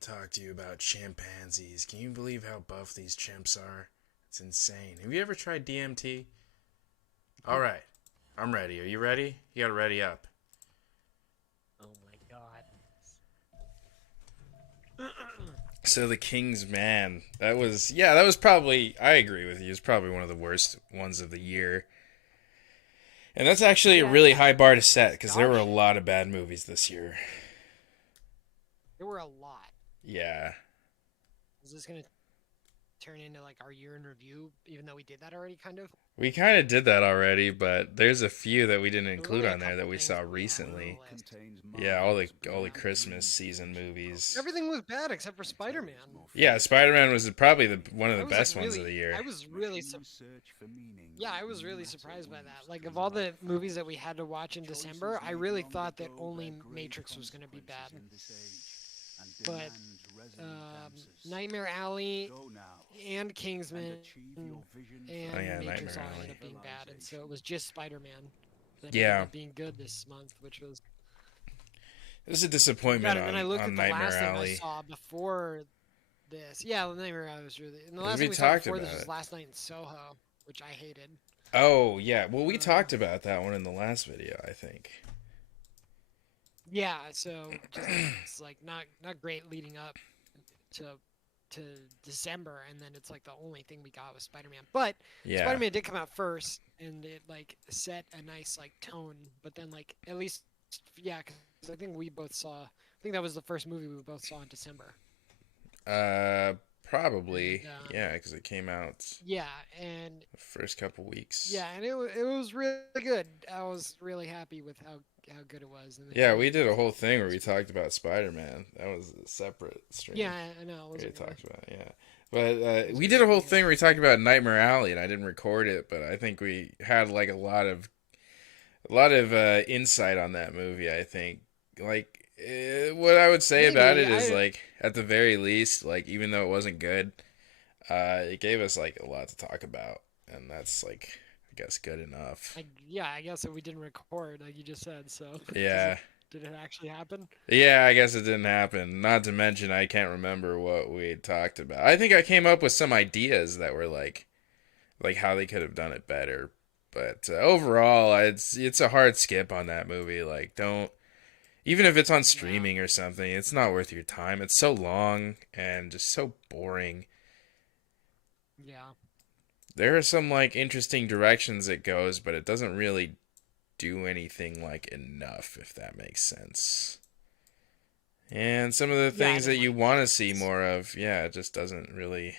to talk to you about chimpanzees. Can you believe how buff these chimps are? It's insane. Have you ever tried DMT? All right, I'm ready. Are you ready? You gotta ready up. Oh my god. So the King's Man. That was probably, I agree with you, it's probably one of the worst ones of the year. And that's actually a Yeah, really high bar to it set was because there dog were a shit. lot of bad movies this year. There were a lot. Yeah. Is this gonna turn into like our year in review, even though we did that already, kind of? We kind of did that already, but there's a few that we didn't There was include only a on there that couple we things saw that we had on the recently. list. Yeah, all the Yeah. Christmas season movies. Everything was bad except for Spider-Man. Yeah, Spider-Man was probably the one of the I was like best ones of the year. yeah, I was really surprised by that. Like of all the movies that we had to watch in December, I really thought that only Matrix was gonna be bad. But Nightmare Alley and Kingsman Oh and yeah, Matrix Nightmare all ended Alley. up being bad, and so it was just Spider-Man that ended Yeah, up being good this month, which was this is a God. disappointment And then I on looked at the Nightmare last thing I Alley. saw before this. Yeah, the Nightmare Alley was really. And the Because last we thing we saw talked before this about was it. Last Night in Soho, which I hated. Oh yeah, well we Um, talked about that one in the last video, I think. yeah, so just it's like not great leading up to to December, and then it's like the only thing we got was Spider-Man. But Yeah, Spider-Man did come out first, and it like set a nice like tone. But then like at least yeah, because I think we both saw. I think that was the first movie we both saw in December. uh, probably And yeah, because it came out yeah, and the first couple weeks. yeah, and it was really good. I was really happy with how good it was, and then Yeah, we really did a takes whole off the thing where we next week. talked about Spider-Man. That was a separate stream. Yeah, I know. It We wasn't really. talked about it, yeah. But It was we did a really whole really thing good. where we talked about Nightmare Alley, and I didn't record it, but I think we had like a lot of insight on that movie. I think like what I would say about Maybe it is I like at the very least, like even though it wasn't good, it gave us like a lot to talk about, and that's like I guess good enough. yeah, I guess that we didn't record like you just said. So Yeah. did it actually happen? Yeah, I guess it didn't happen. Not to mention, I can't remember what we talked about. I think I came up with some ideas that were like how they could have done it better. But overall, it's a hard skip on that movie. Like, don't even if it's on Yeah, streaming or something, it's not worth your time. It's so long and just so boring. yeah, There are some like interesting directions it goes, but it doesn't really do anything like enough, if that makes sense. And some of the yeah. I things that didn't you like want that. to see more of, yeah, it just doesn't really.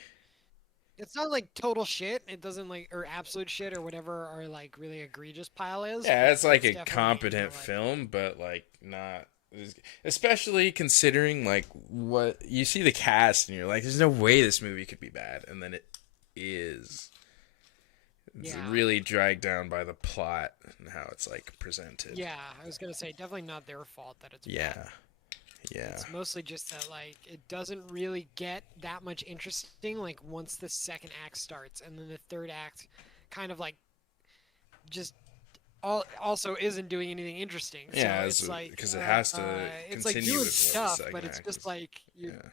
It's not like total shit. It doesn't like or absolute shit or whatever our like really egregious pile is, Yeah, but it's like it's a definitely competent like film, but like not. Especially considering like what you see the cast and you're like, there's no way this movie could be bad, and then it is. It's yeah. really dragged down by the plot and how it's like presented. Yeah, I was gonna say definitely not their fault that it's bad. Yeah, yeah, It's mostly just that like it doesn't really get that much interesting like once the second act starts, and then the third act kind of like just also isn't doing anything interesting. So yeah. it's like Because it has to it's like continue doing with what the stuff, second but it's act just is. like you're Yeah,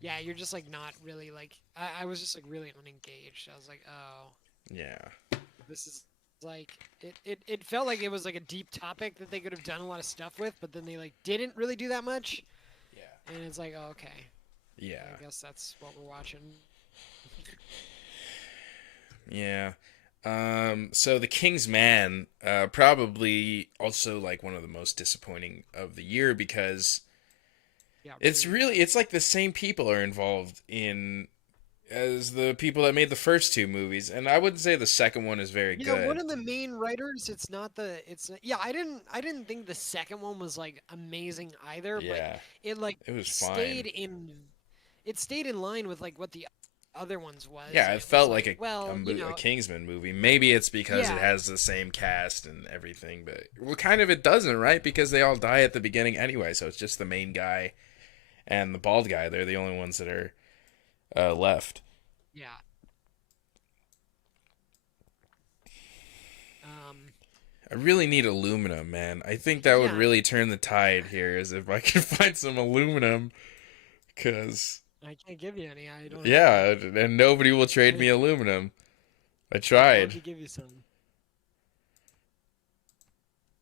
yeah you're just like not really like I was just like really unengaged. I was like oh yeah, this is like it felt like it was like a deep topic that they could have done a lot of stuff with, but then they like didn't really do that much. yeah, And it's like, oh, okay, yeah, I guess that's what we're watching. yeah. So the King's Man, probably also like one of the most disappointing of the year because Yeah, it's really really bad. it's like the same people are involved in as the people that made the first two movies, and I wouldn't say the second one is very Yeah, one good. of the main writers. It's not the. It's yeah. I didn't think the second one was like amazing either, but Yeah, it like it was stayed fine. in. It stayed in line with like what the other ones was, Yeah, and it it was felt like like, well, a Kingsman movie. Maybe it's because it yeah, has the same cast and everything, but well, kind of it doesn't, right? Because they all die at the beginning anyway, so it's just the main guy and the bald guy. They're the only ones that are left. yeah. Um, I really need aluminum, man. I think that would yeah, really turn the tide here, is if I could find some aluminum. Cause I can't give you any. I don't have yeah, any. and nobody will trade me I, aluminum. I I'd love tried. to give you some.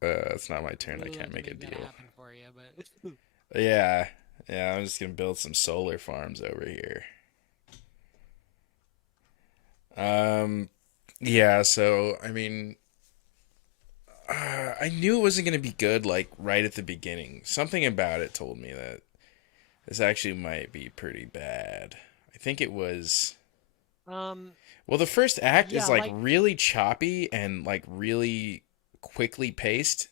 It's not my I'd turn. I really can't love to make a make that deal. happen for you, but Yeah, yeah. I'm just gonna build some solar farms over here. Um, yeah. So I mean, I knew it wasn't gonna be good. Like right at the beginning, something about it told me that this actually might be pretty bad. I think it was. um, Well, the first act yeah, is like like really choppy and like really quickly paced,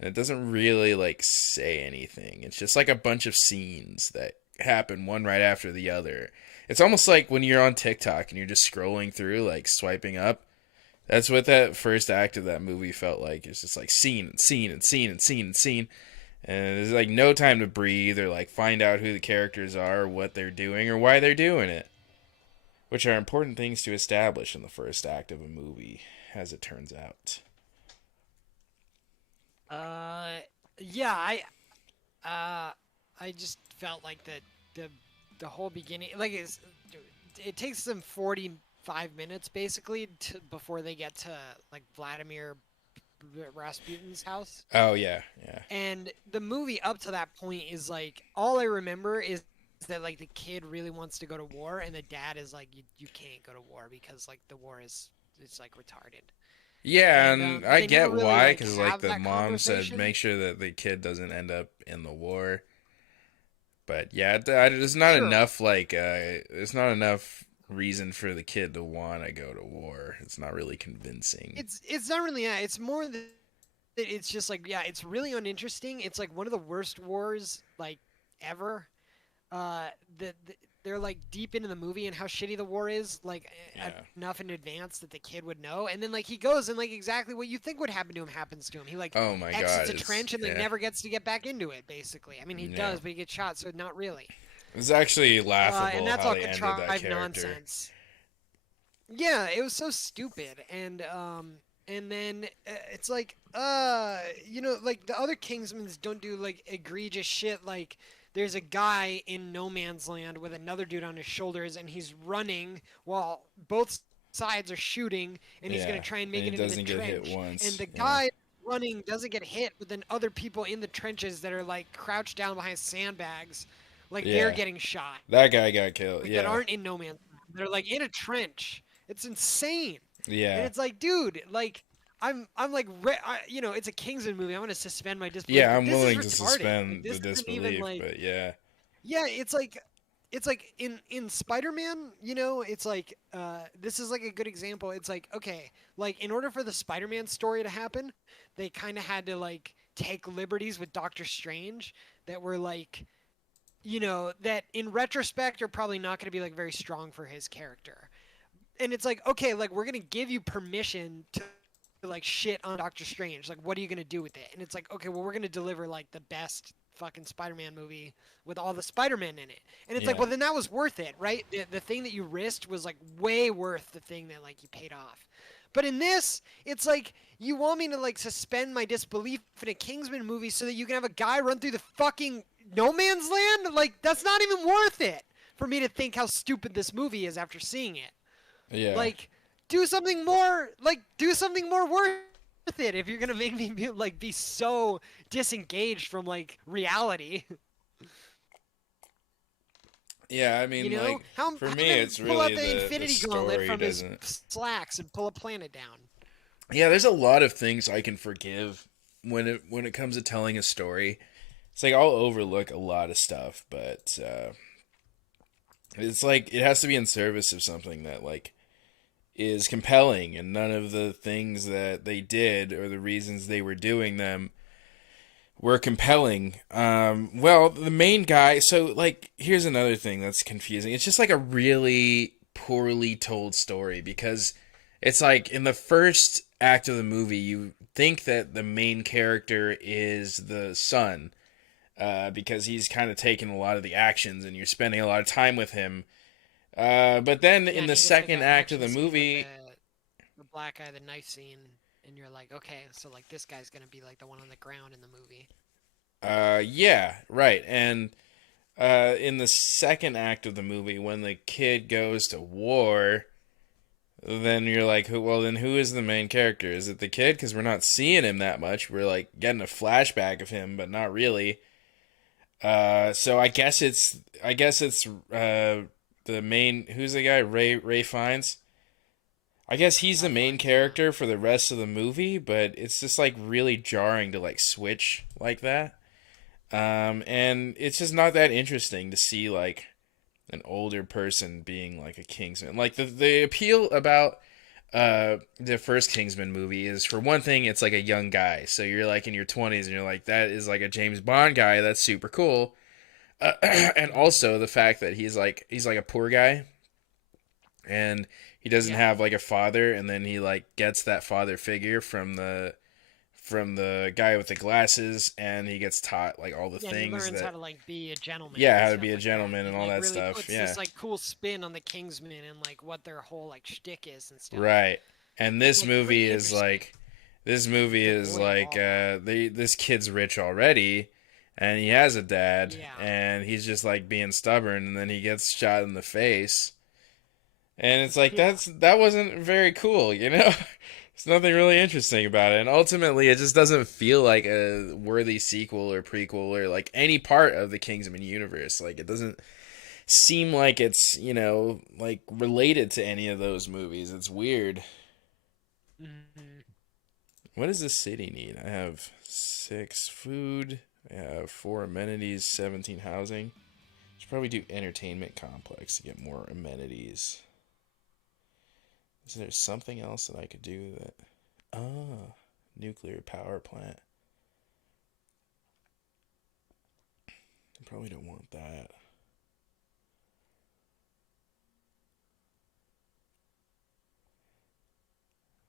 and it doesn't really like say anything. It's just like a bunch of scenes that happen one right after the other. It's almost like when you're on TikTok and you're just scrolling through, like swiping up. That's what that first act of that movie felt like. It's just like scene and scene and scene and scene and scene. And there's like no time to breathe or like find out who the characters are, or what they're doing, or why they're doing it. Which are important things to establish in the first act of a movie, as it turns out. uh, yeah, uh, I just felt like the the whole beginning, like it takes them 45 minutes basically before they get to like Vladimir Rasputin's house. Oh yeah, yeah. And the movie up to that point is like all I remember is that like the kid really wants to go to war and the dad is like you can't go to war because like the war is it's like retarded. Yeah, And and but I they never get really why, like because like have the that mom said, conversation. make sure that the kid doesn't end up in the war. But yeah, there's not Sure. enough like there's not enough reason for the kid to want to go to war. It's not really convincing. It's not really that. It's more that it's just like yeah, it's really uninteresting. It's like one of the worst wars like ever. uh they're like deep into the movie and how shitty the war is like Yeah. enough in advance that the kid would know, and then like he goes and like exactly what you think would happen to him happens to him. He like Oh my God, exits a it's trench and like yeah, never gets to get back into it basically. I mean he yeah. does but he gets shot, so not really. It's actually And laughable that's how all they ended that contrived character. nonsense. Yeah, it was so stupid. And then it's like you know like the other Kingsmans don't do like egregious shit like there's a guy in no man's land with another dude on his shoulders and he's running while both sides are shooting and he's going Yeah, to try and and make he it into the doesn't get hit trench, and once. the Yeah, guy running doesn't get hit but then other people in the trenches that are like crouched down behind sandbags like they're yeah. getting shot That guy got killed. like that Yeah, aren't in no man's land. They're like in a trench. It's insane. And yeah, it's like, dude, like I'm like, you know, it's a Kingsman movie. I'm gonna suspend my disbelief, yeah. but I'm this is willing to retarded. Like suspend the this isn't even disbelief, like, but yeah, yeah, it's like in Spider-Man, you know, it's like this is like a good example. It's like okay, like in order for the Spider-Man story to happen, they kind of had to like take liberties with Doctor Strange that were like you know that in retrospect are probably not going to be like very strong for his character. And it's like okay like we're gonna give you permission to like shit on Doctor Strange, like what are you gonna do with it? And it's like okay well we're gonna deliver like the best fucking Spider-Man movie with all the Spider-Man in it. And it's like yeah, well then that was worth it, right? The thing that you risked was like way worth the thing that like you paid off. But in this, it's like you want me to like suspend my disbelief in a Kingsman movie so that you can have a guy run through the fucking no man's land? Like that's not even worth it for me to think how stupid this movie is after seeing it. yeah. Like, do something more worth it if you're gonna make me be so disengaged from like reality. Yeah, I You mean, know like how for me, then it's pull out really the the Infinity Gauntlet story from his doesn't. slacks and pull a planet down. Yeah, there's a lot of things I can forgive when it comes to telling a story. It's like I'll overlook a lot of stuff, but it's like it has to be in service of something that like is compelling, and none of the things that they did or the reasons they were doing them were compelling. Well, the main guy. So, like, here's another thing that's confusing. It's just like a really poorly told story because it's like in the first act of the movie, you think that the main character is the son, because he's kind of taking a lot of the actions and you're spending a lot of time with him. But then Yeah, in and the he gets like second an act of action the scene with movie, the black guy, the knife scene, and you're like, okay, so like this guy's gonna be like the one on the ground in the movie. yeah, right, and in the second act of the movie, when the kid goes to war, then you're like, who? Well, then who is the main character? Is it the kid? Because we're not seeing him that much. We're like getting a flashback of him, but not really. So I guess it's the main. Who's the guy? Ray Fiennes. I guess he's the That's main fine. Yeah. character for the rest of the movie, but it's just like really jarring to like switch like that. And it's just not that interesting to see like an older person being like a Kingsman. Like the appeal about the first Kingsman movie is, for one thing, it's like a young guy. So you're like in your 20s and you're like, that is like a James Bond guy. That's super cool. And also the fact that he's like a poor guy, and he doesn't Yeah. have like a father, and then he like gets that father figure from the guy with the glasses, and he gets taught like all the Yeah, and he things learns how that, to like be a gentleman yeah, and how to stuff be a like that. gentleman And and he all like that really stuff. puts this Yeah. like cool spin on the Kingsman and like what their whole like shtick is and stuff. Right. And It's this like movie pretty is interesting, like this movie is devoid of like all that. this kid's rich already, and he has a dad, Yeah. and he's just like being stubborn, and then he gets shot in the face. And it's like Yeah. that wasn't very cool, you know? There's nothing really interesting about it. And ultimately it just doesn't feel like a worthy sequel or prequel or like any part of the Kingsman universe. Like it doesn't seem like it's, like related to any of those movies. It's weird. Hmm. What does this city need? I have 6 food, I have 4 amenities, 17 housing. Should probably do entertainment complex to get more amenities. Is there something else that I could do that? Ah, nuclear power plant. I probably don't want that.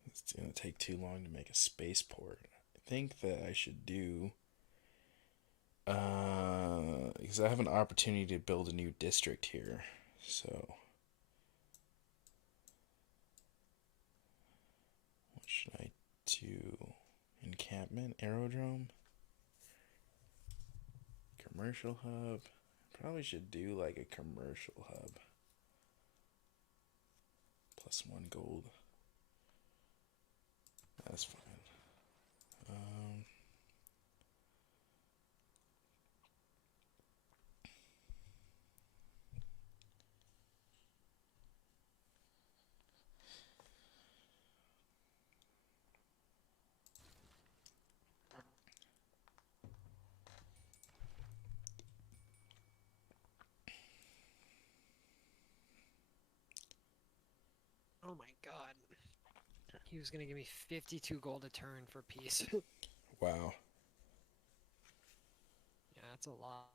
It's gonna take too long to make a spaceport. I think that I should do, because I have an opportunity to build a new district here. So what should I do? Encampment, aerodrome, commercial hub. Probably should do like a commercial hub. +1 gold. That's fine. Um, Oh my god. He was gonna give me 52 gold a turn for peace. wow. Yeah, that's a lot.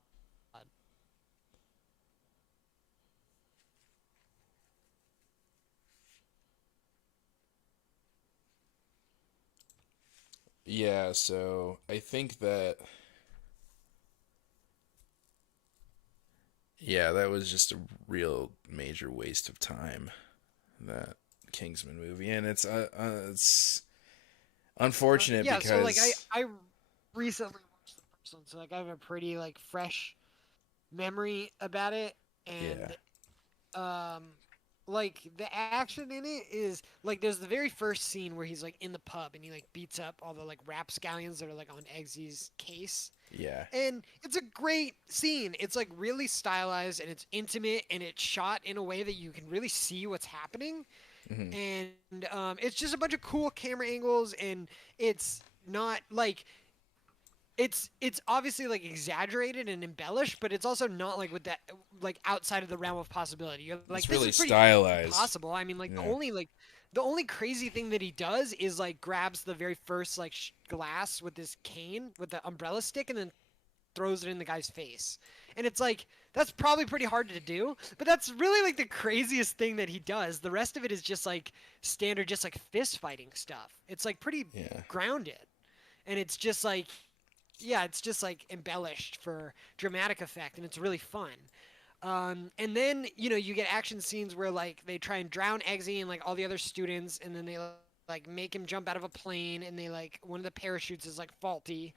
Yeah, so I think that, yeah, that was just a real major waste of time, that Kingsman movie, and it's unfortunate Yeah, so like I because, I recently watched the first one, so like I have a pretty like fresh memory about it, yeah, and um like the action in it is like there's the very first scene where he's like in the pub and he like beats up all the like rapscallions that are like on Eggsy's case. yeah, And it's a great scene. It's like really stylized and it's intimate and it's shot in a way that you can really see what's happening. hmm, And it's just a bunch of cool camera angles and it's not like it's obviously like exaggerated and embellished, but it's also not like with that like outside of the realm of possibility. You're like it's this really is pretty stylized. possible. I mean, Yeah, like the only crazy thing that he does is like grabs the very first like glass with this cane with the umbrella stick and then throws it in the guy's face. And it's like that's probably pretty hard to do, but that's really like the craziest thing that he does. The rest of it is just like standard just like fist fighting stuff. It's like pretty yeah, grounded. And it's just like yeah, it's just like embellished for dramatic effect, and it's really fun. And then you get action scenes where like they try and drown Eggsy and like all the other students, and then they like make him jump out of a plane, and they like one of the parachutes is like faulty,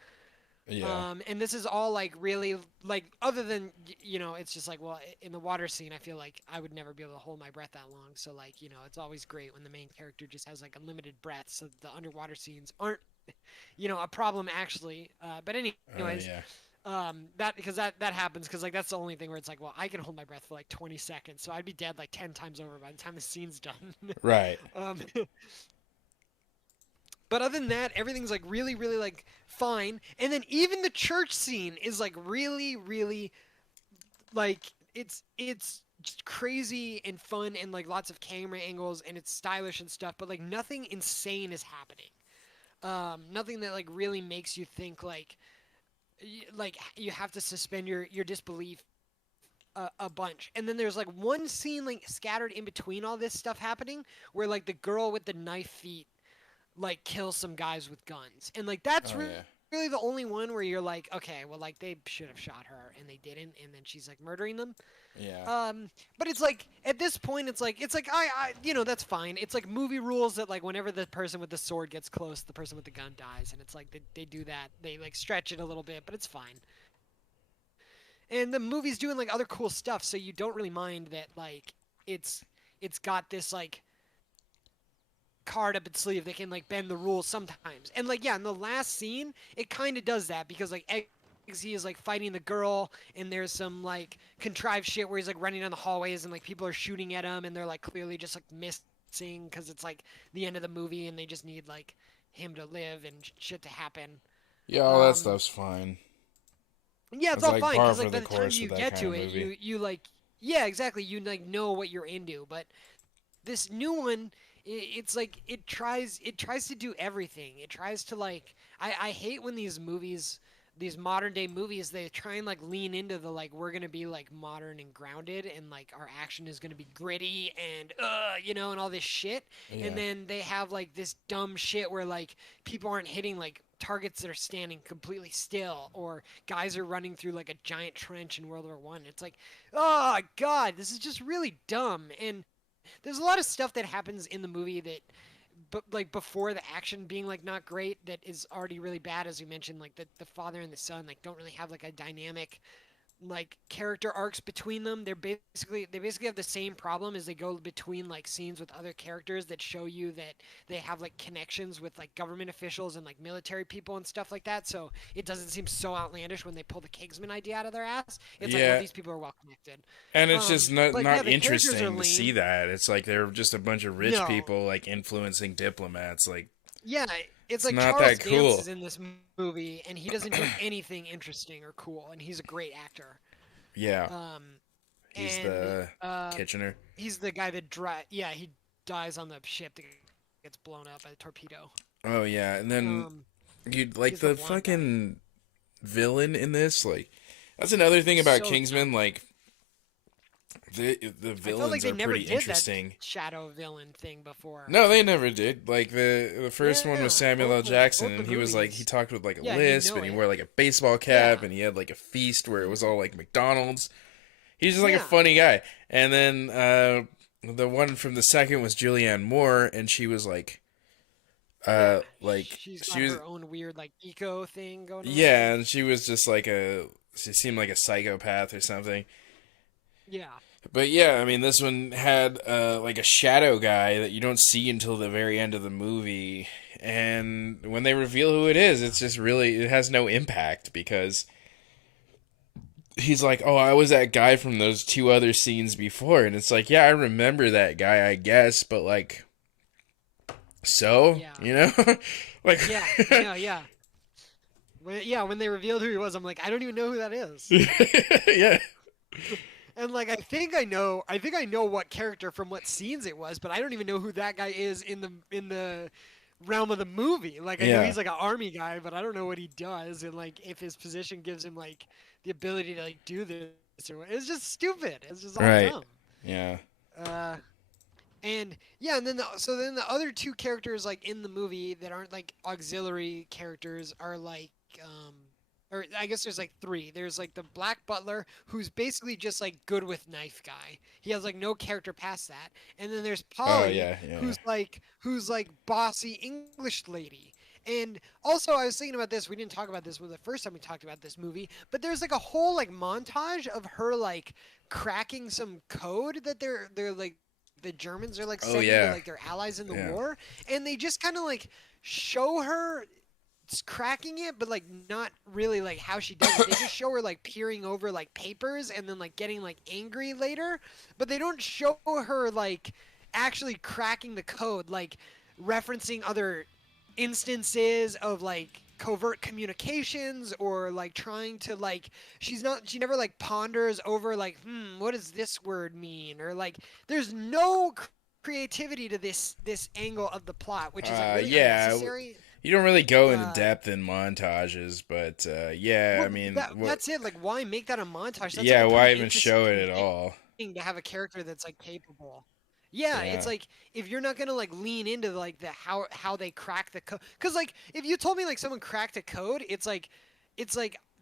Yeah. And this is all like really like other than it's just like, well, in the water scene I feel like I would never be able to hold my breath that long, so like it's always great when the main character just has like unlimited breath, so the underwater scenes aren't a problem actually. But Oh anyways, yeah. that because that happens because like that's the only thing where it's like, well, I can hold my breath for like 20 seconds, so I'd be dead like 10 times over by the time the scene's done. Right. um, but other than that, everything's like really, really like fine. And then even the church scene is like really, really like it's just crazy and fun and like lots of camera angles and it's stylish and stuff. But like nothing insane is happening. Nothing that like really makes you think like you have to suspend your disbelief a bunch. And then there's like one scene like scattered in between all this stuff happening where like the girl with the knife feet like kills some guys with guns. And like that's Oh yeah. really the only one where you're like, okay, well like they should have shot her and they didn't, and then she's like murdering them. Yeah. But it's like at this point it's like I that's fine. It's like movie rules that like whenever the person with the sword gets close, the person with the gun dies, and it's like they do that. They like stretch it a little bit, but it's fine. And the movie's doing like other cool stuff, so you don't really mind that like it's it's got this like card up its sleeve that can like bend the rules sometimes. And like yeah, in the last scene, it kind of does that because like Eggsy is like fighting the girl, and there's some like contrived shit where he's like running down the hallways and like people are shooting at him, and they're like clearly just like missing because it's like the end of the movie and they just need like him to live and shit to happen. Yeah, all that Um, stuff's fine. yeah, it's It's all like fine par because for like by the the time course you with that get kind to of it, movie. you like yeah, exactly, you like know what you're into. But this new one, it's like it tries to do everything. It tries to like I hate when these modern day movies, they try and like lean into the like we're gonna be like modern and grounded and like our action is gonna be gritty and and all this shit, and Yeah. then they have like this dumb shit where like people aren't hitting like targets that are standing completely still, or guys are running through like a giant trench in World War I. It's like, oh god, this is just really dumb. And there's a lot of stuff that happens in the movie that but like before the action being like not great, that is already really bad, as you mentioned, like the father and the son like don't really have like a dynamic like character arcs between them. They basically have the same problem as they go between like scenes with other characters that show you that they have like connections with like government officials and like military people and stuff like that. So it doesn't seem so outlandish when they pull the Kingsman idea out of their ass. It's like, well, Yeah. these people are well connected. And it's just not But yeah, not the characters are interesting to see lame. that. It's like they're just a bunch of rich No, people like influencing diplomats. Like yeah, it's it's like not Charles that Dance is cool. in this movie and he doesn't do anything interesting or cool, and he's a great actor. Yeah. Um, He's and the Kitchener. he's the guy that yeah, he dies on the ship that gets blown up by the torpedo. Oh yeah, and then Um, you like he's the the blonde guy. fucking villain in this. Like that's another thing He's about so Kingsman. dumb. Like the I felt like villains they are never pretty did that interesting. shadow villain thing before. No, they never did. Like the first one was Yeah, Samuel L. Jackson, both the and he was like he movies. talked with like a Yeah, and you lisp, know and he it. wore like a baseball cap, Yeah, and he had like a feast where it was all like McDonald's. He's just like a yeah, funny guy. And then the one from the second was Julianne Moore, and she was yeah. like She's got she was her own weird like eco thing going on. yeah, and she was just like she seemed like a psychopath or something. Yeah, But yeah, I mean, this one had like a shadow guy that you don't see until the very end of the movie, and when they reveal who it is, it's just really it has no impact because he's like, "Oh, I was that guy from those two other scenes before," and it's like, "Yeah, I remember that guy, I guess, but like, so yeah, you know, like, yeah. I know. Yeah. When they revealed who he was, I'm like, I don't even know who that is. yeah, And like I think I know what character from what scenes it was, but I don't even know who that guy is in the realm of the movie. Like I know yeah, he's like an army guy, but I don't know what he does, and like if his position gives him like the ability to like do this or what. It's just stupid. It's just all right, dumb. yeah, Uh and yeah, and then the other two characters like in the movie that aren't like auxiliary characters are like or I guess there's like three. There's like the Black Butler, who's basically just like good with knife guy. He has like no character past that. And then there's oh Polly, yeah, yeah, who's like bossy English lady. And also, I was thinking about this. We didn't talk about this with the first time we talked about this movie, but there's like a whole like montage of her like cracking some code that they're like the Germans are like Oh sending to yeah, like their allies in the yeah. war, and they just kind of like show her cracking it, but like not really like how she does it. They just show her like peering over like papers and then like getting like angry later, but they don't show her like actually cracking the code, like referencing other instances of like covert communications or like trying to like she never like ponders over like what does this word mean, or like there's no creativity to this angle of the plot, which is like really Yeah. unnecessary. You don't really go into uh depth in montages, but yeah, I well, mean, what? that's it. Like, why make that a montage? That's like Yeah, a why pretty even show it interesting at all? thing to have a character that's like capable. Yeah, it's Yeah, like if you're not gonna like lean into like the how they crack the code, because like if you told me like someone cracked a code, it's like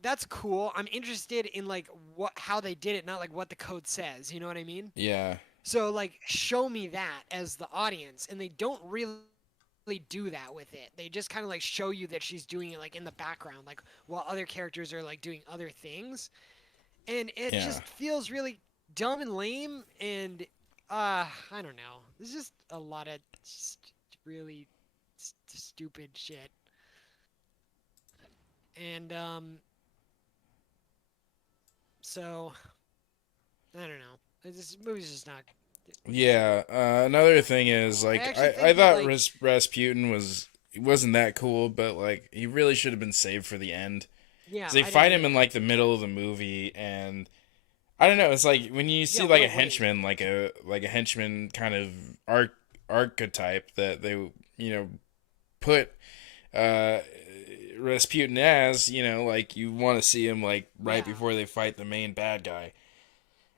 that's cool. I'm interested in like what how they did it, not like what the code says. You know what I mean? yeah, So like show me that as the audience, and they don't really do that with it. They just kind of like show you that she's doing it like in the background, like while other characters are like doing other things, and it yeah. just feels really dumb and lame. And I don't know. There's just a lot of really stupid shit, and so I don't know. This movie's just not. Yeah, another thing is I like actually I think that thought like Rasputin he wasn't that cool, but like he really should have been saved for the end. yeah, 'Cause they I fight didn't him in either. like the middle of the movie, and I don't know. It's like when you Yeah, see like what a a waste. henchman, like a henchman kind of archetype that they put uh Rasputin as, like you want to see him like right Yeah. before they fight the main bad guy,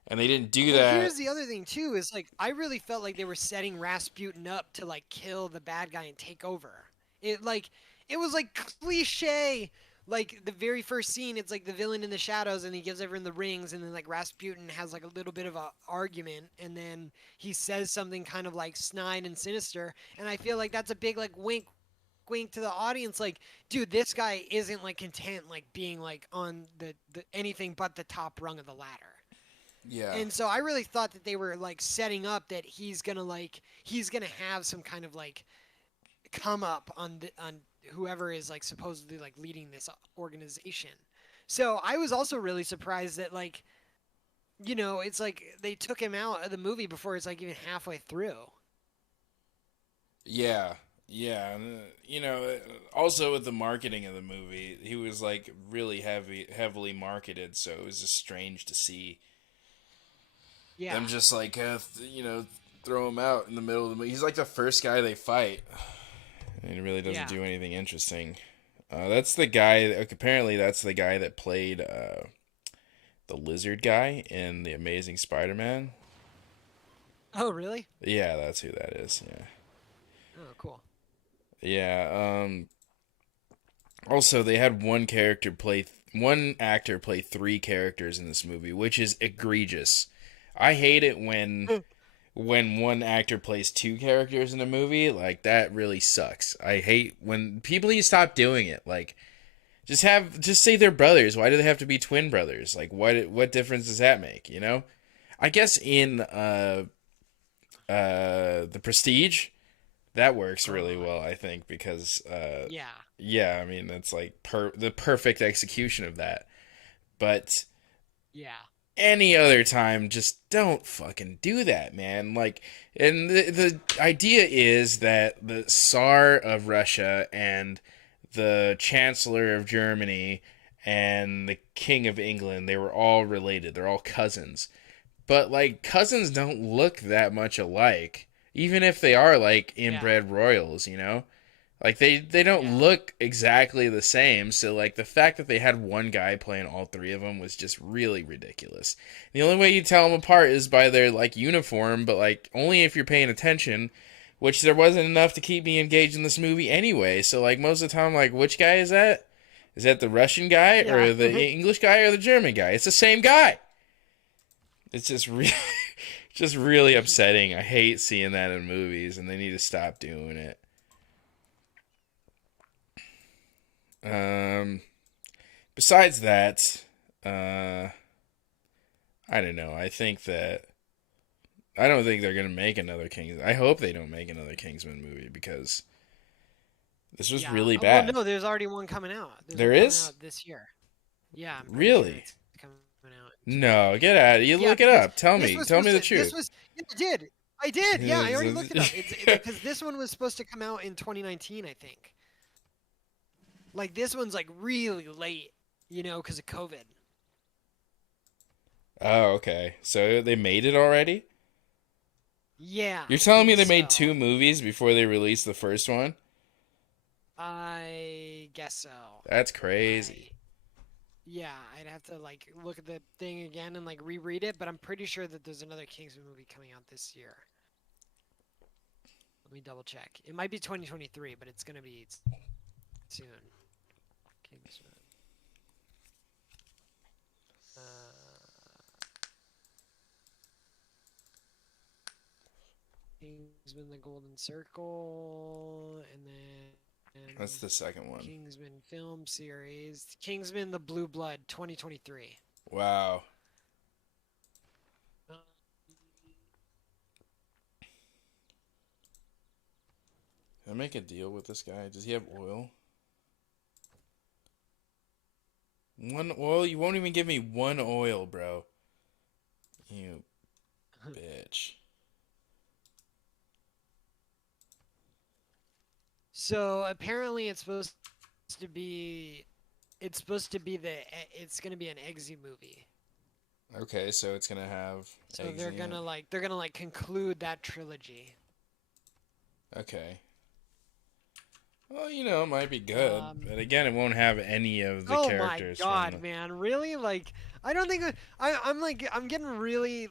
and they didn't do Well, that. here's the other thing too is like I really felt like they were setting Rasputin up to like kill the bad guy and take over. It was like cliche. Like the very first scene, it's like the villain in the shadows, and he gives everyone the rings, and then like Rasputin has like a little bit of a argument, and then he says something kind of like snide and sinister, and I feel like that's a big like wink to the audience, like, dude, this guy isn't like content like being like on the anything but the top rung of the ladder. Yeah. And so I really thought that they were like setting up that he's gonna have some kind of like come up on whoever is like supposedly like leading this organization. So I was also really surprised that like it's like they took him out of the movie before it's like even halfway through. Yeah. Yeah, and also with the marketing of the movie, he was like really heavily marketed, so it was just strange to see Yeah, them just like throw him out in the middle of the movie. He's like the first guy they fight, and he really doesn't yeah. do anything interesting. That's the guy. Apparently, that's the guy that played the lizard guy in the Amazing Spider-Man. Oh, really? Yeah, that's who that is. Yeah, Oh, cool. yeah. Also, they had one actor play three characters in this movie, which is egregious. I hate it when one actor plays two characters in a movie. Like that really sucks. I hate when people need to stop doing it. Like just say they're brothers. Why do they have to be twin brothers? Like what difference does that make? I guess in the Prestige that works really Uh, well. I think because yeah, yeah, I mean that's like the perfect execution of that. But yeah, any other time, just don't fucking do that, man. Like, and the idea is that the Tsar of Russia and the Chancellor of Germany and the King of England, they were all related. They're all cousins. But, like, cousins don't look that much alike, even if they are, like, yeah, inbred royals. Like they don't yeah, look exactly the same, so like the fact that they had one guy playing all three of them was just really ridiculous. The only way you tell them apart is by their like uniform, but like only if you're paying attention, which there wasn't enough to keep me engaged in this movie anyway. So like most of the time, I'm like, which guy is that? Is that the Russian guy yeah. or the English guy or the German guy? It's the same guy. It's just really, just really upsetting. I hate seeing that in movies, and they need to stop doing it. Um, besides that, uh, I don't know. I don't think they're gonna make another Kings. I hope they don't make another Kingsman movie because this was Yeah. really Well, bad. no, there's already one coming out. There's There one coming is? out this year. Yeah, I'm pretty sure Really? it's coming out in No, get 2023. out. You Yeah, look it because up. Tell this me. was Tell me supposed the to. truth. Yeah, I did. I did. Yeah, I already looked it up. It's because this one was supposed to come out in 2019, I think. Like this one's like really late, because of COVID. Oh, okay. So they made it already? Yeah, You're I telling me think they made so. 2 movies before they released the first one? I guess so. That's crazy. I Yeah, I'd have to like look at the thing again and like reread it, but I'm pretty sure that there's another Kingsman movie coming out this year. Let me double check. It might be 2023, but it's gonna be soon. Kingsman. Uh, Kingsman: The Golden Circle, and then That's the second one. Kingsman film series, Kingsman: The Blue Blood, 2023. Wow. Uh, Can I make a deal with this guy? Does he have oil? One oil? You won't even give me one oil, bro. You bitch. So apparently to be it's supposed to be it's gonna be an Eggsy movie. Okay, so it's gonna have So eggs they're in gonna it. conclude that trilogy. Okay. Well, it might be good, Um, but again, it won't have any of the oh my characters from God, man! Really? Like, I don't think I'm getting really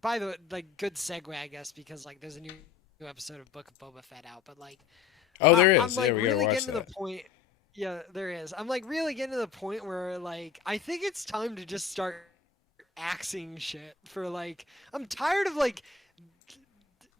By the way, like, good segue, I guess, because like there's a new episode of Book of Boba Fett out, but like Oh, there I'm is. Yeah, like we gotta really watch getting to the that. point. Yeah, there is. I'm like really getting to the point where like I think it's time to just start axing shit for like I'm tired of like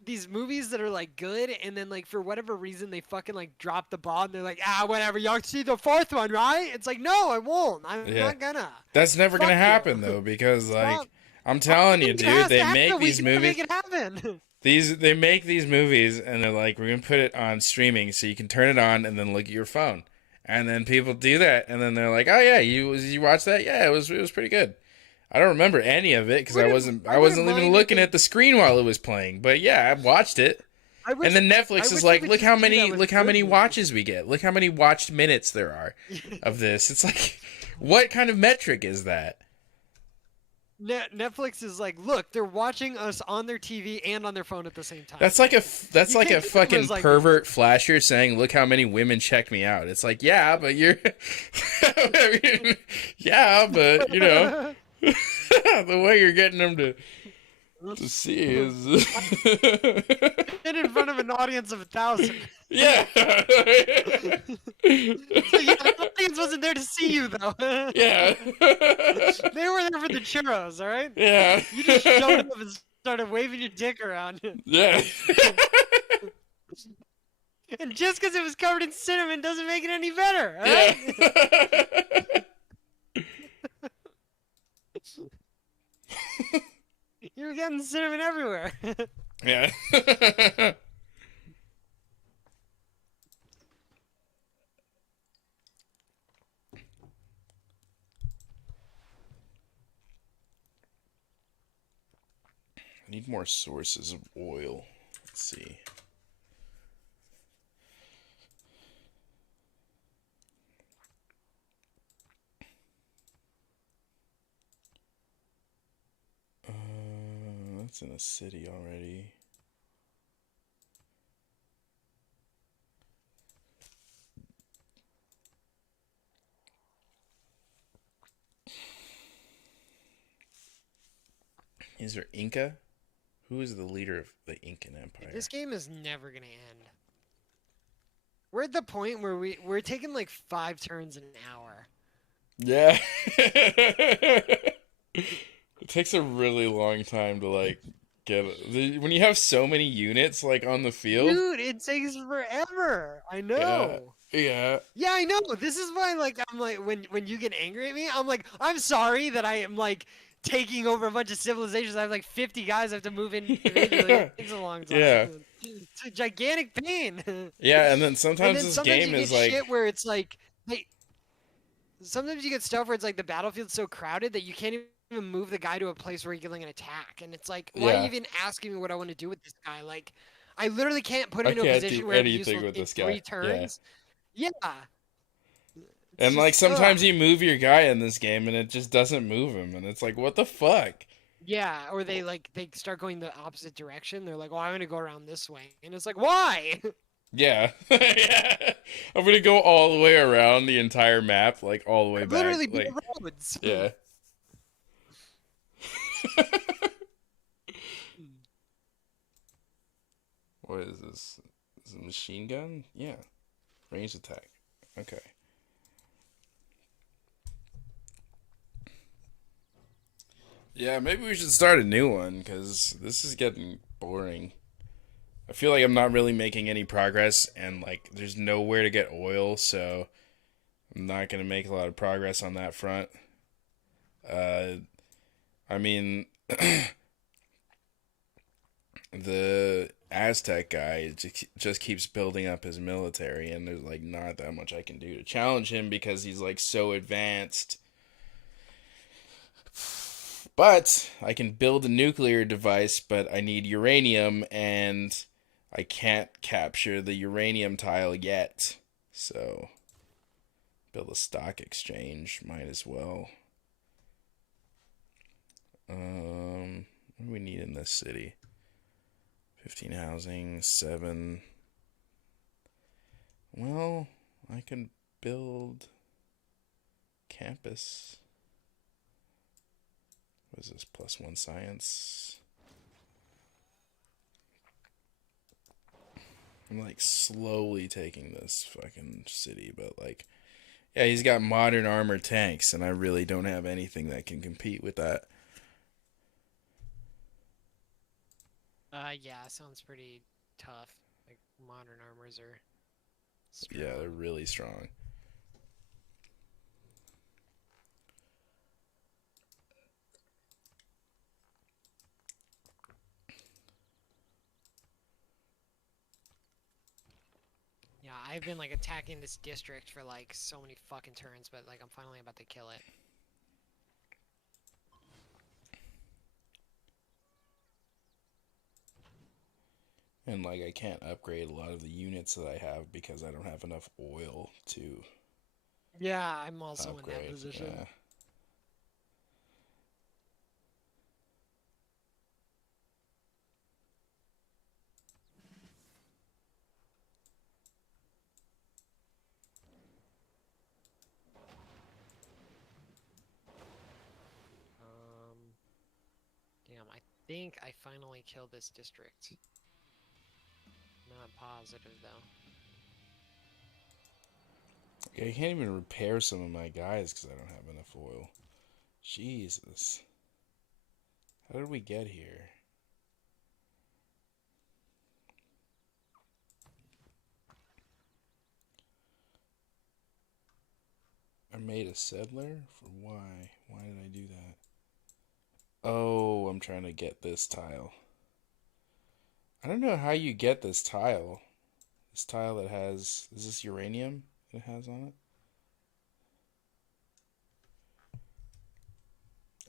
these movies that are like good and then like for whatever reason they fucking like drop the ball and they're like whatever y'all see the fourth one, right? It's like no, I won't. I'm Yeah. not gonna. That's never gonna Fuck happen you. though, because Stop. I'm telling you, It dude, has to they happen. make We these gotta movies. make it happen. They make these movies and they're like, we're gonna put it on streaming so you can turn it on and then look at your phone. And then people do that, and then they're like, "Oh yeah, you watched that? Yeah, it was pretty good." I don't remember any of it because I I wouldn't wasn't even mind if looking they. at the screen while it was playing. But yeah, I watched it. I And wish. then I Netflix is wish they like, would look just how do that many with look how good many movies. watches we get. Look how many watched minutes there are of this. It's like, what kind of metric is that? Netflix is like, look, they're watching us on their TV and on their phone at the same time. That's You like can't a get numbers fucking like pervert flasher saying, "Look how many women checked me out." It's like, yeah, but you're, I mean, yeah, but this. the way you're getting them to see is, And in front of an audience of 1,000. yeah, So yeah, the audience wasn't there to see you though. yeah, They were there for the churros, all right? yeah, You just showed up and started waving your dick around. yeah. And just because it was covered in cinnamon doesn't make it any better, all Yeah. right? You were getting cinnamon everywhere. Yeah. I need more sources of oil. Let's see. That's in a city already. Is there Inca? Who is the leader of the Incan Empire? This game is never gonna end. We're at the point where we're taking like 5 turns in an hour. Yeah. It takes a really long time to When you have so many units like on the field. Dude, it takes forever. I Yeah, know. yeah, Yeah, I know. This is why, like, I'm like, when you get angry at me, I'm like, I'm sorry that I am like taking over a bunch of civilizations. I have like 50 guys I have to move in individually. yeah, It takes a long yeah, time. It's a gigantic pain. yeah. And then And sometimes then this sometimes game you get is like, shit where it's like, they, sometimes you get stuff where it's like the battlefield's so crowded that you can't even move the guy to a place where he can like an attack. And it's like, why are you yeah, even asking me what I want to do with this guy? Like, I literally can't put him I into a can't do position where it'd be anything useful with in this guy. three Yeah. turns. Yeah, it's And like just ugh. sometimes you move your guy in this game and it just doesn't move him, and it's like, what the fuck? Yeah, or they start going the opposite direction. They're like, "Well, I'm gonna go around this way," and it's like, "Why?" Yeah, yeah. I'm gonna go all the way around the entire map, like all the way back. Literally build Like, roads. yeah. What is this? Is it a machine gun? Yeah. Range attack. Okay. Yeah, maybe we should start a new one because this is getting boring. I feel like I'm not really making any progress, and like there's nowhere to get oil, so I'm not gonna make a lot of progress on that front. Uh, I mean, the Aztec guy just keeps building up his military, and there's like not that much I can do to challenge him because he's like so advanced. But I can build a nuclear device, but I need uranium, and I can't capture the uranium tile yet. So, build a stock exchange, might as well. What do we need in this city? 15 housing, 7. Well, I can build campus. What is this? +1 science. I'm like slowly taking this fucking city, but like, yeah, he's got modern armored tanks, and I really don't have anything that can compete with that. Yeah, sounds pretty tough. Like modern armors are Yeah, they're strong. really strong. Yeah, I've been like attacking this district for like so many fucking turns, but like I'm finally about to kill it. And like, I can't upgrade a lot of the units that I have because I don't have enough oil to Yeah, I'm also in that upgrade. position. Yeah. Damn, I think I finally killed this district. Not positive though. I can't even repair some of my guys because I don't have enough oil. Jesus. How did we get here? I made a settler? For why? Why did I do that? Oh, I'm trying to get this tile. I don't know how you get this tile. This tile that has. Is this uranium it has on it?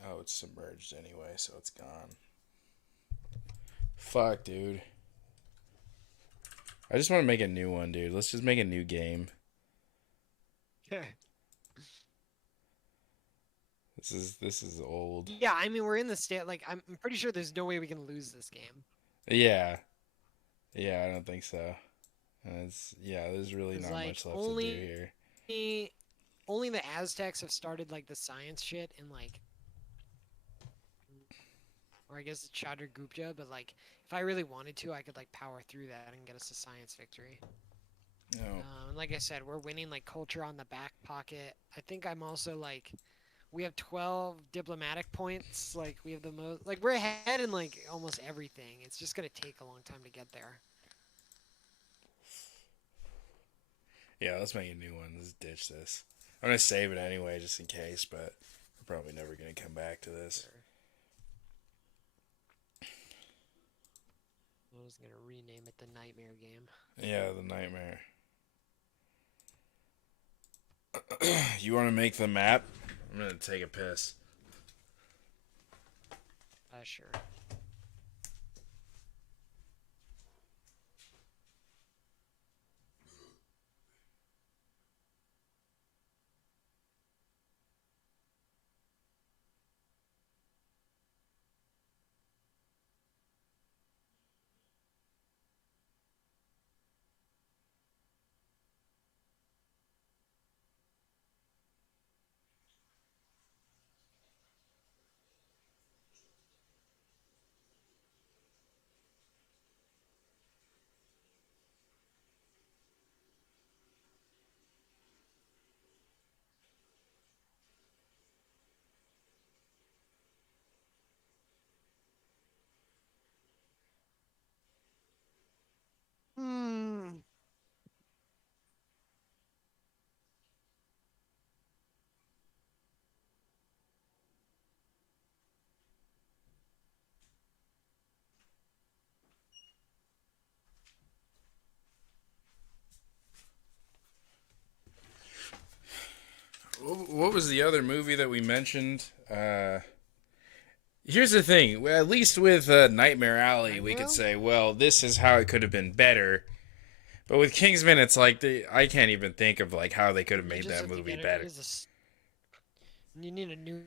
Oh, it's submerged anyway, so it's gone. Fuck, dude. I just want to make a new one, dude. Let's just make a new game. This is old. Yeah, I mean we're in the state. Like I'm pretty sure there's no way we can lose this game. Yeah. Yeah, I don't think so. And it's yeah, there's really Cause not like much left to do here. only the Aztecs have started like the science shit and like, or I guess it's Chandragupta. But like if I really wanted to, I could like power through that and get us a science victory. No. And like I said, we're winning like culture on the back pocket. I think I'm also like We have 12 diplomatic points. Like we have the most. Like we're ahead in like almost everything. It's just gonna take a long time to get there. Yeah, let's make a new one. Let's ditch this. I'm gonna save it anyway, just in case. But we're probably never gonna come back to this. Sure. I was gonna rename it the Nightmare Game. Yeah, the nightmare. You want to make the map? I'm gonna take a piss. Sure. Hmm. What was the other movie that we mentioned? Here's the thing. At least with Nightmare Alley, we could say, well, this is how it could have been better. But with Kingsman, it's like I can't even think of like how they could have made that movie better. You need a new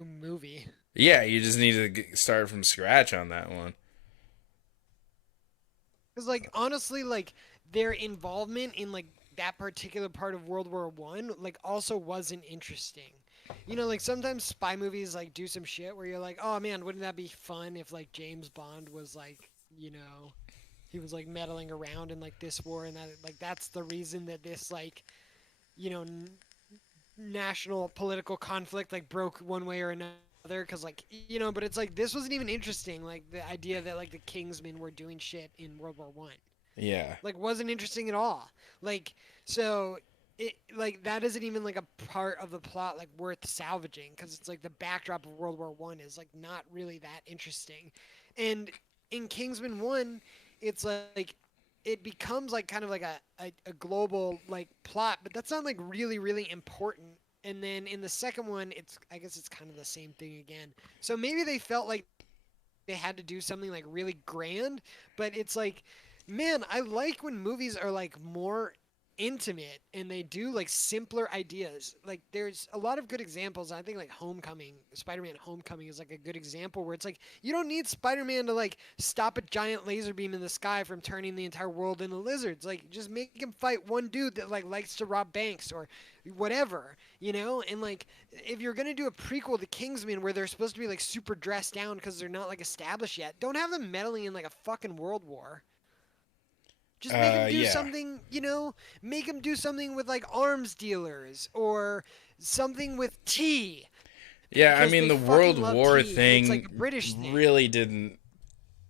movie. Yeah, you just need to start from scratch on that one. Because like honestly, like their involvement in like that particular part of World War One, like also wasn't interesting. You know, like sometimes spy movies like do some shit where you're like, oh man, wouldn't that be fun if like James Bond was like, you know, he was like meddling around in like this war and that like that's the reason that this like, you know, national political conflict like broke one way or another because like you know but it's like this wasn't even interesting like the idea that like the Kingsmen were doing shit in World War One Yeah. like wasn't interesting at all like so it like that isn't even like a part of the plot like worth salvaging because it's like the backdrop of World War One is like not really that interesting and in Kingsman 1 it's like it becomes like kind of like a global like plot but that's not like really important and then in the second one it's I guess it's kind of the same thing again so maybe they felt like they had to do something like really grand but it's like man I like when movies are like more intimate and they do like simpler ideas like there's a lot of good examples I think like Homecoming Spider-Man Homecoming is like a good example where it's like you don't need Spider-Man to like stop a giant laser beam in the sky from turning the entire world into lizards like just make him fight one dude that like likes to rob banks or whatever you know and like if you're gonna do a prequel to Kingsman where they're supposed to be like super dressed down because they're not like established yet don't have them meddling in like a fucking world war just make him do something, you know, make him do something with like arms dealers or something with tea. Yeah, I mean the World War thing, it's like a British thing really didn't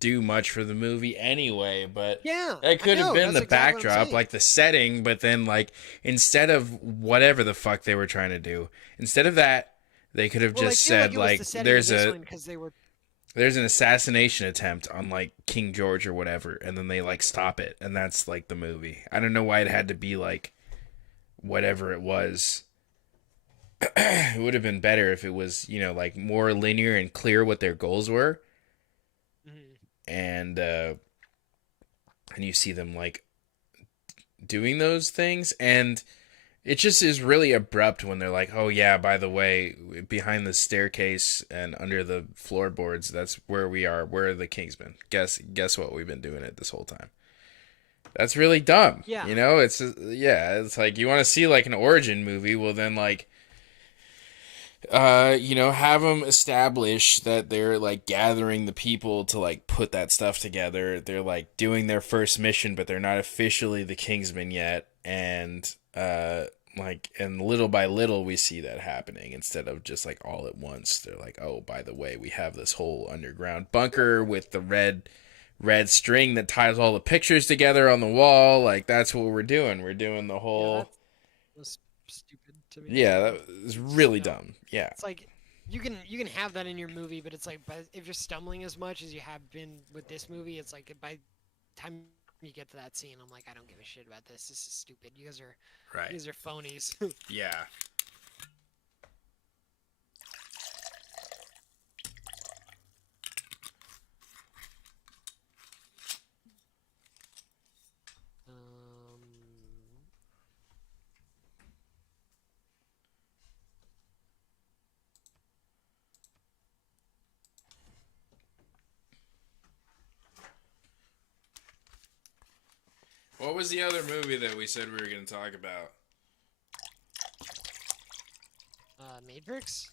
do much for the movie anyway, but yeah, it could have been the exactly backdrop, like the setting, but then like instead of whatever the fuck they were trying to do, instead of that, they could have just said like there's an assassination attempt on like King George or whatever, and then they like stop it, and that's like the movie. I don't know why it had to be like whatever it was. It would have been better if it was, you know, like more linear and clear what their goals were. And you see them like doing those things, and it just is really abrupt when they're like, oh yeah, by the way, behind the staircase and under the floorboards, that's where we are. We're the Kingsmen. Guess what we've been doing it this whole time. That's really dumb. Yeah. You know, it's it's like you want to see like an origin movie, well then like you know, have them establish that they're like gathering the people to like put that stuff together. They're like doing their first mission, but they're not officially the Kingsmen yet. And like, and little by little we see that happening instead of just like all at once. They're like, oh, by the way, we have this whole underground bunker with the red string that ties all the pictures together on the wall. Like, that's what we're doing. We're doing the Yeah, whole. that was stupid to me. Yeah, that was really dumb. Yeah. It's like you can have that in your movie, but it's like, but if you're stumbling as much as you have been with this movie, it's like by the time you get to that scene, I'm like, I don't give a shit about this. This is stupid. You Right. guys are phonies. Yeah. um, What was the other movie that we said we were going to talk about? Matrix.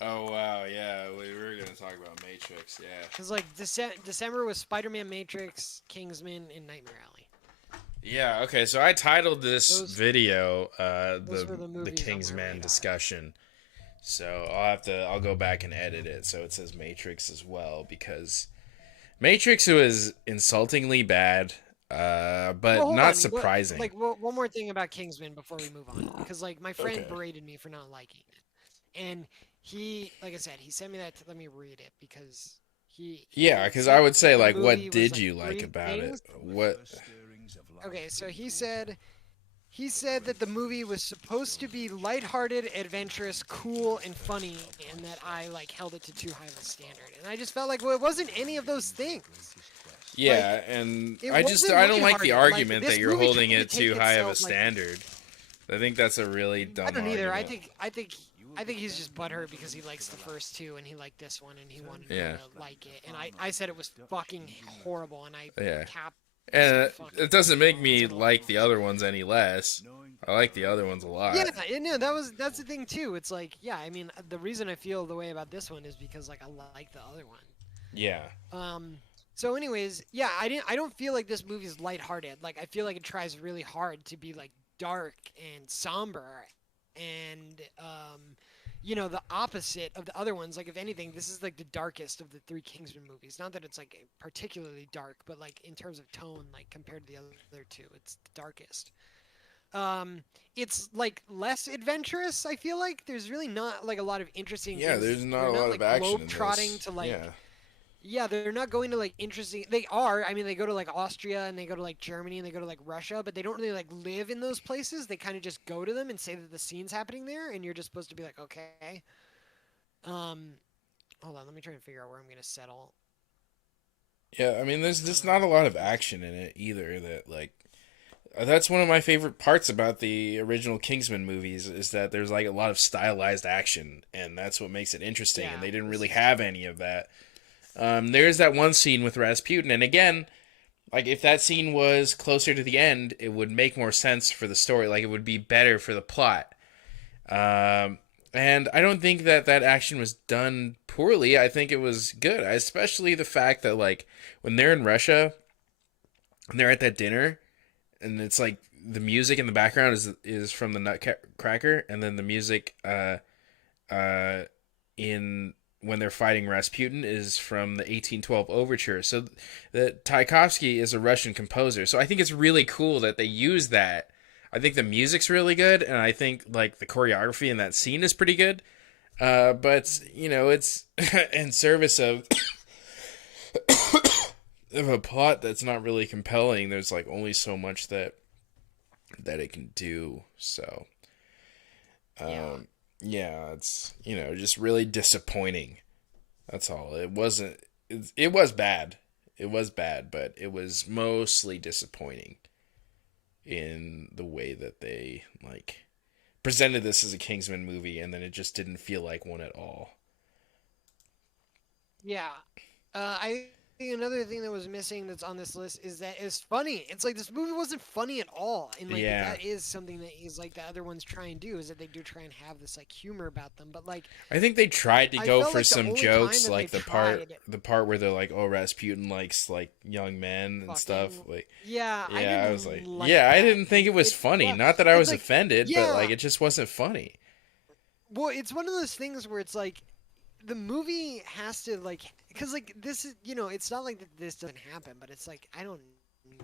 Oh wow, yeah, we were going to talk about Matrix. Yeah. Because like December was Spider-Man, Matrix, Kingsman, and Nightmare Alley. Yeah, okay, so I titled this Those- video those were the the movies on my Kingsman radar. discussion. So I'll go back and edit it so it says Matrix as well, because Matrix was insultingly bad, but Well, hold not on. surprising. One more thing about Kingsman before we move on, because like my friend Okay. berated me for not liking it, and he, like I said, he sent me that to let me read it because Yeah, he because said I would say the like, what movie was, did like, you like three about things. it? What? Okay, so he said that the movie was supposed to be lighthearted, adventurous, cool, and funny, and that I like held it to too high of a standard, and I just felt like, well, it wasn't any of those things. Yeah, and it I wasn't don't like the lighthearted. Like, argument this that you're movie holding tried to it take too high of a itself, like- standard. I think that's a really dumb I don't either. argument. I think he's just butthurt because he likes the first two and he liked this one and he wanted Yeah. to like it. And I said it was fucking horrible and I Yeah. capped. And fucking- it doesn't make me like the other ones any less. I like the other ones a lot. Yeah, and no, that's the thing too. It's like, yeah, I mean, the reason I feel the way about this one is because like I like the other one. Yeah. So anyways, yeah, I don't feel like this movie is lighthearted. Like I feel like it tries really hard to be like dark and somber and you know, the opposite of the other ones. Like if anything, this is like the darkest of the three Kingsman movies. Not that it's like particularly dark, but like in terms of tone, like compared to the other two, it's the darkest. It's like less adventurous. I feel like there's really not like a lot of interesting. Yeah, things. there's not They're a lot like, of action in globe-trotting this. to like. Yeah. Yeah, they're not going to like interesting. They are. I mean, they go to like Austria and they go to like Germany and they go to like Russia, but they don't really like live in those places. They kind of just go to them and say that the scene's happening there, and you're just supposed to be like, okay. Hold on, let me try and figure out where I'm gonna settle. Yeah, I mean, there's just not a lot of action in it either. That like, that's one of my favorite parts about the original Kingsman movies is that there's like a lot of stylized action, and that's what makes it interesting. Yeah, And they didn't this really is have any of that. There's that one scene with Rasputin, and again, like if that scene was closer to the end, it would make more sense for the story. Like it would be better for the plot. And I don't think that action was done poorly. I think it was good, especially the fact that like when they're in Russia, and they're at that dinner, and it's like the music in the background is from the Nutcracker, and then the music in when they're fighting Rasputin is from the 1812 Overture. So the Tchaikovsky is a Russian composer. So I think it's really cool that they use that. I think the music's really good, and I think like the choreography in that scene is pretty good. But you know, it's in service of of a plot that's not really compelling. There's like only so much that it can do. So yeah, it's, you know, just really disappointing. That's all. It wasn't. It was bad. It was bad, but it was mostly disappointing in the way that they like presented this as a Kingsman movie, and then it just didn't feel like one at all. Yeah, I another thing that was missing that's on this list is that it's funny. It's like this movie wasn't funny at all, and like Yeah. that is something that is like the other ones try and do is that they do try and have this like humor about them. But like I think they tried to I go felt for like the some only time jokes, that they like tried the part where they're like, "Oh, Rasputin likes like young men and stuff." fucking Like, yeah, I yeah, I was didn't like, like yeah, I that, didn't think and it was it funny. well, Not that I it's was like offended, but like yeah, it just wasn't funny. well, it's one of those things where it's like the movie has to like because like this is it's not like that this doesn't happen, but it's like I don't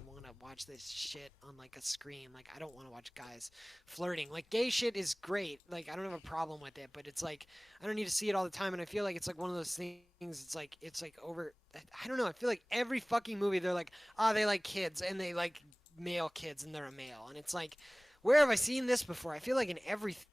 want to watch this shit on like a screen. Like I don't want to watch guys flirting. Like gay shit is great. Like I don't have a problem with it, but it's like I don't need to see it all the time. And I feel like it's like one of those things. It's like over. I don't know. I feel like every fucking movie they're like they like kids and they like male kids and they're a male, and it's like where have I seen this before? I feel like in everything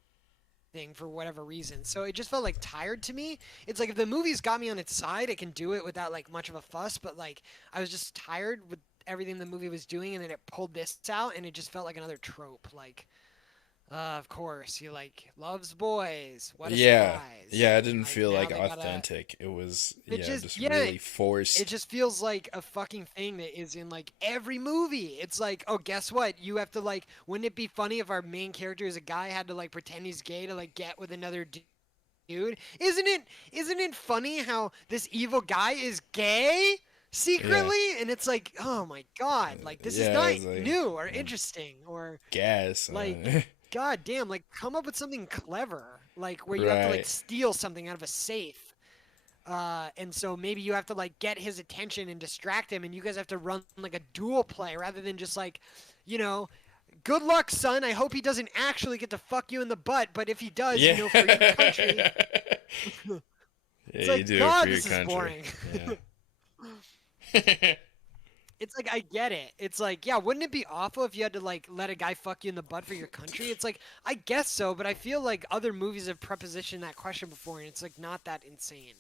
for whatever reason. So it just felt like tired to me. It's like if the movie's got me on its side, it can do it without like much of a fuss, but like I was just tired with everything the movie was doing and then it pulled this out and it just felt like another trope like of course he like loves boys. What a Yeah, surprise. yeah, it And didn't like feel now like they gotta authentic. It was, it yeah, just just yeah, really it forced. just feels like a fucking thing that is in like every movie. It's like, oh, guess what? You have to like. Wouldn't it be funny if our main character is a guy had to like pretend he's gay to like get with another dude? Isn't it funny how this evil guy is gay Yeah, secretly? And it's like, oh my god, like this is yeah, not it was like, new or I interesting or guess, like god damn, like come up with something clever, like where you have to like right. steal something out of a safe. And so maybe you have to like get his attention and distract him, and you guys have to run like a dual play rather than just like, you know, good luck, son. I hope he doesn't actually get to fuck you in the butt, but if he does, Yeah. for your country. Yeah, It's you like, do it for God, your this is country. boring. Yeah. It's like I get it. It's like, yeah, wouldn't it be awful if you had to like let a guy fuck you in the butt for your country? It's like I guess so, but I feel like other movies have prepositioned that question before, and it's like not that insane.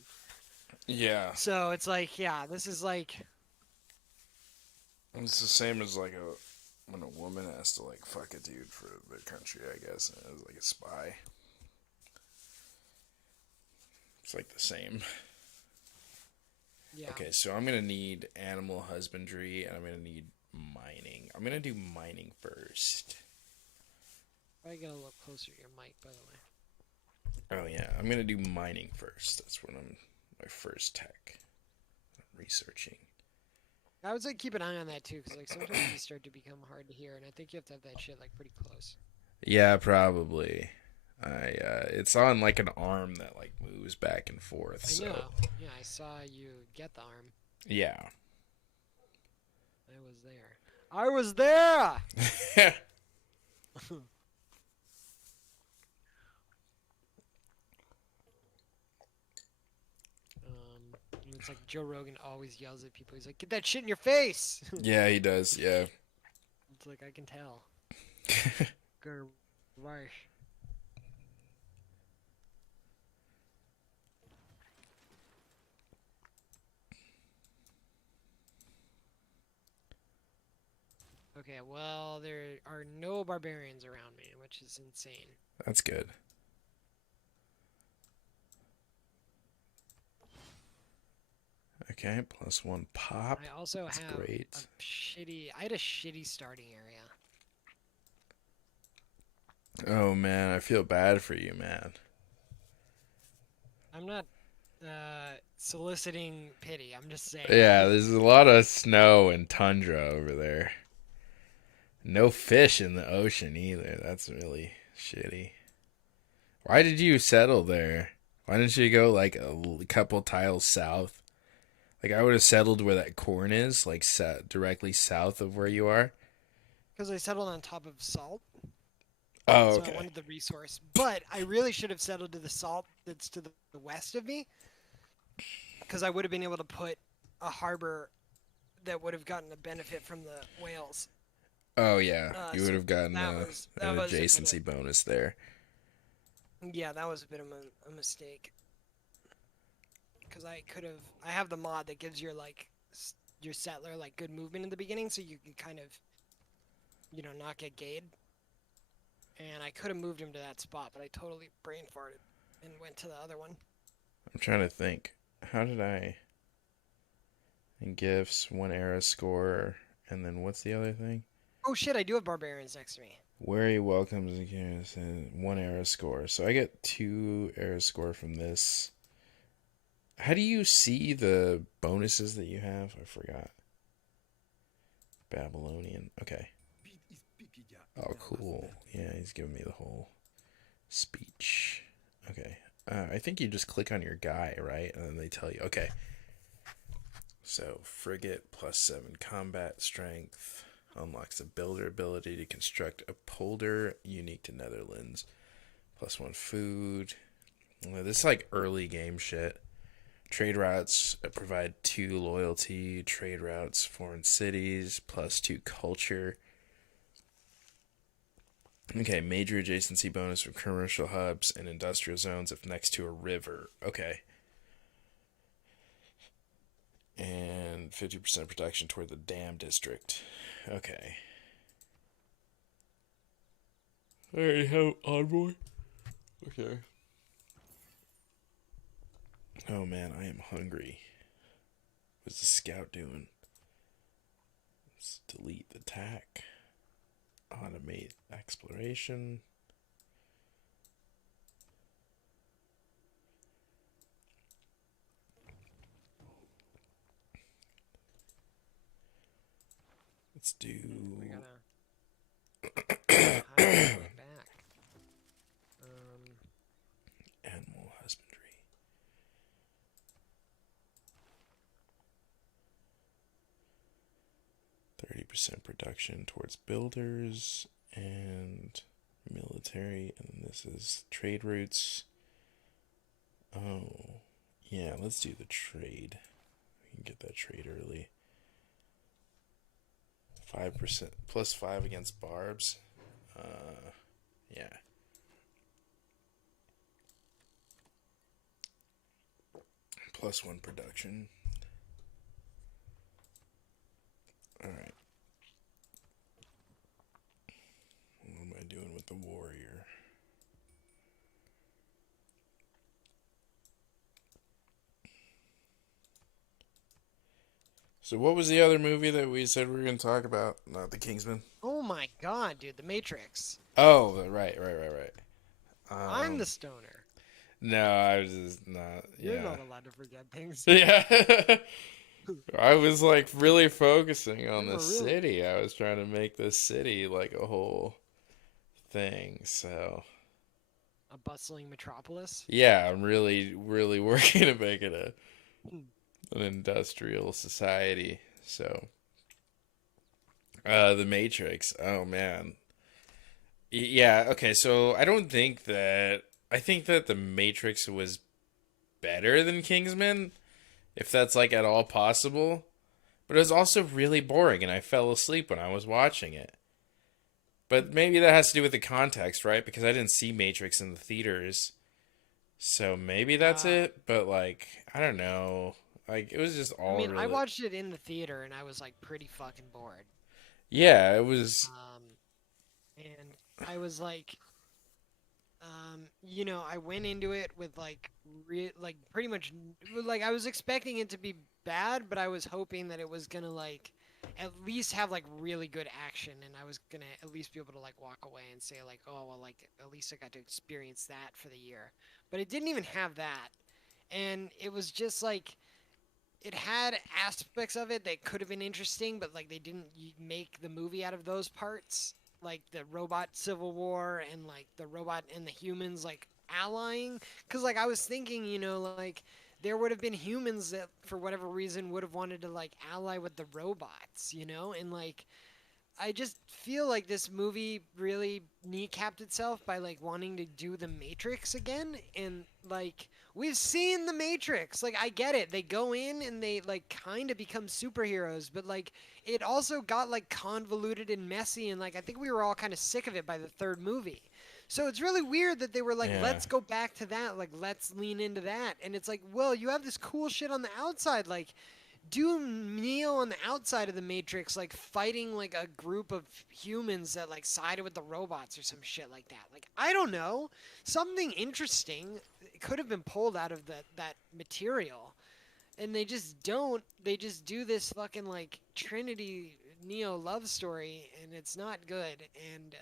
Yeah. So it's like, yeah, this is like, It's the same as like when a woman has to like fuck a dude for their country, I guess, as like a spy. It's like the same. yeah. Okay, so I'm gonna need animal husbandry and I'm gonna need mining. I'm gonna do mining first. I gotta look closer at your mic, by the way. Oh yeah, I'm gonna do mining first. That's what I'm my first tech. I'm researching. I would say keep an eye on that too, because like sometimes these start to become hard to hear, and I think you have to have that shit like pretty close. Yeah, probably. It's on like an arm that like moves back and forth. I So know. Yeah, I saw you get the arm. yeah. I was there. I was there. It's like Joe Rogan always yells at people. He's like, "Get that shit in your face." Yeah, he does. Yeah. It's like I can tell. Good right. Okay, well, there are no barbarians around me, which is insane. That's good. Okay, +1 pop. I also That's have great. I had a shitty starting area. Oh man, I feel bad for you, man. I'm not soliciting pity. I'm just saying. Yeah, there's a lot of snow and tundra over there. No fish in the ocean either. That's really shitty. Why did you settle there? Why didn't you go like a couple tiles south? Like I would have settled where that corn is, like directly south of where you are. Because I settled on top of salt, Oh, so I okay. wanted the resource. But I really should have settled to the salt that's to the west of me, because I would have been able to put a harbor that would have gotten a benefit from the whales. Oh yeah, you would So have gotten that an was a bit adjacency bonus there. yeah, that was a bit of a mistake. Because I have the mod that gives your like your settler like good movement in the beginning, so you can kind of, not get gayed. And I could have moved him to that spot, but I totally brain farted and went to the other one. I'm trying to think. How did I? and gifts, one era score, and then what's the other thing? Oh shit, I do have barbarians next to me. Where he welcomes and one era score. So I get two era score from this. How do you see the bonuses that you have? I forgot. Babylonian. Okay. Oh, cool. Yeah, he's giving me the whole speech. Okay. I think you just click on your guy, right? And then they tell you. Okay. So, frigate +7 combat strength unlocks the builder ability to construct a polder unique to Netherlands. +1 food. This is like early game shit. Trade routes provide 2 loyalty. Trade routes, foreign cities, +2 culture. Okay, major adjacency bonus from commercial hubs and industrial zones if next to a river. Okay. And 50% protection toward the dam district. Okay. Alright, how envoy? Okay. Oh man, I am hungry. What's the scout doing? Let's delete the attack. Automate exploration. Let's do. We gotta back. Animal husbandry. 30% production towards builders and military, and this is trade routes. Oh, yeah, let's do the trade. We can get that trade early. 5% +5 against barbs. Yeah. +1 production. Alright. What am I doing with the warrior? So what was the other movie that we said we were going to talk about? Not The Kingsman? Oh my god, dude, The Matrix. Oh, right. I'm the stoner. No, I was just not. You're Yeah. not allowed to forget things. Yeah. I was like really focusing on You the were really- city. I was trying to make this city like a whole thing. So, A bustling metropolis. yeah, I'm really, really working to make it an industrial society. So, The Matrix. Oh man. Yeah, okay. So, I think that The Matrix was better than Kingsman, if that's like at all possible. But it was also really boring and I fell asleep when I was watching it. But maybe that has to do with the context, right? Because I didn't see Matrix in the theaters. So maybe that's it, but like I don't know. Like it was just all I really watched it in the theater and I was like pretty fucking bored. Yeah, it was And I was like, I went into it with like, pretty much, like I was expecting it to be bad, but I was hoping that it was gonna like, at least have like really good action, and I was gonna at least be able to like walk away and say like, oh well, like at least I got to experience that for the year. But it didn't even have that, and it was just like it had aspects of it that could have been interesting, but like they didn't make the movie out of those parts, like the robot civil war and like the robot and the humans like allying. Because like I was thinking, like there would have been humans that for whatever reason would have wanted to like ally with the robots, and like I just feel like this movie really kneecapped itself by like wanting to do the Matrix again, and like we've seen the Matrix. Like I get it, they go in and they like kind of become superheroes, but like it also got like convoluted and messy, and like I think we were all kind of sick of it by the third movie. So it's really weird that they were like, Yeah. let's go back to that, like let's lean into that, and it's like, well, you have this cool shit on the outside, like do Neo on the outside of the Matrix, like fighting like a group of humans that like sided with the robots or some shit like that. Like I don't know, something interesting could have been pulled out of that material. and they just don't. They just do this fucking like Trinity Neo love story, and it's not good. And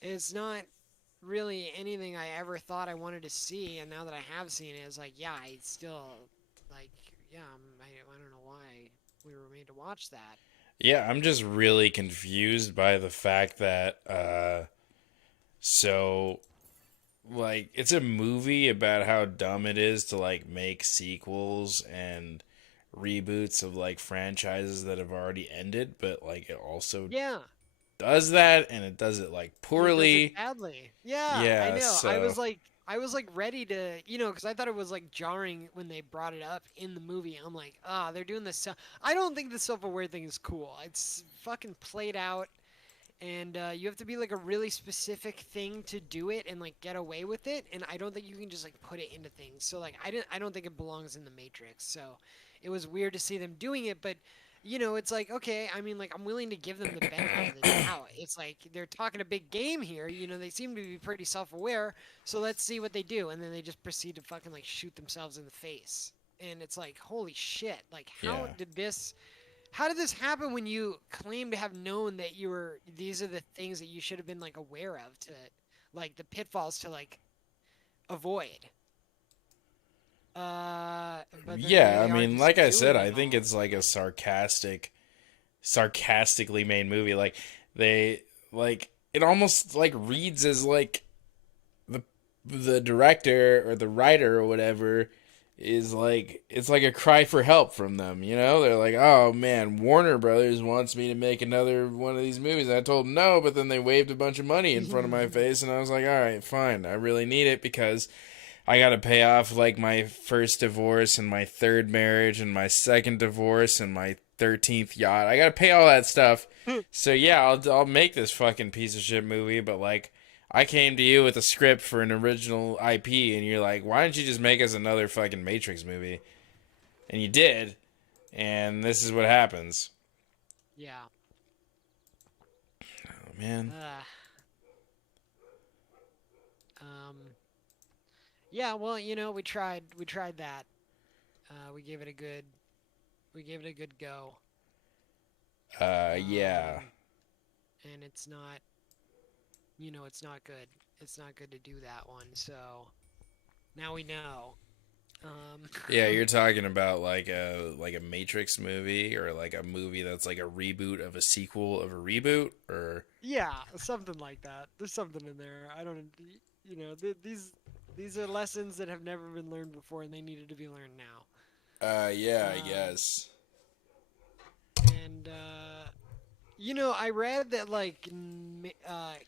it's not really anything I ever thought I wanted to see. And now that I have seen it, it's like, yeah, I still like, yeah, I don't know why we were made to watch that. Yeah, I'm just really confused by the fact that so like it's a movie about how dumb it is to like make sequels and reboots of like franchises that have already ended, but like it also Yeah, does that and it does it like and it does it poorly. badly. Yeah, I Yeah, know. so I was like ready to, because I thought it was like jarring when they brought it up in the movie. I'm like, they're doing this. I don't think the self-aware thing is cool. It's fucking played out, and you have to be like a really specific thing to do it and like get away with it. And I don't think you can just like put it into things. So like, I don't think it belongs in the Matrix. So it was weird to see them doing it, but it's like, okay, I mean, like, I'm willing to give them the benefit of the doubt. It's like they're talking a big game here. They seem to be pretty self aware. So let's see what they do. And then they just proceed to fucking, like, shoot themselves in the face. And it's like, holy shit. Like, yeah. how did this happen when you claim to have known that these are the things that you should have been, like, aware of to, like, the pitfalls to, like, avoid? But then here Yeah, I they are mean, just like I said, doing I it think all. it's like a sarcastically made movie. Like they like it almost like reads as like the the director or the writer or whatever is like it's like a cry for help from them, you know? They're like, "Oh man, Warner Brothers wants me to make another one of these movies." And I told them no, but then they waved a bunch of money in front of my face and I was like, "All right, fine. I really need it because I got to pay off like my first divorce and my third marriage and my second divorce and my 13th yacht. I got to pay all that stuff. So yeah, I'll make this fucking piece of shit movie, but like I came to you with a script for an original IP and you're like, "Why don't you just make us another fucking Matrix movie?" And you did, and this is what happens. Yeah. Oh man. Uh, um, yeah, well, we tried that. We gave it a good, we gave it a good go. Yeah. Um, and it's not good. It's not good to do that one. So now we know. Yeah, you're talking about like a Matrix movie or like a movie that's like a reboot of a sequel of a reboot or yeah, something like that. There's something in there. I don't, these are lessons that have never been learned before, and they needed to be learned now. yeah, I Um, guess. and I read that like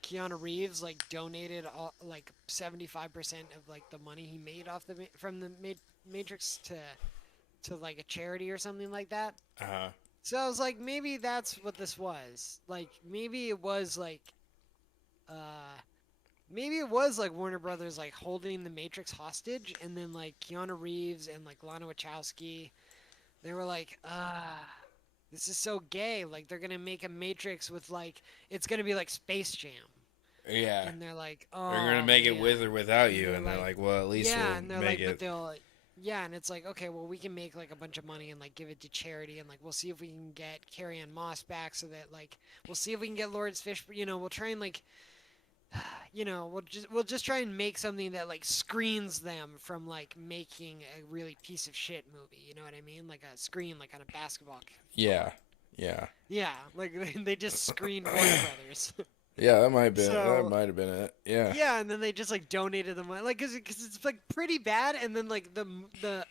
Keanu Reeves like donated like 75% of like the money he made off from the Matrix to like a charity or something like that. Uh-huh. So I was like, maybe that's what this was. Like maybe it was like uh Warner Brothers like holding the Matrix hostage, and then like Keanu Reeves and like Lana Wachowski, they were like, this is so gay. Like they're gonna make a Matrix with like it's gonna be like Space Jam, Yeah. and they're like, They're going to oh make it man, with or without and you they're and they're like, like, "Well, at least yeah, we'll and they're make like, but it." they'll, yeah, and it's like, okay, well we can make like a bunch of money and like give it to charity, and like we'll see if we can get Carrie Ann Moss back, so that like we'll see if we can get Lawrence Fish, we'll try and like we'll just try and make something that like screens them from like making a really piece of shit movie. You know what I mean? Like a screen, like on a basketball court. Yeah. Yeah. Yeah, like they just screened Warner Brothers. Yeah, that So might have been it. Yeah. yeah, and then they just like donated the money, like because it's like pretty bad, and then like the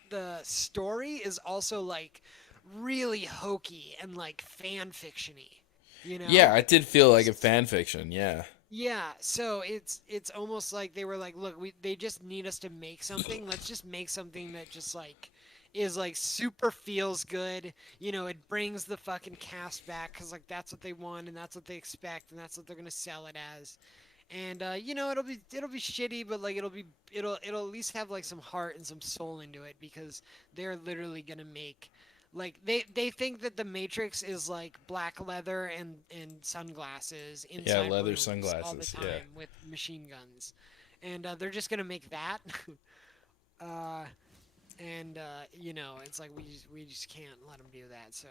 story is also like really hokey and like fan fictiony. You know? Yeah, it did feel like a fan fiction. Yeah. Yeah, so it's almost like they were like, look, they just need us to make something. Let's just make something that just like is like super feels good. It brings the fucking cast back because like that's what they want and that's what they expect and that's what they're gonna sell it as. And it'll be shitty, but like it'll at least have like some heart and some soul into it because they're literally gonna make like they think that the Matrix is like black leather and sunglasses Yeah, inside leather rooms all the sunglasses. Yeah. time with machine guns, and they're just gonna make that. uh, and it's like we just can't let him do that. So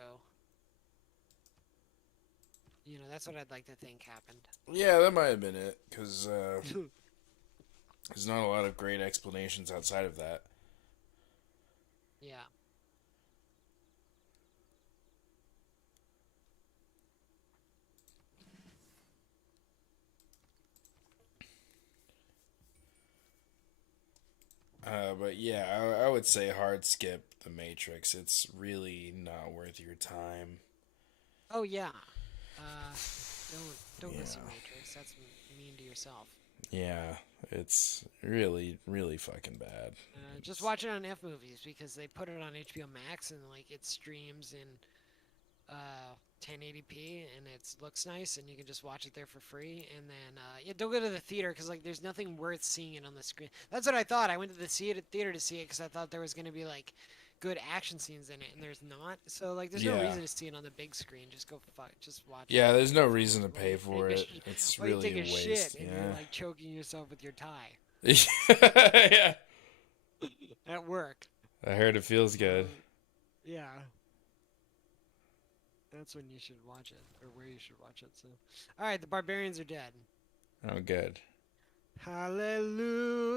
that's what I'd like to think happened. Yeah, that might have been it, because there's not a lot of great explanations outside of that. Yeah. But yeah, I would say hard skip The Matrix. It's really not worth your time. Oh yeah. Uh, don't go see Yeah. Matrix. That's mean to yourself. Yeah, it's really, really fucking bad. Just watch it on F Movies because they put it on HBO Max and like it streams in 1080p and it looks nice and you can just watch it there for free. And then yeah, don't go to the theater because like there's nothing worth seeing it on the screen. That's what I thought. I went to the theater to see it because I thought there was gonna be like good action scenes in it and there's not. So like there's no Yeah. reason to see it on the big screen. Just watch it. Yeah, there's no reason to While pay you for take a it. It's while you really take a a shit waste. and you're like choking yourself with your tie Yeah. Yeah. at work. I heard it feels good. Yeah. That's when you should watch it, or where you should watch it. So, all right, the barbarians are dead. Oh, good. Hallelujah!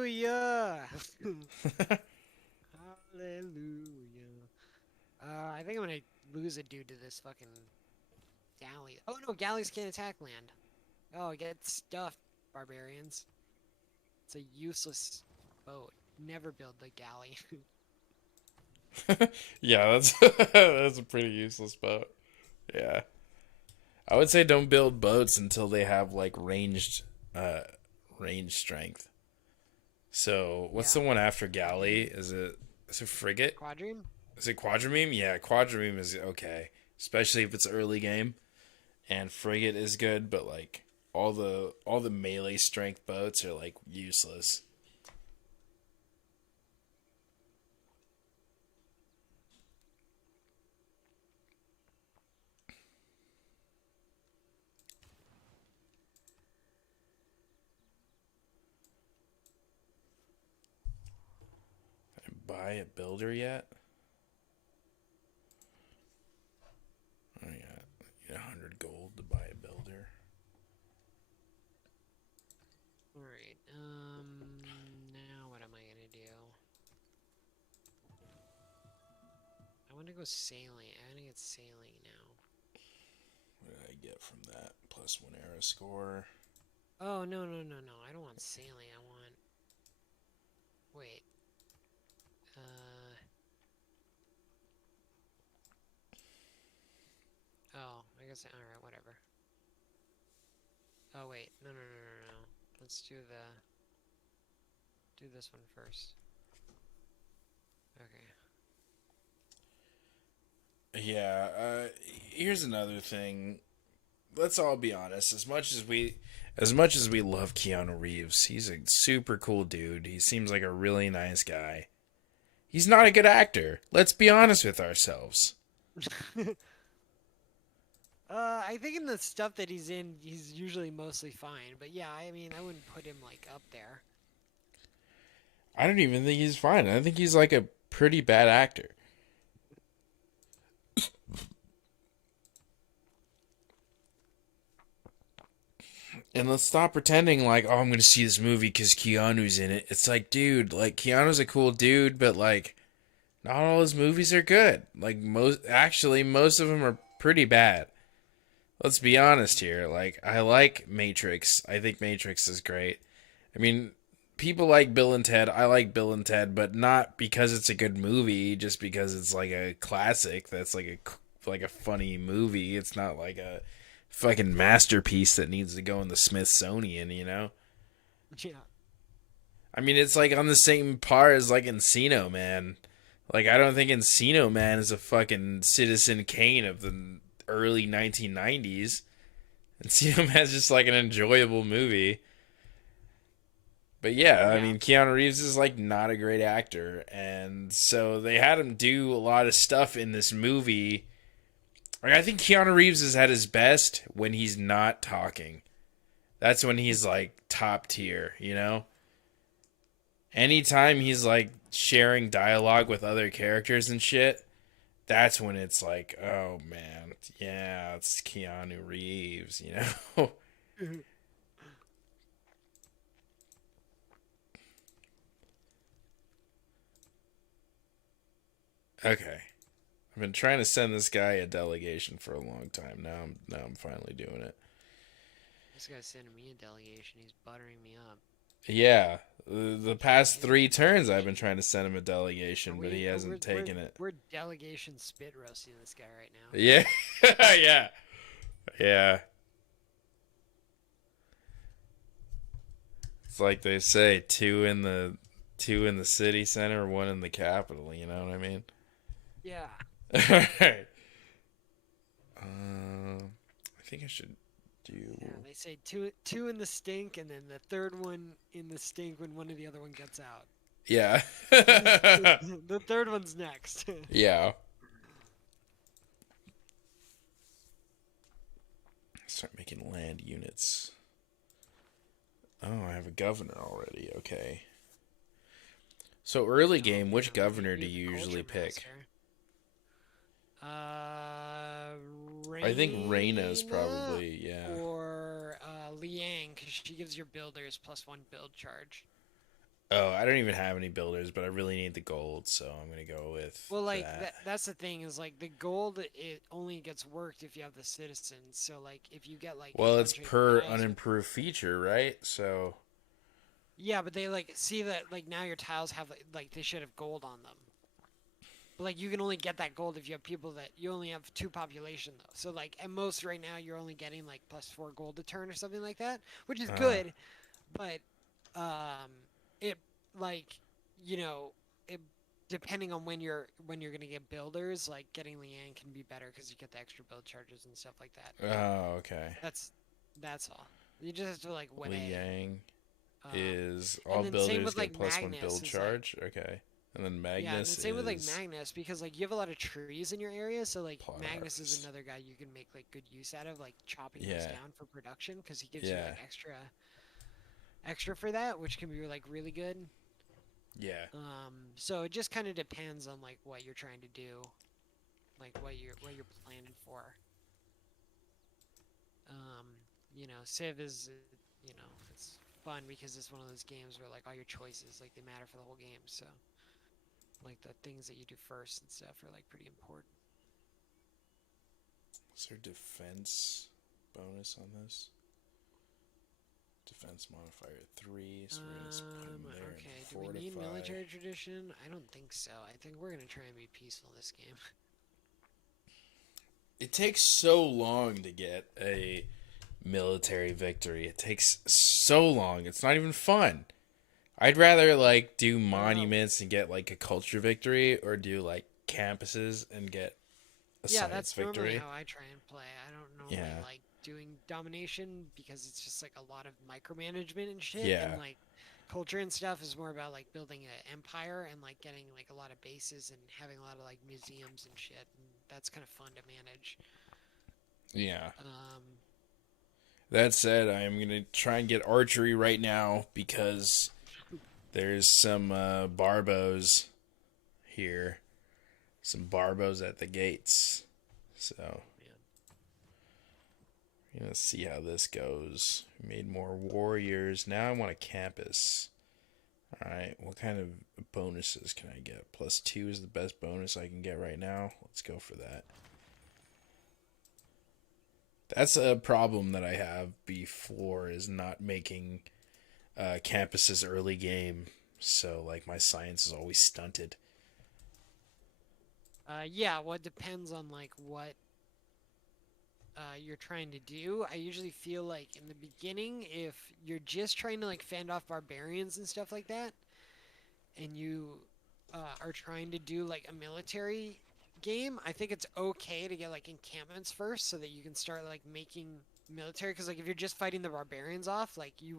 Hallelujah! I think I'm gonna lose a dude to this fucking galley. Oh no, galleys can't attack land. Oh, get stuffed, barbarians. It's a useless boat. Never build the galley. Yeah, that's that's a pretty useless boat. Yeah. I would say don't build boats until they have like uh range strength. So, what's Yeah. the one after galley? Is it frigate? Quadrime? Is it quadrimeme? Yeah, quadrimeme is okay, especially if it's early game. And frigate is good, but like all the melee strength boats are like useless. Buy a builder yet? Oh yeah, you get 100 gold to buy a builder. Alright, now what am I gonna do? I wanna go sailing. I wanna get sailing now. What did I get from that? +1 era score. Oh, no, no, no, no. I don't want sailing. I want... Wait. Uh... Oh, I guess... Alright, whatever. Oh, wait. No, no, no, no, no. Let's do the... Do this one first. Okay. Yeah, here's another thing. Let's all be honest. As much as we love Keanu Reeves, he's a super cool dude. He seems like a really nice guy. He's not a good actor. Let's be honest with ourselves. I think in the stuff that he's in, he's usually mostly fine. But yeah, I mean, I wouldn't put him, like, up there. I don't even think he's fine. I think he's like a pretty bad actor. And let's stop pretending like, oh, I'm going to see this movie because Keanu's in it. It's like, dude, like, Keanu's a cool dude, but, like, not all his movies are good. Like, most of them are pretty bad. Let's be honest here. Like, I like Matrix. I think Matrix is great. I mean, people like Bill and Ted. I like Bill and Ted, but not because it's a good movie, just because it's like a classic that's like a funny movie. It's not like a fucking masterpiece that needs to go in the Smithsonian, you know? Yeah. I mean, it's like on the same par as like Encino Man. Like, I don't think Encino Man is a fucking Citizen Kane of the early 1990s. Encino Man's just like an enjoyable movie. But yeah, I Yeah. mean, Keanu Reeves is like not a great actor. And so they had him do a lot of stuff in this movie. Like, I think Keanu Reeves is at his best when he's not talking. That's when he's like top tier, you know? Anytime he's like sharing dialogue with other characters and shit, that's when it's like, oh man, yeah, it's Keanu Reeves, you know? Okay. I've been trying to send this guy a delegation for a long time. Now I'm finally doing it. This guy's sending me a delegation. He's buttering me up. Yeah, the past 3 turns I've been trying to send him a delegation, but he We're, hasn't taken it. we're delegation spit roasting this guy right now. Yeah, yeah, yeah. It's like they say, two in the city center, one in the capital. You know what I mean? Yeah. Alright. I think I should do. Yeah, they say two in the stink, and then the third one in the stink when one of the other one gets out. Yeah. The third one's next. Yeah. Start making land units. Oh, I have a governor already. Okay. So early game, which governor do you usually pick? Reina, I think Reina's probably, yeah. Or Liang, because she gives your builders +1 build charge. Oh, I don't even have any builders, but I really need the gold, so I'm gonna go with Well, like that. that's the thing is like the gold it only gets worked if you have the citizens. So like if you get like a Well, it's bunch of per tiles unimproved feature, right? So yeah, but they like see that like now your tiles have like they should have gold on them. But like you can only get that gold if you have people that you only have 2 population though. So like at most right now you're only getting like +4 gold a turn or something like that, which is good. But it like you know it depending on when you're gonna get builders, like getting Liang can be better because you get the extra build charges and stuff like that. oh, okay. That's all. You just have to like Li weigh. Yang Um, is and all then same builders with like get +1 Magnus build is charge. Okay. And then yeah, and then Magnus same with like is Magnus because like you have a lot of trees in your area, so like Magnus is plus. another guy you can make like good use out of, like chopping those Yeah. down for production because he gives you Yeah. like extra for that, which can be like really good. Yeah. So it just kind of depends on like what you're trying to do, like what you're planning for. Um, Civ is it's fun because it's one of those games where like all your choices like they matter for the whole game. So like the things that you do first and stuff are like pretty important. Is there defense bonus on this? Defense modifier 3, so we're gonna put him there Okay, and do we need fortify. military tradition? I don't think so. I think we're gonna try and be peaceful this game. It takes so long to get a military victory. It takes so long. It's not even fun. I'd rather like do monuments and get like a culture victory, or do like campuses and get a Yeah, science that's normally victory. how I try and play. I don't normally Yeah. like doing domination because it's just like a lot of micromanagement and shit. Yeah. And like culture and stuff is more about like building an empire and like getting like a lot of bases and having a lot of like museums and shit. And that's kind of fun to manage. Yeah. Um, That said, I am gonna try and get archery right now because there's some barbos here, some barbos at the gates. So we're gonna see how this goes. We made more warriors. Now I want a campus. All right, what kind of bonuses can I get? +2 is the best bonus I can get right now. Let's go for that. That's a problem that I have before, is not making campuses early game. So like my science is always stunted. yeah, well, it depends on like what you're trying to do. I usually feel like in the beginning, if you're just trying to like fend off barbarians and stuff like that, and you are trying to do like a military game, I think it's okay to get like encampments first so that you can start like making military. Because like if you're just fighting the barbarians off, like you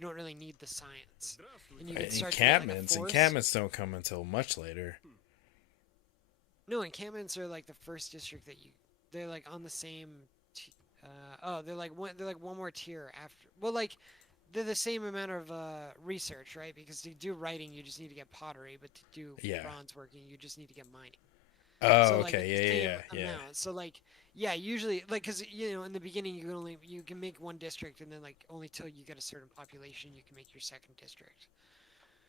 don't really need the science, and you can start to get, like, a Encampments. force. Encampments don't come until much later. No, encampments are like the first district that you. They're like on the same. They're like one more tier after. Well, like they're the same amount of research, right? Because to do writing, you just need to get pottery, but to do Yeah. bronze working, you just need to get mining. Oh, So like okay. it's the Yeah, same yeah, yeah, amount. So like yeah, usually like because in the beginning you can make one district and then like only till you get a certain population you can make your second district.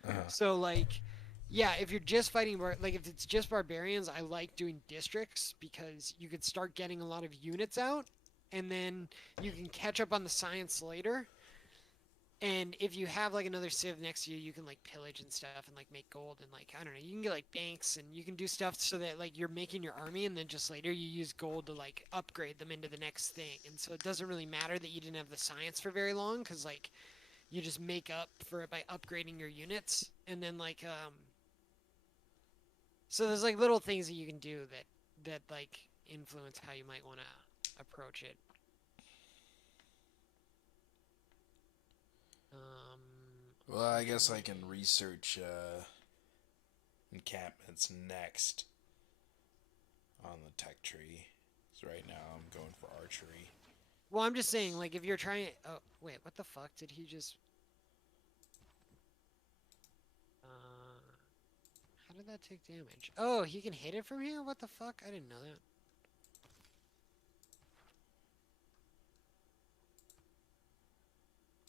yeah. So like yeah, if you're just fighting like if it's just barbarians, I like doing districts because you could start getting a lot of units out and then you can catch up on the science later. And if you have like another civ next to you, you can like pillage and stuff and like make gold and like I don't know, you can get like banks and you can do stuff so that like you're making your army and then just later you use gold to like upgrade them into the next thing. And so it doesn't really matter that you didn't have the science for very long because like you just make up for it by upgrading your units and then like so there's like little things that you can do that like influence how you might want to approach it. Well, I I'm trying guess to I can research encampments next on the tech tree. So right now I'm going for archery. Well, I'm just saying, like, if you're trying. Oh, wait, what the fuck did he just? How did that take damage? Oh, he can hit it from here? What the fuck? I didn't know that.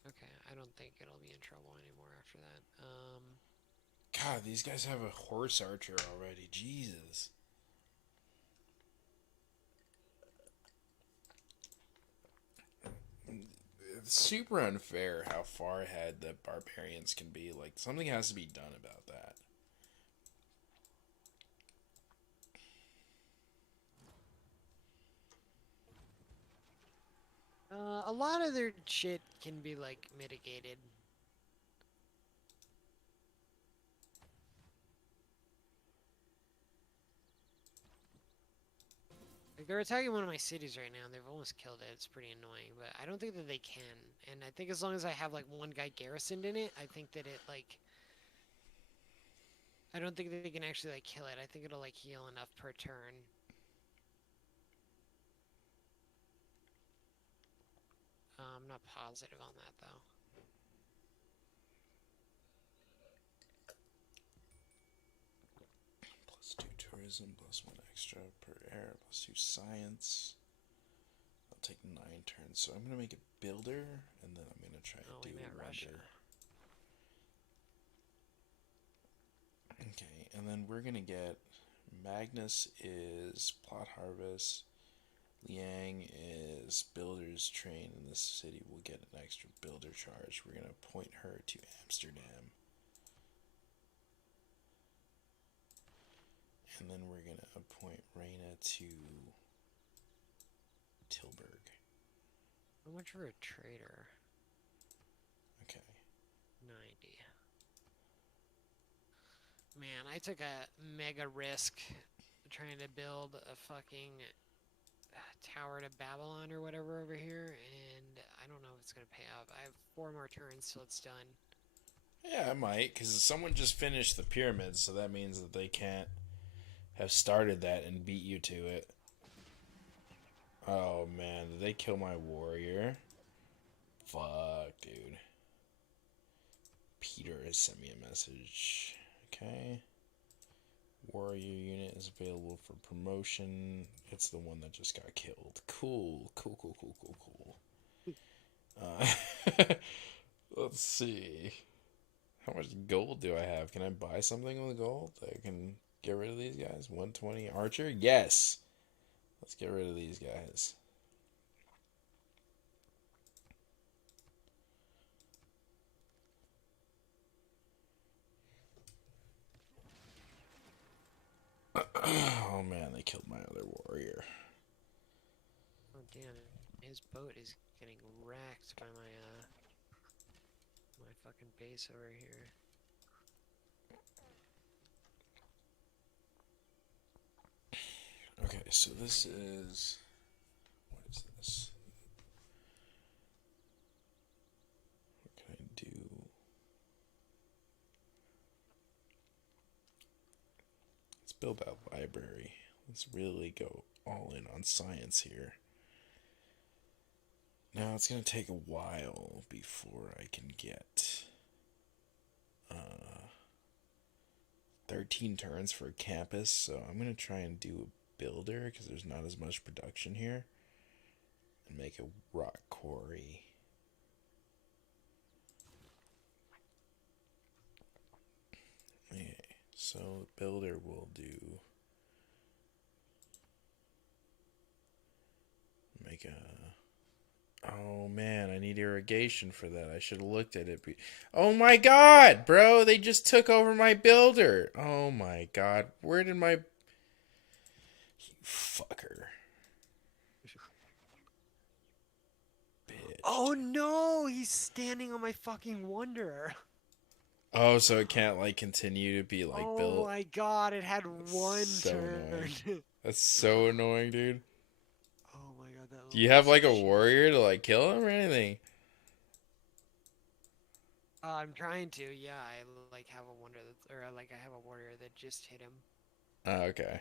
Okay, I don't think it'll be in trouble anymore after that. God, these guys have a horse archer already. Jesus. It's super unfair how far ahead the barbarians can be. Like, something has to be done about that. a lot of their shit can be like mitigated. Like they're attacking one of my cities right now, and they've almost killed it. It's pretty annoying, but I don't think that they can. And I think as long as I have like one guy garrisoned in it, I think that it like I don't think that they can actually like kill it. I think it'll like heal enough per turn. I'm not positive on that though. +2 tourism, +1 extra per air, +2 science. I'll take 9 turns. So I'm gonna make a builder, and then I'm gonna try Oh, to we do met Russia. wonder. Okay, and then we're gonna get Magnus is plot harvest. Liang is builder's train in this city. Will get an extra builder charge. We're gonna point her to Amsterdam. And then we're gonna appoint Reina to Tilburg. How much for a trader? Okay. 90. Man, I took a mega risk trying to build a fucking tower to Babylon or whatever over here, and I don't know if it's gonna pay off. I have 4 more turns till it's done. Yeah, I might, because someone just finished the pyramids, so that means that they can't have started that and beat you to it. Oh man, did they kill my warrior? Fuck, dude. Peter has sent me a message. Okay. Warrior unit is available for promotion. It's the one that just got killed. Cool, cool, cool, cool, cool, cool. Let's see. How much gold do I have? Can I buy something with gold? I can get rid of these guys. 120 archer? Yes. Let's get rid of these guys. Oh man, they killed my other warrior. Oh damn, his boat is getting wrecked by my fucking base over here. Okay, so this is... What is this? What can I do? Let's build that library. Let's really go all in on science here. Now it's gonna take a while before I can get 13 turns for a campus, so I'm gonna try and do a builder because there's not as much production here, and make a rock quarry. Okay, so the builder will do make a. Oh man, I need irrigation for that. I should have looked at it. Oh my god, bro, they just took over my builder. Oh my god, where did my. You fucker. Bitch. Oh no, he's standing on my fucking Wanderer. Oh, so it can't like continue to be like Oh built. my god, it had one So turn. That's so annoying, dude. Oh my god, that Do you have little like a piece of shit. warrior to like kill him or anything? I'm trying to, yeah. I like have a wonder that, or like I have a warrior that just hit him. Oh, okay.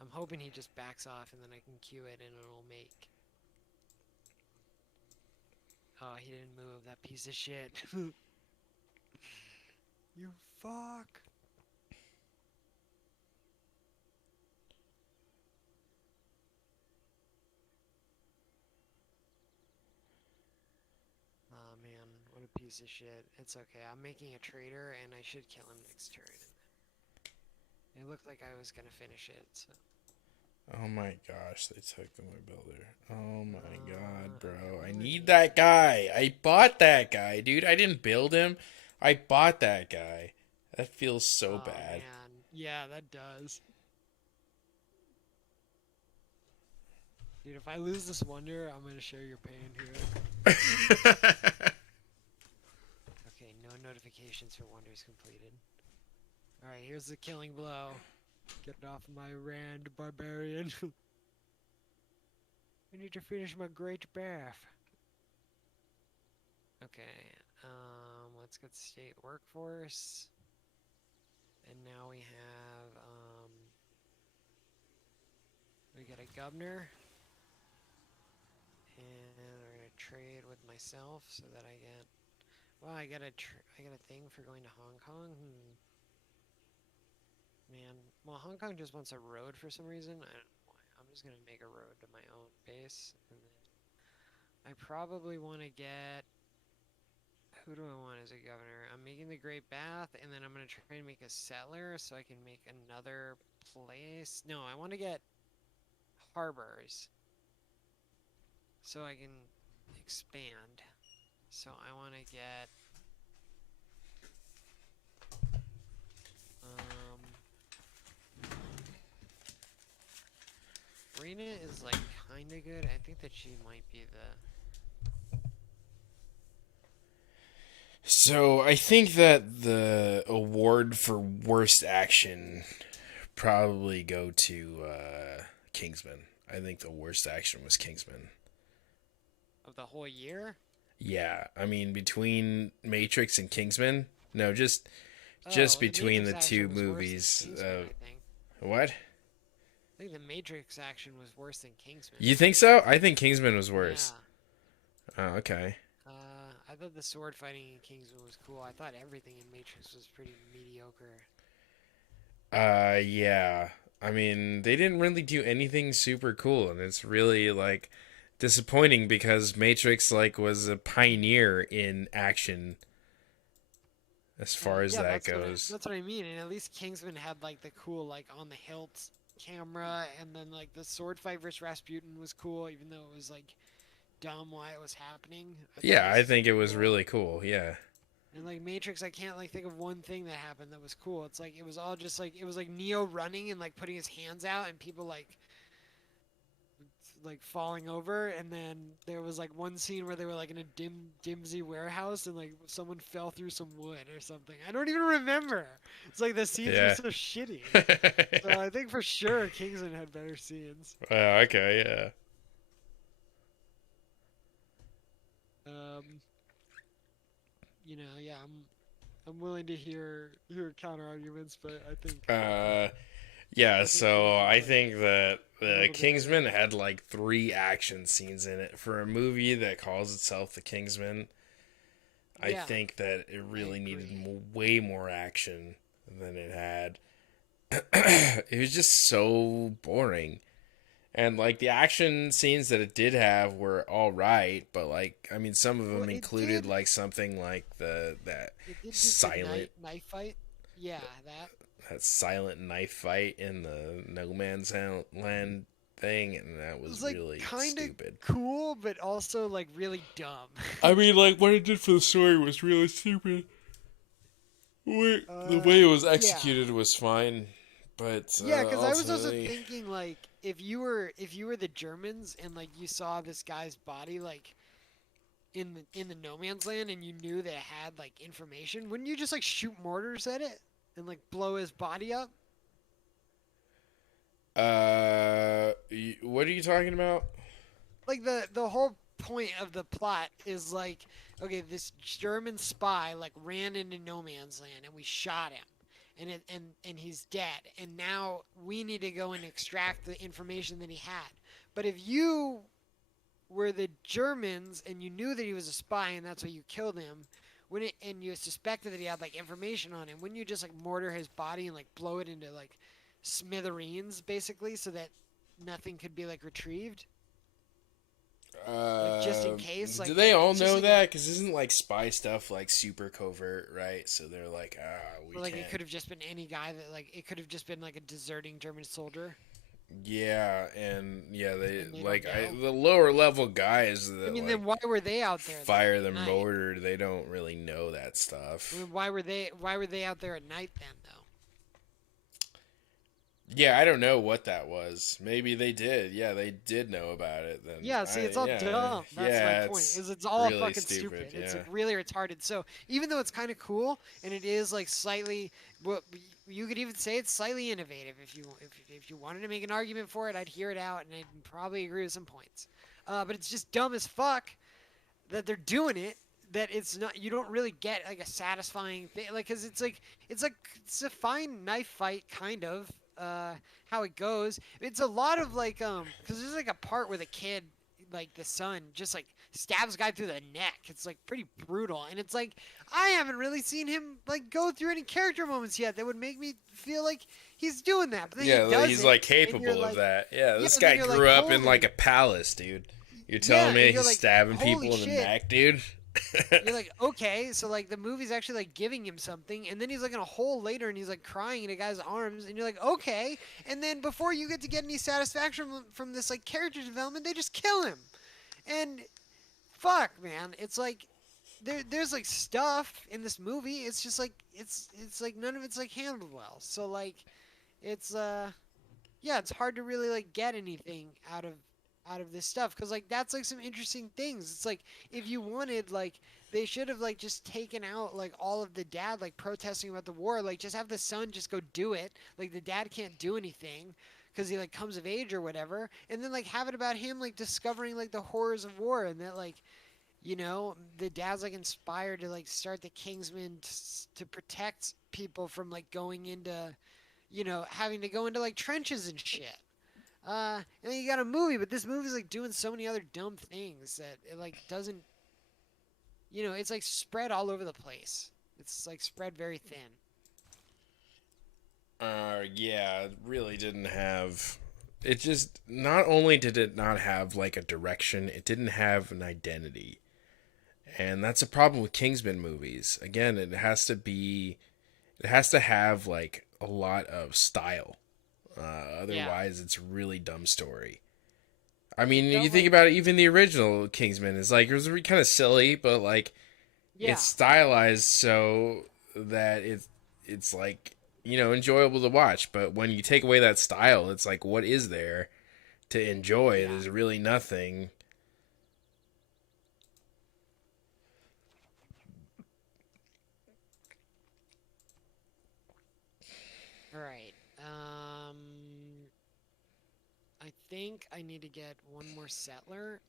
I'm hoping he just backs off and then I can queue it and it'll make. Oh, he didn't move, that piece of shit. You fuck. Oh man, what a piece of shit. It's okay, I'm making a trader and I should kill him next turn. It looked like I was gonna finish it, so. Oh my gosh, they took my builder. Oh my god, bro. Okay, I what need is that it? guy. I bought that guy, dude. I didn't build him. I bought that guy. That feels so Oh bad. man, yeah, that does. Dude, if I lose this wonder, I'm gonna share your pain here. Okay, no notifications for wonders completed. Alright, here's the killing blow. Get it off my Rand barbarian. I need to finish my great bath. Okay, let's get state workforce. And now we get a governor. And we're gonna trade with myself so that I get. Well, I get a thing for going to Hong Kong. Man, well, Hong Kong just wants a road for some reason. I don't know why. I'm just gonna make a road to my own base, and then I probably want to get. Who do I want as a governor? I'm making the Great Bath, and then I'm gonna try and make a settler so I can make another place. No, I want to get harbors so I can expand. So I want to get Rena is like kind of good. I think that she might be the. So I think that the award for worst action probably go to Kingsman. I think the worst action was Kingsman. Of the whole year? Yeah, I mean between Matrix and Kingsman. No, just Oh, the between the Matrix two action was worse than movies. Kingsman, I think. What? I think the Matrix action was worse than Kingsman. You think so? I think Kingsman was worse. Yeah. Oh, okay. I thought the sword fighting in Kingsman was cool. I thought everything in Matrix was pretty mediocre. Yeah. I mean, they didn't really do anything super cool, and it's really like disappointing because Matrix like was a pioneer in action as far as Yeah, that goes. that's what I mean. And at least Kingsman had like the cool like on the hilt camera, and then like the sword fight versus Rasputin was cool, even though it was like dumb why it was happening. I thought it Yeah, I was think it was cool. really cool. Yeah. And like Matrix, I can't like think of one thing that happened that was cool. It's like it was all just like it was like Neo running and like putting his hands out and people like falling over, and then there was like one scene where they were like in a dimsy warehouse and like someone fell through some wood or something. I don't even remember. It's like the scenes were Yeah. so shitty. So I think for sure Kingsman had better scenes. Okay, yeah. Um, yeah, I'm willing to hear counter arguments, but I think. Yeah, I think they so needed I like think that a the little bit of Kingsman everything. had like 3 action scenes in it. For a movie that calls itself The Kingsman, I Yeah, think that it I really needed agree. way more action than it had. It was just so boring. And like the action scenes that it did have were all right, but like I mean some of Well, them included like something like the it did do the silent knife fight. Yeah, that. that silent knife fight in the No Man's Land thing, and that It was was like really kind of stupid. cool, but also like really dumb. I mean, like what it did for the story was really stupid. The uh, way it was yeah. executed was fine, but Yeah, because I was also ultimately, thinking like if you were the Germans and like you saw this guy's body like in the no man's land and you knew they had like information, wouldn't you just like shoot mortars at it and like blow his body up? what are you talking about? Like the whole point of the plot is like okay, this German spy like ran into no man's land and we shot him. And he's dead. And now we need to go and extract the information that he had. But if you were the Germans and you knew that he was a spy and that's why you killed him, and you suspected that he had like information on him, wouldn't you just like mortar his body and like blow it into like smithereens basically so that nothing could be like retrieved? Like just in Uh, case, do like they all it's just know like a that? Because isn't like spy stuff like super covert, right? So they're like, we or like it can't. could have just been any guy that like it could have just been like a deserting German soldier Yeah, and yeah, they and they don't like know. the lower level guys I that mean, like then why were they out there then fire the at night? mortar. They don't really know that I stuff. mean, why were they out there at night then though? Yeah, I don't know what that was. Maybe they did. Yeah, they did know about it. Then Yeah, see, it's all yeah, dumb. That's my yeah, point. it's Is it's all really fucking stupid. stupid. It's Yeah. like really retarded. So even though it's kind of cool and it is like slightly, what you could even say it's slightly innovative. If you wanted to make an argument for it, I'd hear it out and I'd probably agree with some points. But it's just dumb as fuck that they're doing it. That it's not. You don't really get like a satisfying thing. Like, cause it's a fine knife fight kind of. How it goes. It's a lot of like because there's like a part where the kid, like the son, just like stabs a guy through the neck. It's like pretty brutal, and it's like I haven't really seen him like go through any character moments yet that would make me feel like he's doing that. But then he Yeah, like, does he's it, like and you're capable of like, that. Yeah, yeah, this and then guy you're like, grew up in like a holy, palace, dude. You're telling yeah, and me you're he's like, stabbing holy people in the shit. neck, dude? You're like, okay, so like the movie's actually like giving him something, and then he's like in a hole later and he's like crying in a guy's arms, and you're like, okay, and then before you get to get any satisfaction from this like character development, they just kill him, and fuck, man, it's like there's like stuff in this movie. It's just like it's like none of it's like handled well. So like it's yeah, it's hard to really like get anything out of this stuff because like that's like some interesting things. It's like if you wanted like they should have like just taken out like all of the dad like protesting about the war, like just have the son just go do it. Like the dad can't do anything because he like comes of age or whatever, and then like have it about him like discovering like the horrors of war and that like the dad's like inspired to like start the Kingsmen to protect people from like going into having to go into like trenches and shit. And then you got a movie, but this movie's like doing so many other dumb things that it like doesn't, it's like spread all over the place. It's like spread very thin. Yeah, it really didn't have. It just not only did it not have like a direction, it didn't have an identity, and that's a problem with Kingsman movies. Again, it has to have like a lot of style. Yeah, Otherwise, it's a really dumb story. I it mean, you felt think like about it, even the original Kingsman is like it was kind of silly, but like yeah, it's stylized so that it's like enjoyable to watch. But when you take away that style, it's like what is there to enjoy? yeah. There's really nothing. All right. I think I need to get one more settler,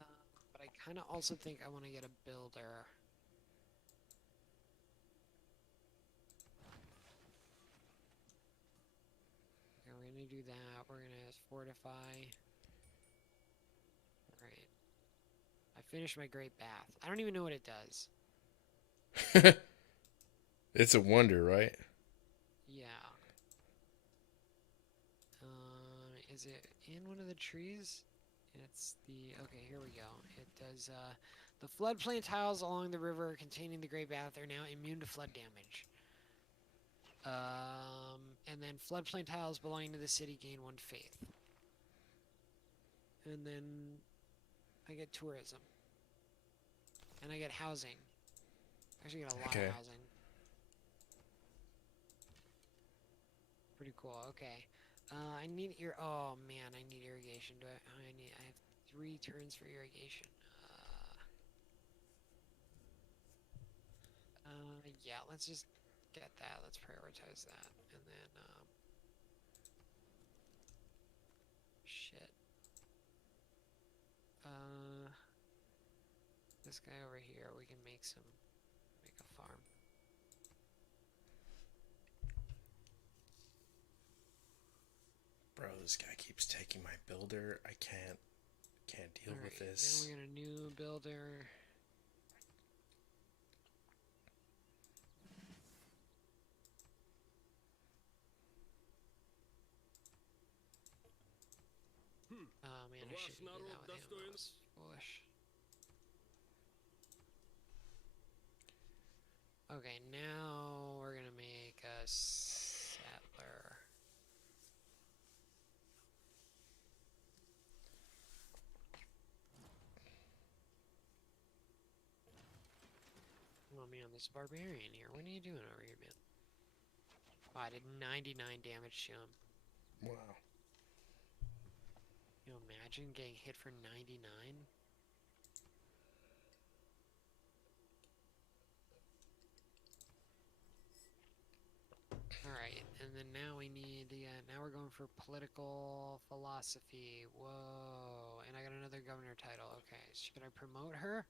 uh, but I kind of also think I want to get a builder. We're gonna fortify. Alright. I finished my great bath. I don't even know what it does. It's a wonder, right? Yeah. Is it in one of the trees? It's the... Okay, here we go. It does, the floodplain tiles along the river containing the Great Bath are now immune to flood damage. And then floodplain tiles belonging to the city gain 1 faith. And then I get tourism. And I get housing. I actually get a lot of housing. Pretty cool. Okay. I need oh man, I need irrigation. I have 3 turns for irrigation. Yeah, let's just get that. Let's prioritize that. And then, shit. This guy over here, we can make a farm. Bro, this guy keeps taking my builder. I can't deal with this. Now we got a new builder. Oh man, I shouldn't do that with him. That was foolish. Okay, now we're gonna make a settler. Oh man, this barbarian here. What are you doing over here, man? Oh, I did 99 damage to him. Wow. You imagine getting hit for 99? Alright, and then now we need, now we're going for political philosophy. Whoa, and I got another governor title. Okay, should I promote her?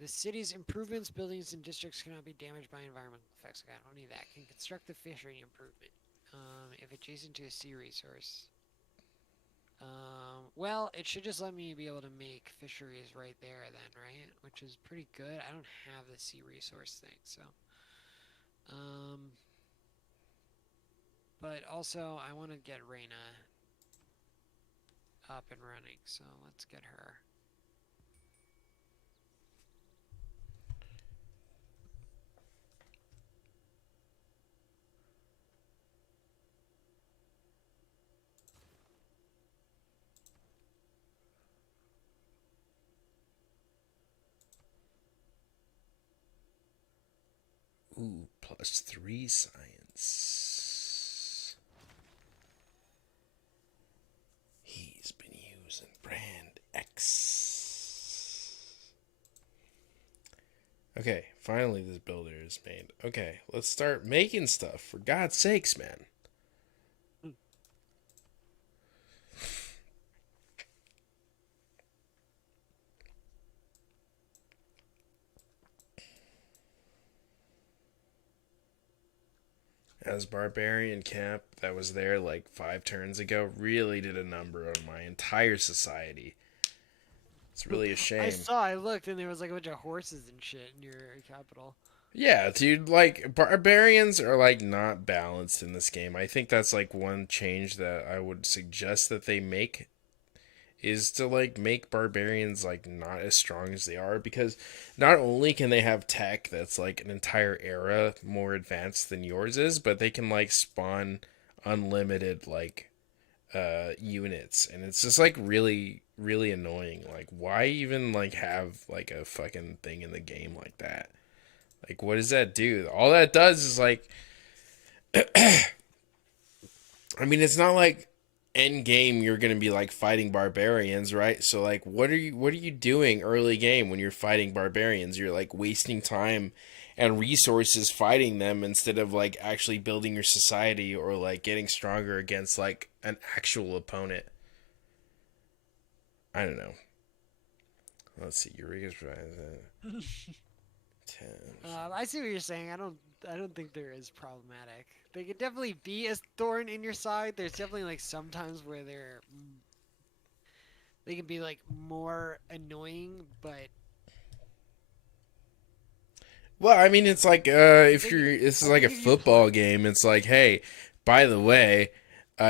The city's improvements, buildings, and districts cannot be damaged by environmental effects. Okay, I don't need that. Can construct the fishery improvement. If adjacent to a sea resource. Well, it should just let me be able to make fisheries right there then, right? Which is pretty good. I don't have the sea resource thing, so. But also, I want to get Reyna up and running, so let's get her. Ooh, +3 science. He's been using brand X. Okay, finally this builder is made. Okay, let's start making stuff. For God's sakes, man. As barbarian camp that was there like 5 turns ago really did a number on my entire society. It's really a shame. I looked, and there was like a bunch of horses and shit in your capital. Yeah, dude, like barbarians are like not balanced in this game. I think that's like one change that I would suggest that they make is to like make barbarians like not as strong as they are, because not only can they have tech that's like an entire era more advanced than yours is, but they can like spawn unlimited like units, and it's just like really annoying. Like, why even like have like a fucking thing in the game like that? Like, what does that do? All that does is like I mean, it's not like end game you're gonna be like fighting barbarians, right? So like, what are you doing early game when you're fighting barbarians? You're like wasting time and resources fighting them instead of like actually building your society or like getting stronger against like an actual opponent. I don't know. Let's see. Eureka's I see what you're saying. I don't think they're as problematic. They could definitely be a thorn in your side. There's definitely like sometimes where they can be like more annoying, but Well, I mean, it's like I if think you're this is I like think a if you play, football game. It's like, hey, by the way,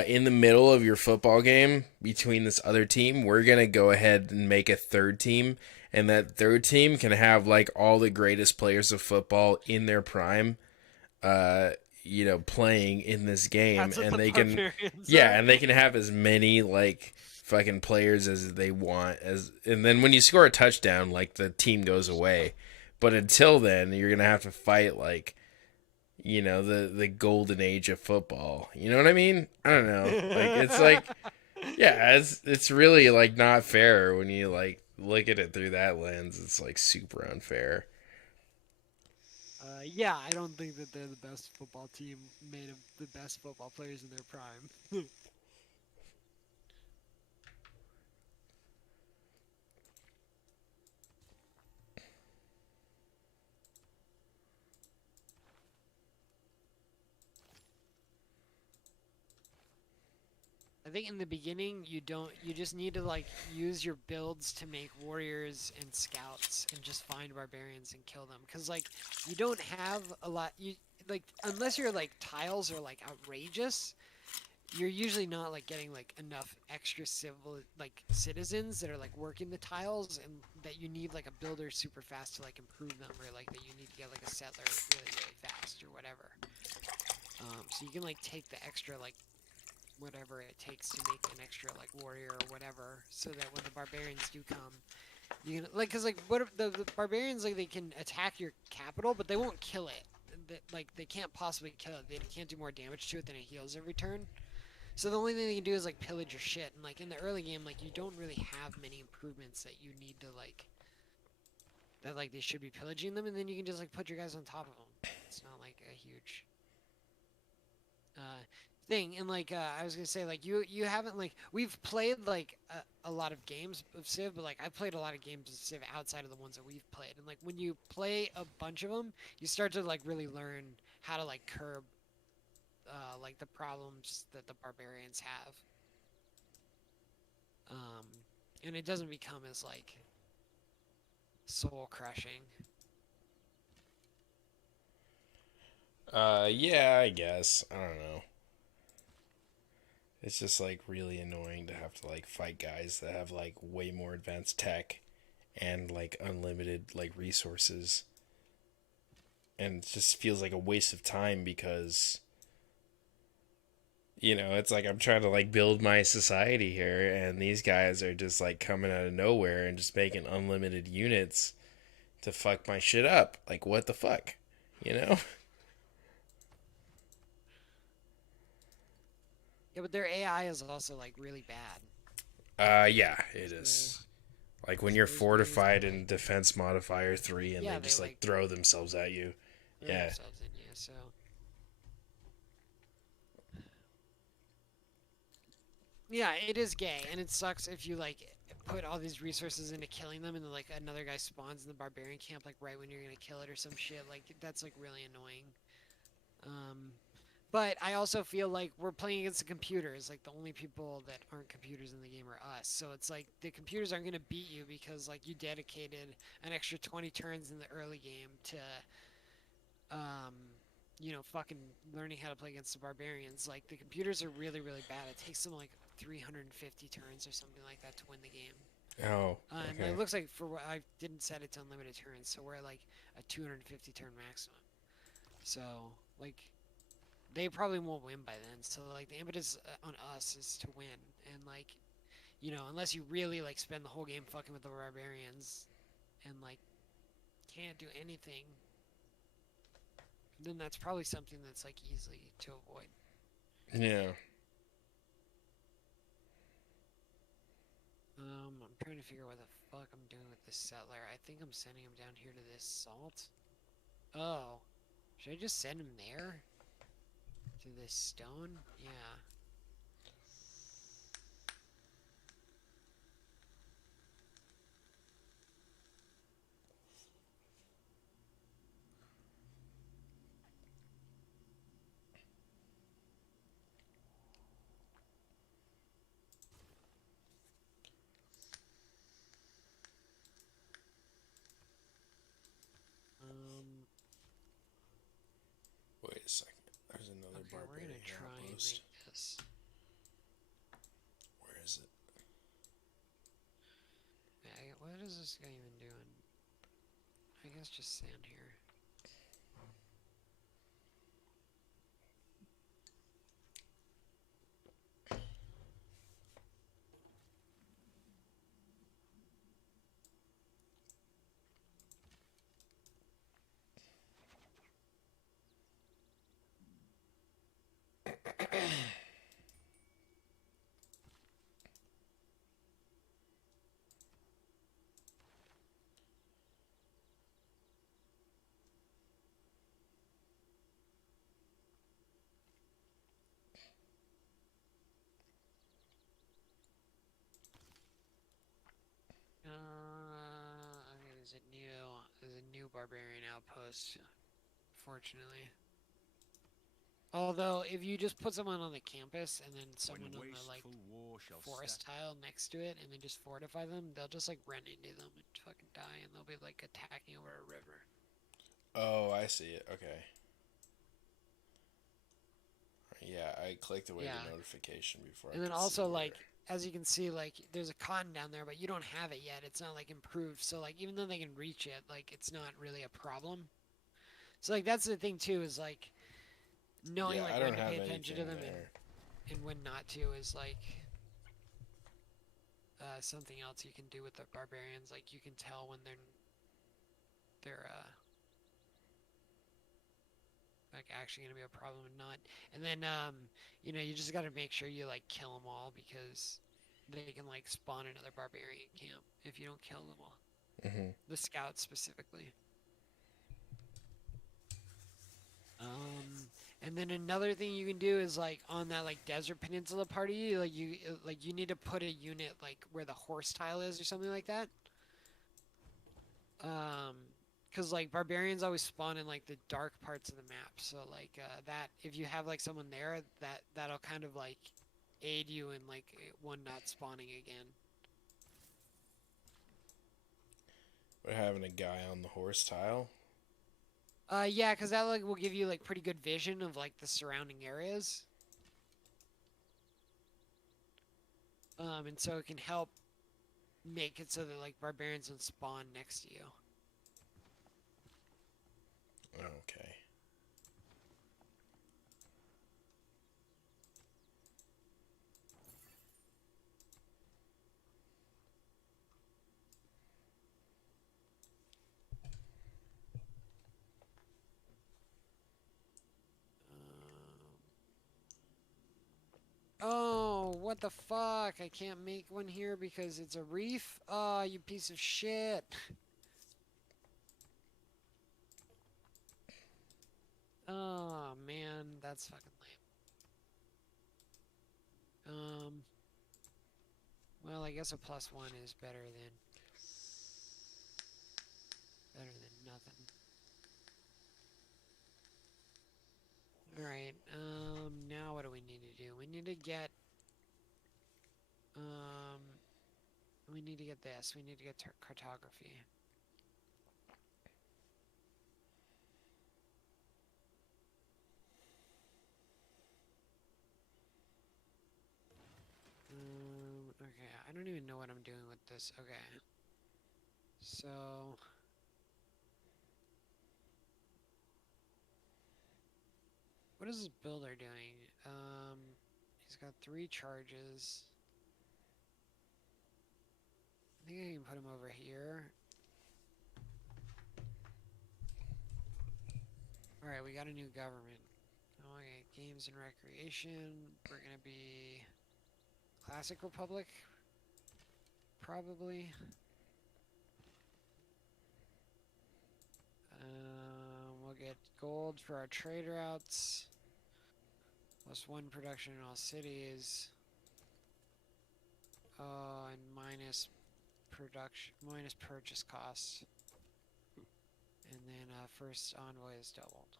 in the middle of your football game between this other team, we're gonna go ahead and make a third team, and that third team can have like all the greatest players of football in their prime, uh, playing in this game, that's what and the they can, barbarians yeah, are. and they can have as many like fucking players as they want and then when you score a touchdown, like the team goes away. But until then, you're gonna have to fight like the golden age of football. You know what I mean? I don't know. Like it's like yeah, it's really like not fair when you like look at it through that lens. It's like super unfair. Yeah, I don't think that they're the best football team made of the best football players in their prime. I think in the beginning you just need to like use your builds to make warriors and scouts and just find barbarians and kill them because like you don't have a lot you like unless your like tiles are like outrageous you're usually not like getting like enough extra civil like citizens that are like working the tiles and that you need like a builder super fast to like improve them or like that you need to get like a settler really fast or whatever. So you can like take the extra like whatever it takes to make an extra like warrior or whatever so that when the barbarians do come you can like because like what the barbarians like they can attack your capital but they won't kill it like they can't possibly kill it they can't do more damage to it than it heals every turn so the only thing they can do is like pillage your shit and like in the early game like you don't really have many improvements that you need to like that like they should be pillaging them and then you can just like put your guys on top of them it's not like a huge uh, thing. And like I was gonna say, like you haven't like we've played like a lot of games of Civ, but like I've played a lot of games of Civ outside of the ones that we've played. And like when you play a bunch of them, you start to like really learn how to like curb like the problems that the barbarians have. Um, and it doesn't become as like soul crushing. Yeah, I guess. I don't know. It's just like really annoying to have to like fight guys that have like way more advanced tech and like unlimited like resources. And it just feels like a waste of time because it's like I'm trying to like build my society here and these guys are just like coming out of nowhere and just making unlimited units to fuck my shit up. Like what the fuck? You know? Yeah, but their AI is also like really bad. Yeah, it So, is. Like when so you're there's ways to fortified in like defense modifier 3 and they yeah they just like like throw themselves at you. throw Yeah. themselves in you. So yeah, it is gay, and it sucks if you like put all these resources into killing them, and then like another guy spawns in the barbarian camp like right when you're gonna kill it or some shit. Like that's like really annoying. Um, but I also feel like we're playing against the computers. Like the only people that aren't computers in the game are us. So it's like the computers aren't gonna beat you because like you dedicated an extra 20 turns in the early game to um, fucking learning how to play against the barbarians. Like the computers are really, really bad. It takes them like 350 turns or something like that to win the game. Oh, And okay. it looks like for what I didn't set it to unlimited turns, so we're at like a 250 turn maximum. So like they probably won't win by then. So like the impetus on us is to win, and like unless you really like spend the whole game fucking with the barbarians and like can't do anything, then that's probably something that's like easily to avoid. Yeah. I'm trying to figure out what the fuck I'm doing with this settler. I think I'm sending him down here to this salt. Oh. Should I just send him there? To this stone? Yeah. Okay, we're gonna barbarian try and outpost. make this. Where is it? Yeah, what is this guy even doing? I guess just stand here. Okay, there's a new barbarian outpost, fortunately. Although, if you just put someone on the campus and then someone on the like forest tile next to it, and then just fortify them, they'll just like run into them and fucking die, and they'll be like attacking over a river. Oh, I see it. Okay. Yeah, I clicked away Yeah, the notification before I and then could see also where. like as you can see, like there's a cotton down there, but you don't have it yet. It's not like improved, so like even though they can reach it, like it's not really a problem. So like that's the thing too, is like knowing Yeah, like I when don't to pay have attention to anything them there. and when not to is like something else you can do with the barbarians. Like you can tell when they're like actually gonna be a problem and not. And then you just got to make sure you like kill them all because they can like spawn another barbarian camp if you don't kill them all. Hmm. The scouts specifically. Um, and then another thing you can do is like on that like desert peninsula party, like you need to put a unit like where the horse tile is or something like that. Um, because like barbarians always spawn in like the dark parts of the map. So like that if you have like someone there, that'll kind of like aid you in like one not spawning again. We're having a guy on the horse tile. Yeah, because that like will give you like pretty good vision of like the surrounding areas. And so it can help make it so that like barbarians don't spawn next to you. Okay. Um, oh, what the fuck? I can't make one here because it's a reef? Oh, you piece of shit. Oh, man, that's fucking lame. Well, I guess a +1 is better than nothing. All right. Now what do we need to do? We need to get um we need to get this. We need to get cartography. Okay, I don't even know what I'm doing with this. Okay. So what is this builder doing? He's got 3 charges. I think I can put him over here. All right, we got a new government. Okay, games and recreation. We're gonna be Classic Republic, probably. We'll get gold for our trade routes. +1 production in all cities. Oh, and minus purchase costs. And then first envoy is doubled.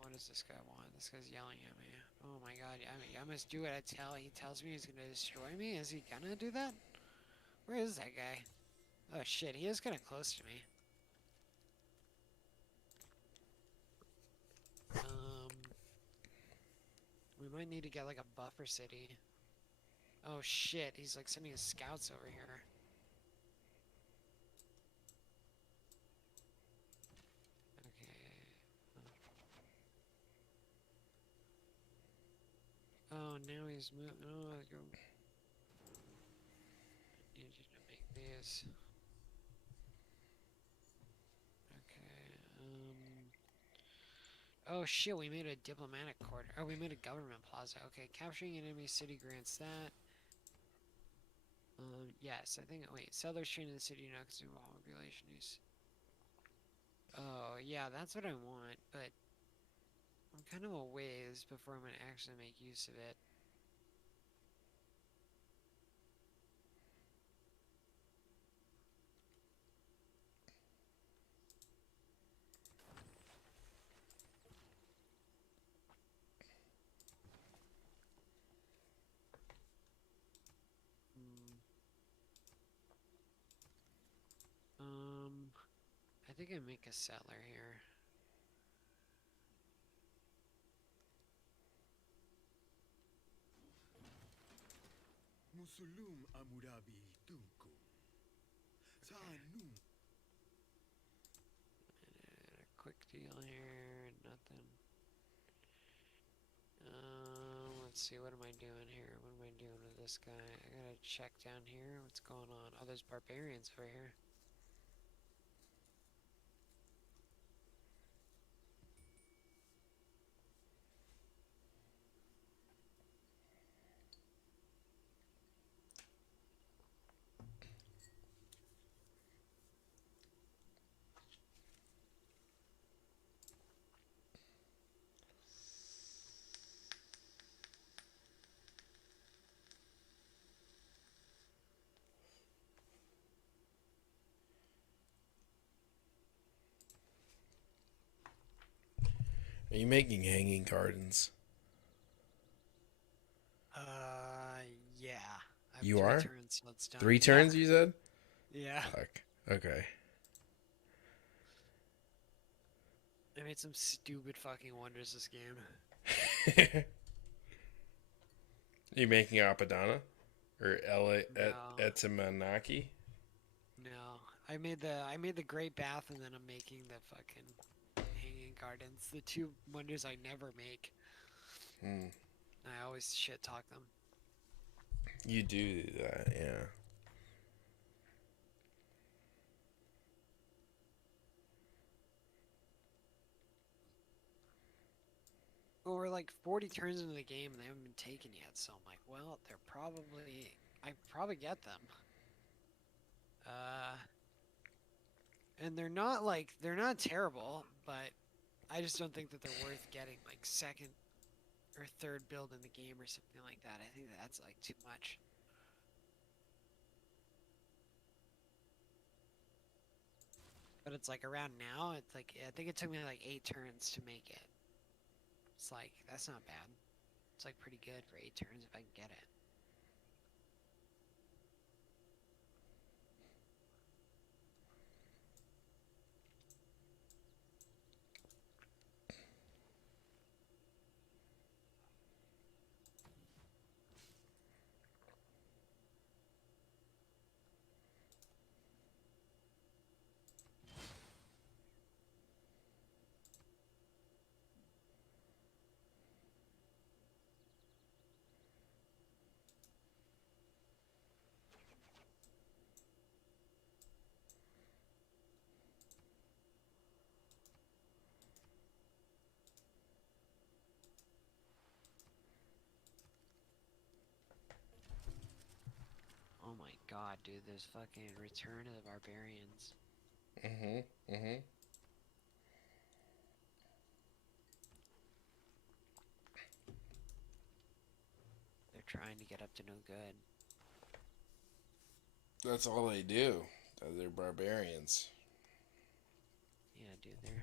What does this guy want? This guy's yelling at me. Oh my god, I must do what he tells me he's gonna destroy me. Is he gonna do that? Where is that guy? Oh shit, he is kinda close to me. Um, we might need to get like a buffer city. Oh shit, he's like sending his scouts over here. Okay. Oh, now he's moving. Oh, I need you to make these. Okay. Oh shit, we made a diplomatic quarter. Oh, we made a government plaza. Okay, capturing an enemy city grants that. Yes, I think. Wait, settlers trained in the city now consume all population use. Oh, yeah, that's what I want, but I'm kind of a ways before I'm gonna actually make use of it. Hmm. Um, I think I make a settler here. Musulum Amurabi Dunko. Tanum. A quick deal here, nothing. Let's see, what am I doing here? What am I doing with this guy? I gotta check down here. What's going on? Oh, there's barbarians over here. Are you making hanging gardens? Uh, yeah. I have You three are? turns, so it's done. 3 turns, you said? Yeah. Fuck. Okay. I made some stupid fucking wonders this game. You making Apadana? Or No, Etamanaki? no. I made the Great Bath, and then I'm making the fucking Hanging Gardens. The two wonders I never make. Hmm. I always shit talk them. You do that, yeah. Well, we're like 40 turns into the game and they haven't been taken yet, so I'm like, well, I probably get them. Uh, and they're not terrible, but I just don't think that they're worth getting like second or third build in the game or something like that. I think that's like too much. But it's like around now, it's like I think it took me like 8 turns to make it. It's like that's not bad. It's like pretty good for 8 turns if I can get it. Oh my god, dude, there's fucking Return of the Barbarians. Mm-hmm. Mm-hmm. They're trying to get up to no good. That's all they do. They're barbarians. Yeah, dude, they're.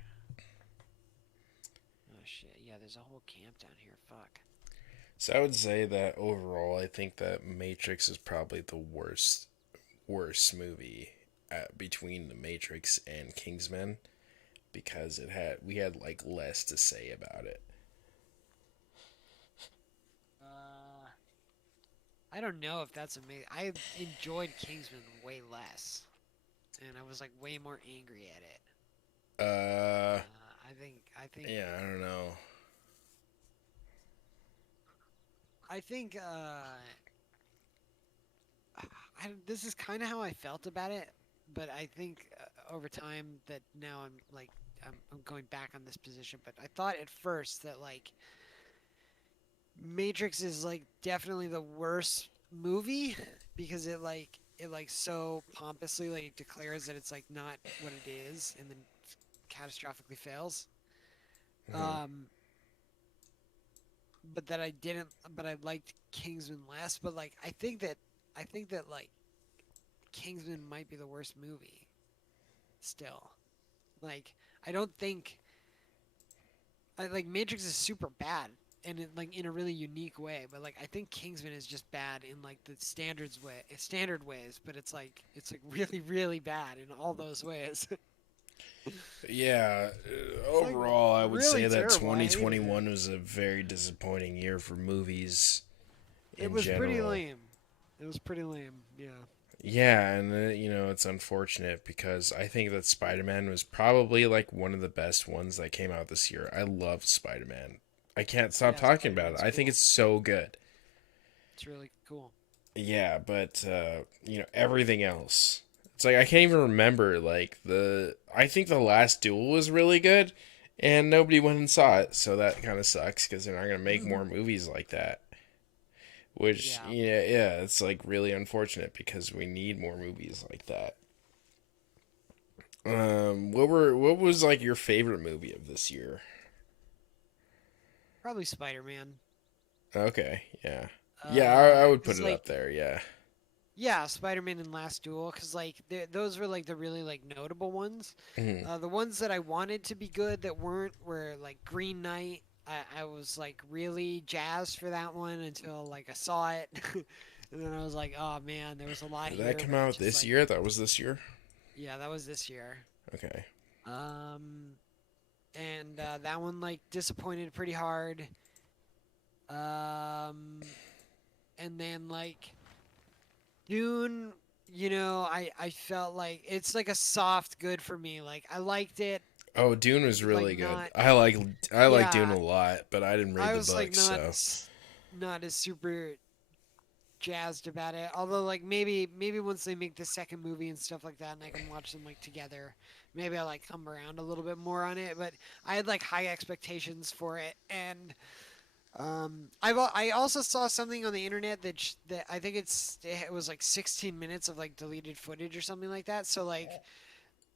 Oh shit, yeah, there's a whole camp down here, fuck. So I would say that overall, I think that Matrix is probably the worst movie between The Matrix and Kingsman. because we had like less to say about it. I don't know if that's amazing. I enjoyed Kingsman way less, and I was like way more angry at it. Uh, I think yeah, I don't know. I think this is kind of how I felt about it, but I think over time that now I'm like I'm going back on this position. But I thought at first that like Matrix is like definitely the worst movie because it so pompously like declares that it's like not what it is and then catastrophically fails. Mhm. Um, but that I didn't. But I liked Kingsman less. But like I think that like Kingsman might be the worst movie still. Like I don't think like Matrix is super bad and like in a really unique way, but like I think Kingsman is just bad in like the standard ways, but it's like really really bad in all those ways. Yeah, It's like overall, I would really say that terrible. I hated 2021 it. was a very disappointing year for movies It in was pretty general. lame. It was pretty lame. Yeah. Yeah, and it's unfortunate because I think that Spider-Man was probably like one of the best ones that came out this year. I loved Spider-Man. I can't stop Yeah, talking about it. Spider-Man's I think cool. it's so good. It's really cool. Yeah, but everything else. It's like I can't even remember like I think the last duel was really good and nobody went and saw it, so that kind of sucks because they're not going to make more movies like that. Which, Yeah. yeah, it's like really unfortunate because we need more movies like that. What was like your favorite movie of this year? Probably Spider-Man. Okay, yeah. Yeah, I would put Cause it like up there, yeah. yeah, Spider-Man and Last Duel, cause like those were like the really like notable ones. Mhm. The ones that I wanted to be good that weren't were like Green Knight. I was like really jazzed for that one until like I saw it, and then I was like, oh man, there was a lot Did that here, come but it out just this like year? That was this year? yeah, that was this year. Okay. Um, and that one like disappointed pretty hard. Um, and then like Dune, I felt like it's like a soft good for me. Like I liked it, Oh, Dune was like really good. not, I like Dune yeah, a lot, but I didn't read I the was like books, so not as super jazzed about it. Although like maybe once they make the second movie and stuff like that, and I can watch them like together, maybe I'll like come around a little bit more on it. But I had like high expectations for it, and I also saw something on the internet that I think it was like 16 minutes of like deleted footage or something like that. So like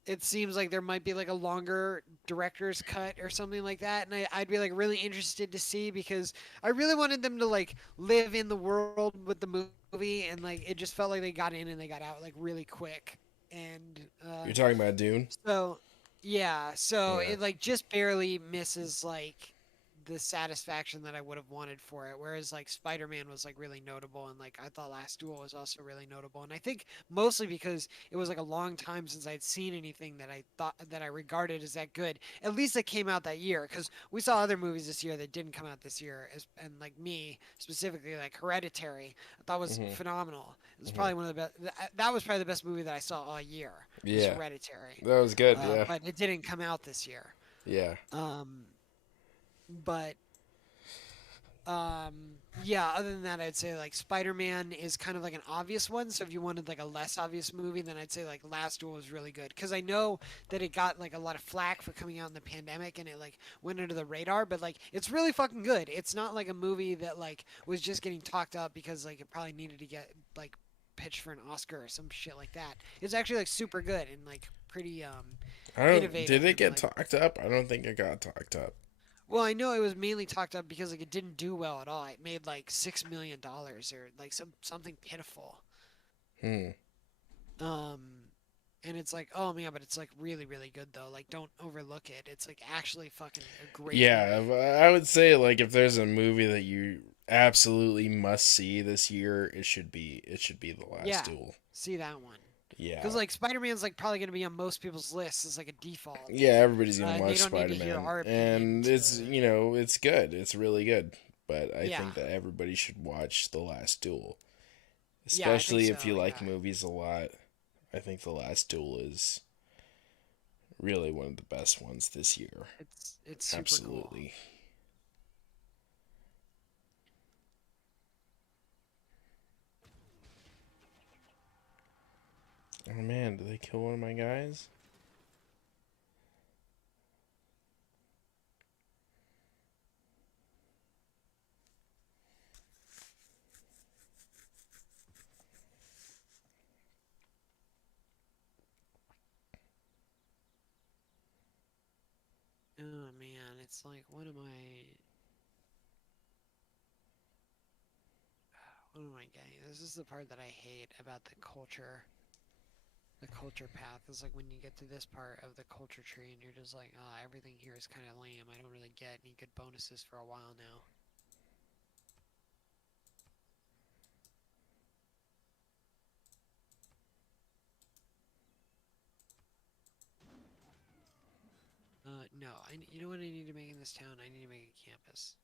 it seems like there might be like a longer director's cut or something like that, and I'd be like really interested to see because I really wanted them to like live in the world with the movie, and like it just felt like they got in and they got out like really quick, and you're talking about Dune? so yeah, so Yeah. it like just barely misses like the satisfaction that I would have wanted for it. Whereas like Spider-Man was like really notable and like I thought Last Duel was also really notable. And I think mostly because it was like a long time since I'd seen anything that I thought that I regarded as that good. At least that came out that year because we saw other movies this year that didn't come out this year and like me specifically like Hereditary I thought was Mhm. phenomenal. It was Mhm. probably one of the best. That was probably the best movie that I saw all year was Yeah. Hereditary. That was good, yeah. But it didn't come out this year. Yeah. Um, but yeah, other than that, I'd say like Spider-Man is kind of like an obvious one. So if you wanted like a less obvious movie, then I'd say like Last Duel was really good because I know that it got like a lot of flack for coming out in the pandemic and it like went under the radar, but like it's really fucking good. It's not like a movie that like was just getting talked up because like it probably needed to get like pitched for an Oscar or some shit like that. It's actually like super good and like pretty I don't. Did innovative it and get like talked up? I don't think it got talked up. well, I know it was mainly talked up because like it didn't do well at all. It made like $6 million or like something pitiful. Hmm. Um, and it's like, oh man, but it's like really really good though. Like don't overlook it. It's like actually fucking a great Yeah, movie. I would say like if there's a movie that you absolutely must see this year, it should be The Last Yeah, Duel. see that one. Yeah. Because like Spider-Man's like probably gonna be on most people's lists as like a default. Yeah, everybody's gonna They watch don't need to hear Spider-Man, our opinion and it's to. you know it's good. It's really good, but I Yeah, think that everybody should watch The Last Duel, yeah, I think especially if so. you like Yeah, movies a lot. I think The Last Duel is really one of the best ones this year. it's super cool. Absolutely. Oh man, did they kill one of my guys? Oh man, it's like what am I getting? This is the part that I hate about the culture path is like when you get to this part of the culture tree and you're just like, ah, everything here is kind of lame. I don't really get any good bonuses for a while now. No, you know what I need to make in this town? I need to make a campus.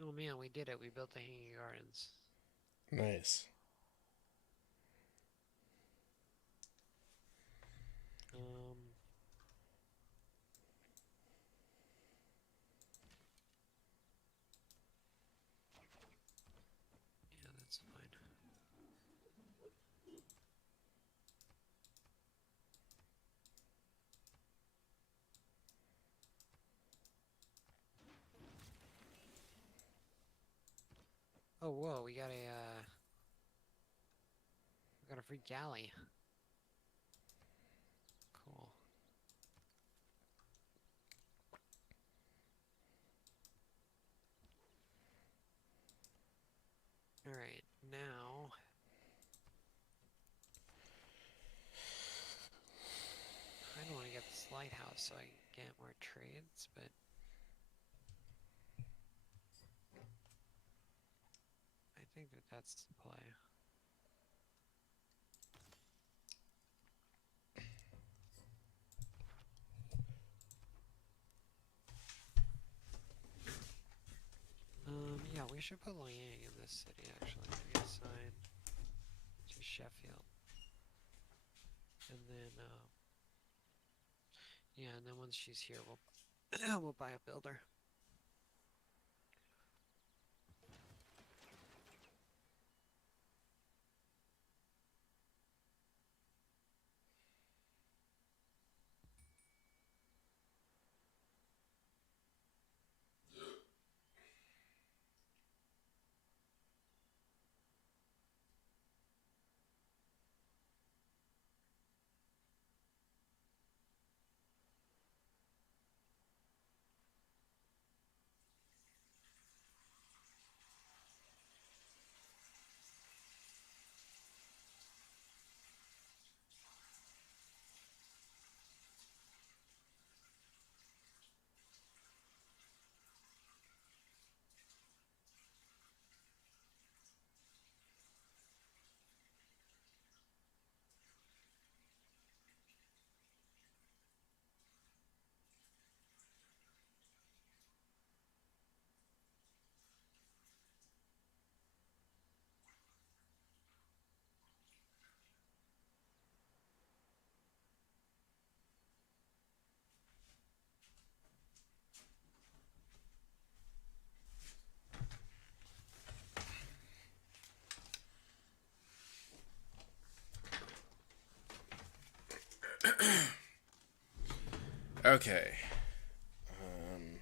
Oh man, we did it. We built the Hanging Gardens. Nice. Um, yeah, that's fine. Oh, whoa, we got a free galley. Cool. All right, now I don't want to get this lighthouse so I can get more trades, but I think that that's the play. Yeah, we should put Liang in this city actually. Reassign to Sheffield, and then yeah, and then once she's here, we'll we'll buy a builder. Okay. I'm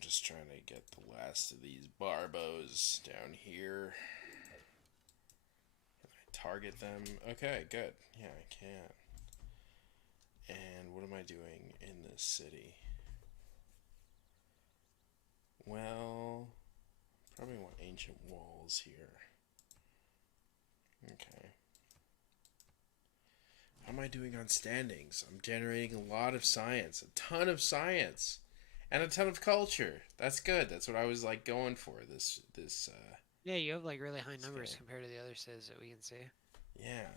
just trying to get the last of these barbos down here. Can I target them? Okay, good. Yeah, I can. And what am I doing in this city? Well, probably want ancient walls here. Okay. How am I doing on standings? I'm generating a lot of science, a ton of science, and a ton of culture. That's good. That's what I was like going for. This. Yeah, you have like really high numbers Okay. compared to the other cities that we can see. Yeah.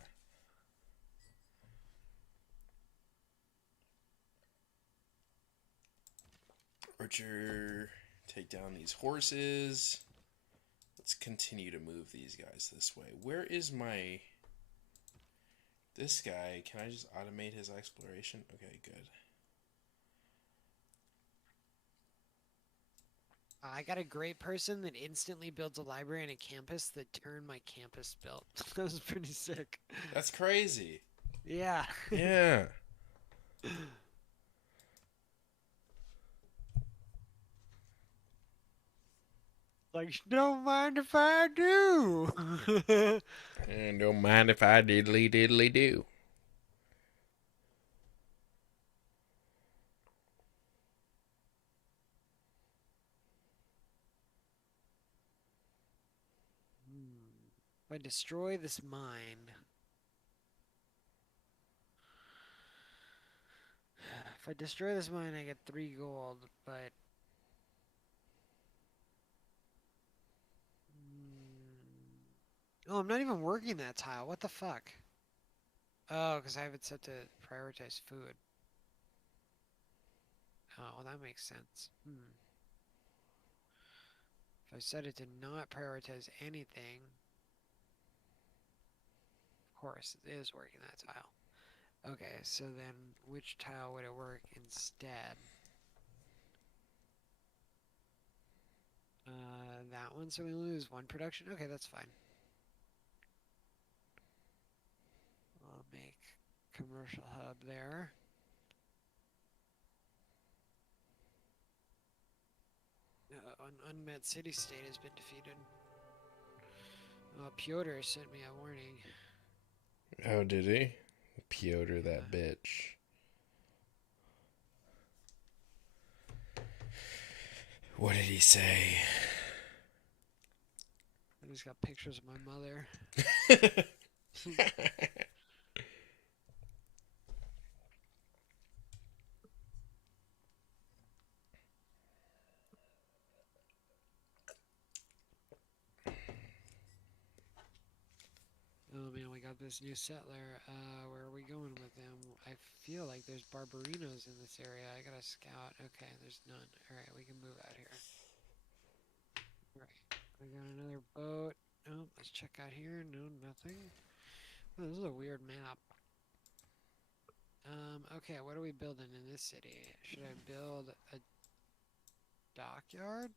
Archer, take down these horses. Let's continue to move these guys this way. Where is my... This guy, can I just automate his exploration? Okay, good. I got a great person that instantly builds a library and a campus that turned my campus built. That was pretty sick. That's crazy. Yeah. Yeah. Like, don't mind if I do. And don't mind if I diddly diddly do. If I destroy this mine, I get 3 gold, but oh, I'm not even working that tile. What the fuck? Oh, because I have it set to prioritize food. Oh, well, that makes sense. If I set it to not prioritize anything, of course, it is working that tile. Okay, so then which tile would it work instead? That one, so we lose 1 production? Okay, that's fine. I'll make commercial hub there. An unmet city-state has been defeated. Pyotr sent me a warning. Oh, did he? Piotr, that bitch. What did he say? I just got pictures of my mother. Oh man, we got this new settler. Where are we going with them? I feel like there's Barbarinos in this area. I gotta scout. Okay, there's none. Alright, we can move out here. Alright, we got another boat. Oh, let's check out here. No, nothing. Oh, this is a weird map. Okay, what are we building in this city? Should I build a dockyard?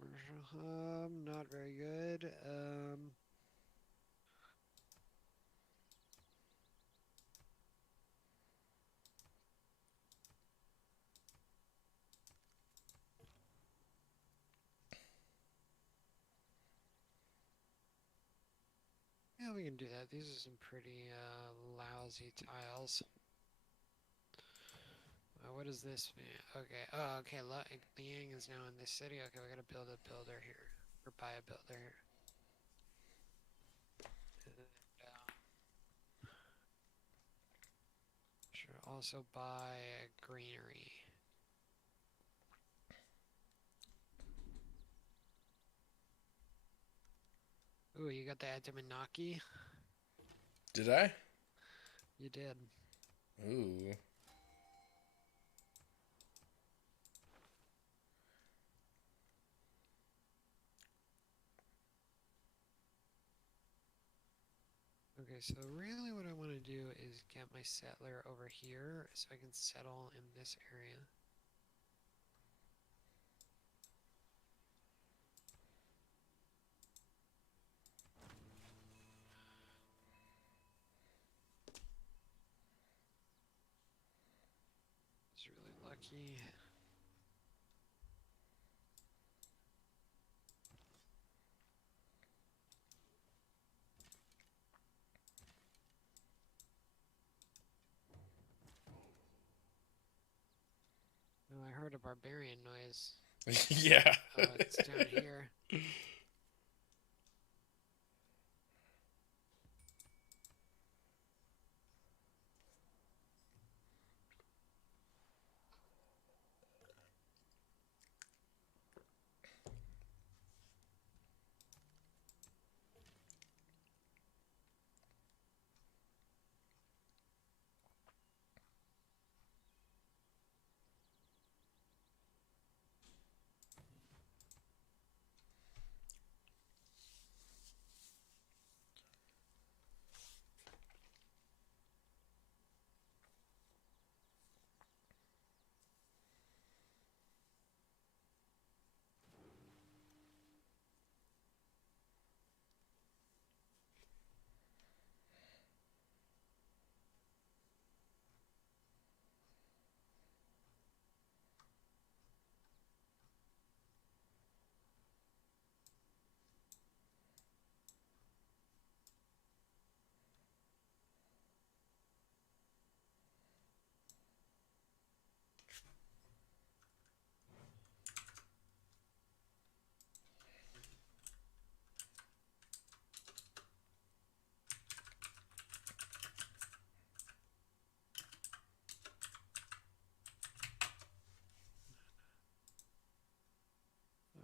Commercial hub, not very good. Yeah, we can do that. These are some pretty lousy tiles. What does this mean? Okay. Oh, okay. Liang is now in this city. Okay, we gotta build a builder here, or buy a builder here. And, should also buy a greenery. Ooh, you got the Atamanaki? Did I? You did. Ooh. Okay, so really what I want to do is get my settler over here so I can settle in this area. It's really lucky. Oh, I heard a barbarian noise. Yeah. Oh, it's down here.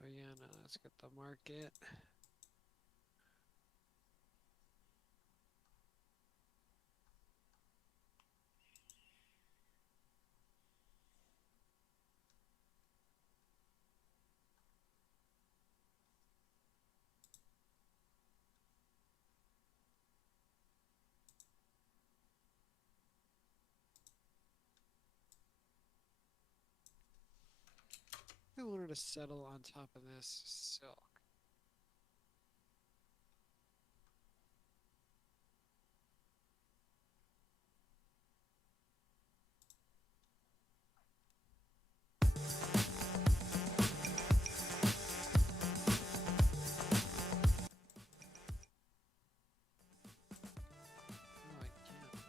Oh yeah, no, let's get the market. I wanted to settle on top of this silk. No, I can't.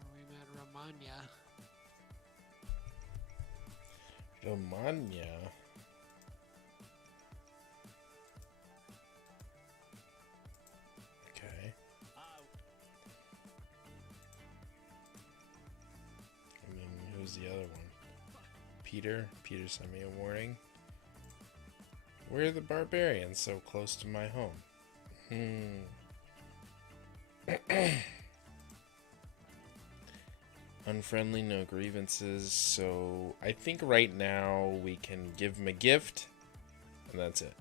Oh, we met Romanya. Romania. Okay. And then who's the other one? Peter. Peter sent me a warning. Where are the barbarians so close to my home? Unfriendly, no grievances. So I think right now we can give him a gift, and that's it.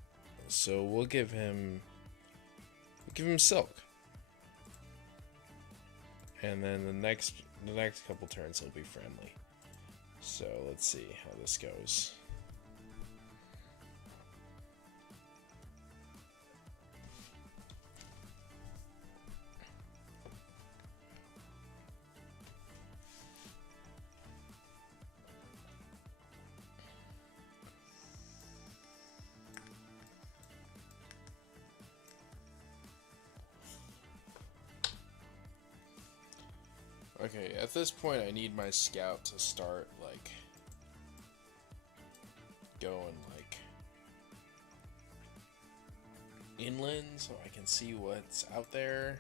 So we'll give him silk, and then the next couple turns he'll be friendly. So let's see how this goes. Okay, at this point I need my scout to start, like, going, like, inland so I can see what's out there.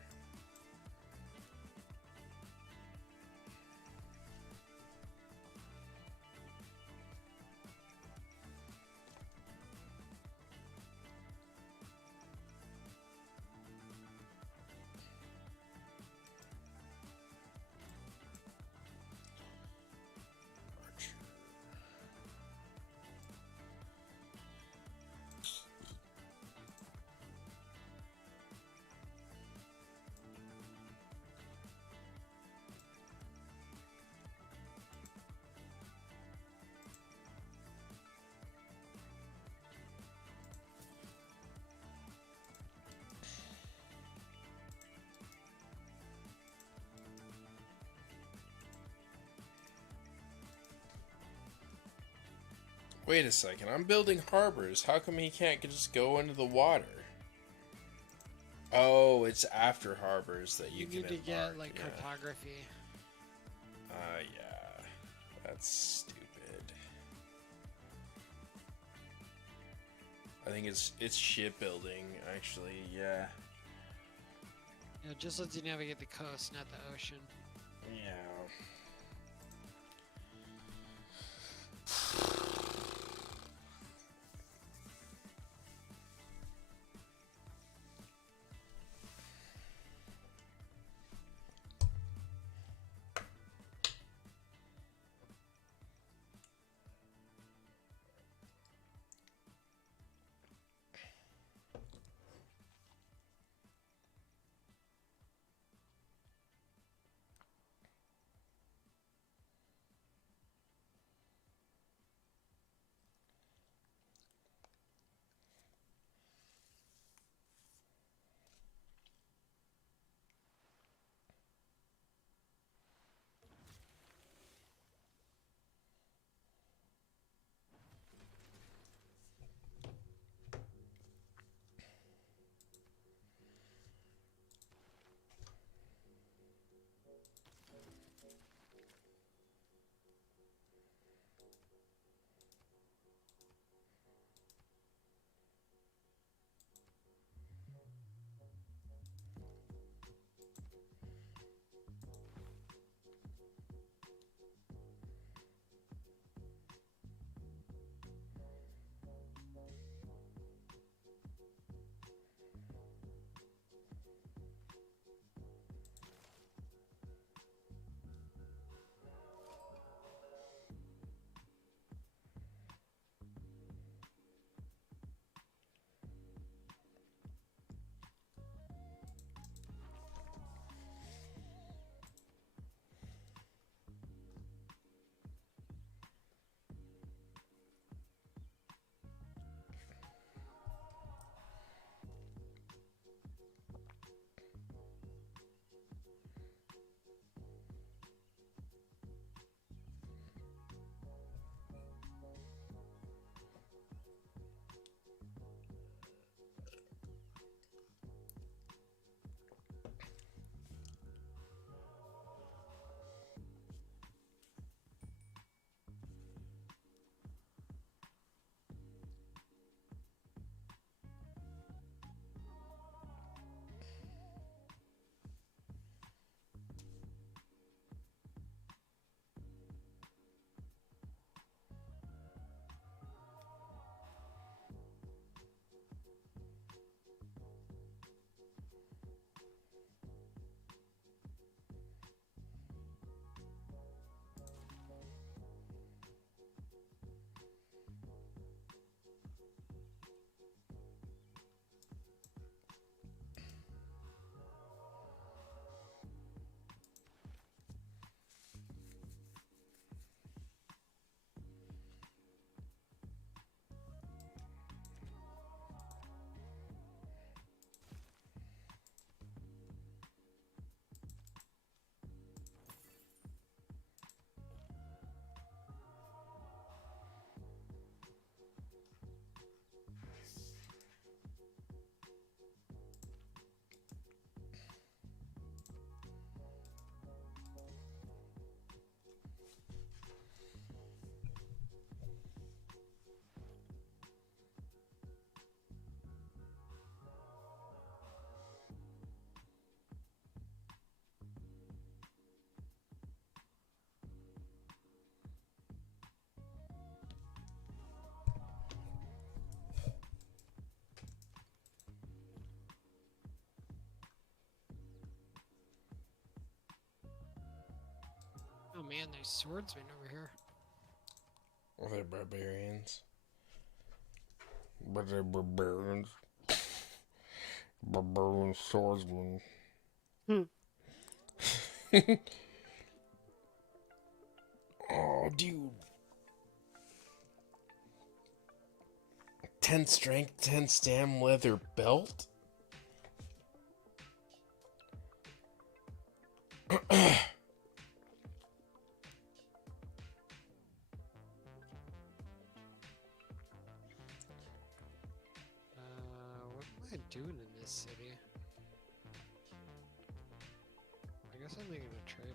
Wait a second, I'm building harbors. How come he can't just go into the water? Oh, it's after harbors that you You can need to get embark, like yeah. cartography. Yeah. That's stupid. I think it's shipbuilding, actually, yeah. Yeah, just lets you navigate the coast, not the ocean. Yeah. Oh man, there's swordsmen over here. Well, they're barbarians. But they're barbarians. Barbarian swordsmen. Hmm. Oh, dude. 10 strength, 10 stam leather belt? even doing in this city? I guess I'm making a trader.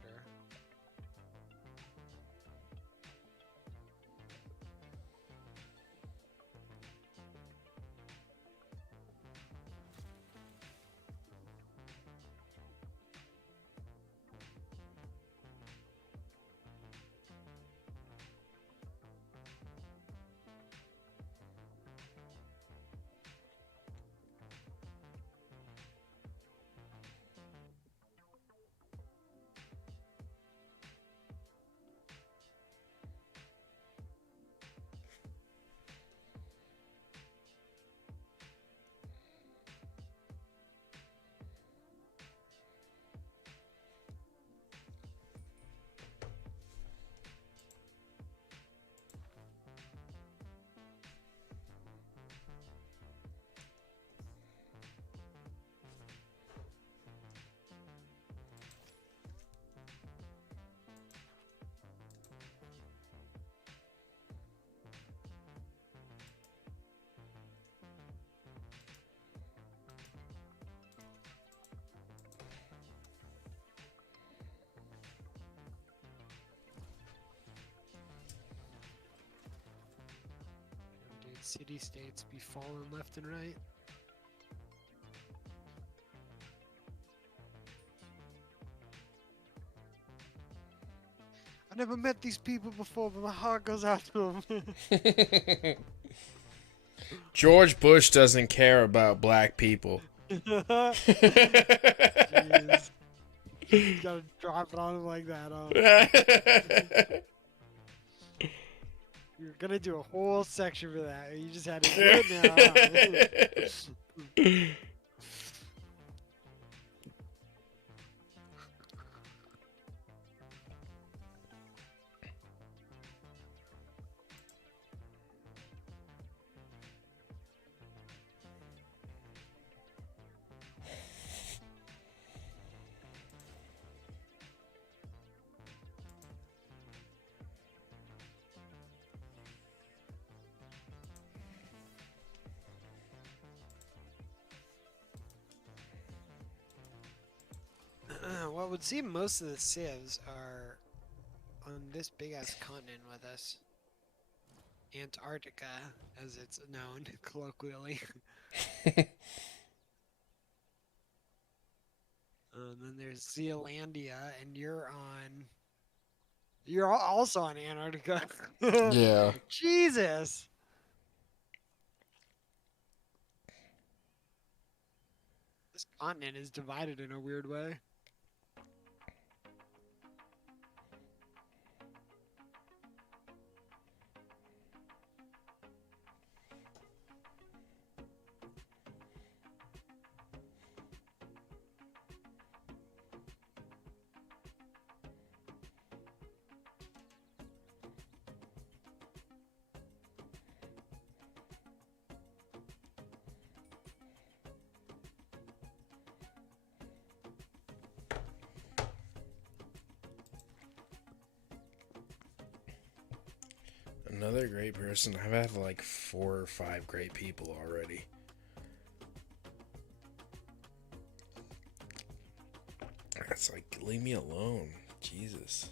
Dude, city-states be falling left and right. I never met these people before, but my heart goes out to them. George Bush doesn't care about black people. Jeez. You gotta drop it on him like that, huh? You're gonna do a whole section for that. You just had to do it now. Well, it would seem most of the civs are on this big ass continent with us. Antarctica, as it's known colloquially. Then there's Zealandia, and you're on. You're also on Antarctica. Yeah. Jesus. This continent is divided in a weird way. Another great person. I've had like 4 or 5 great people already. It's like, leave me alone. Jesus.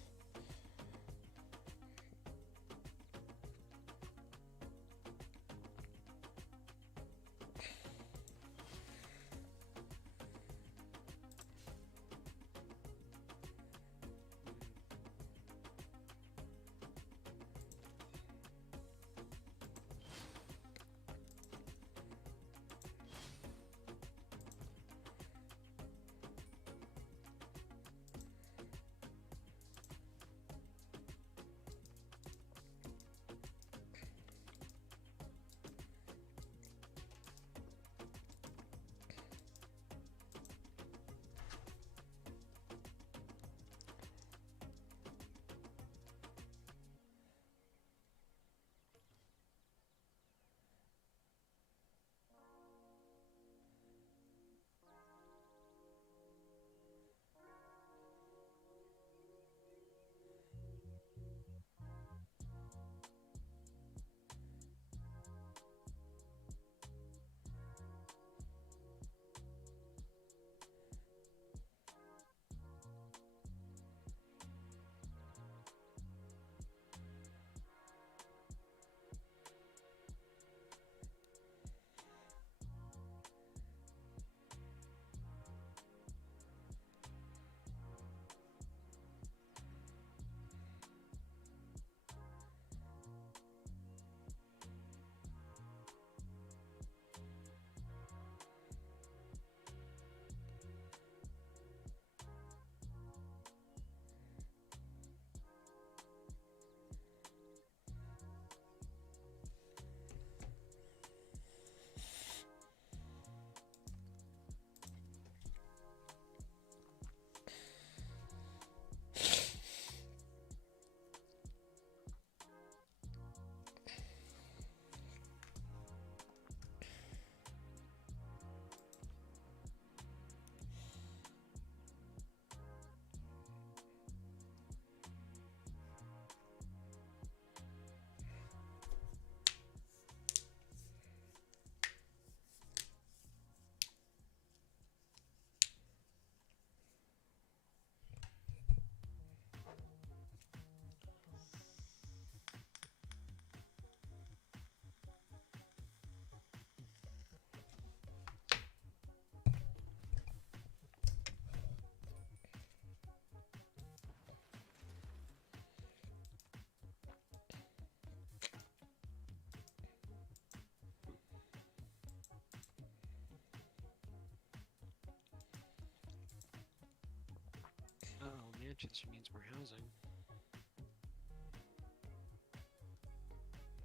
Manchester needs more housing.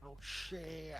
Oh shit.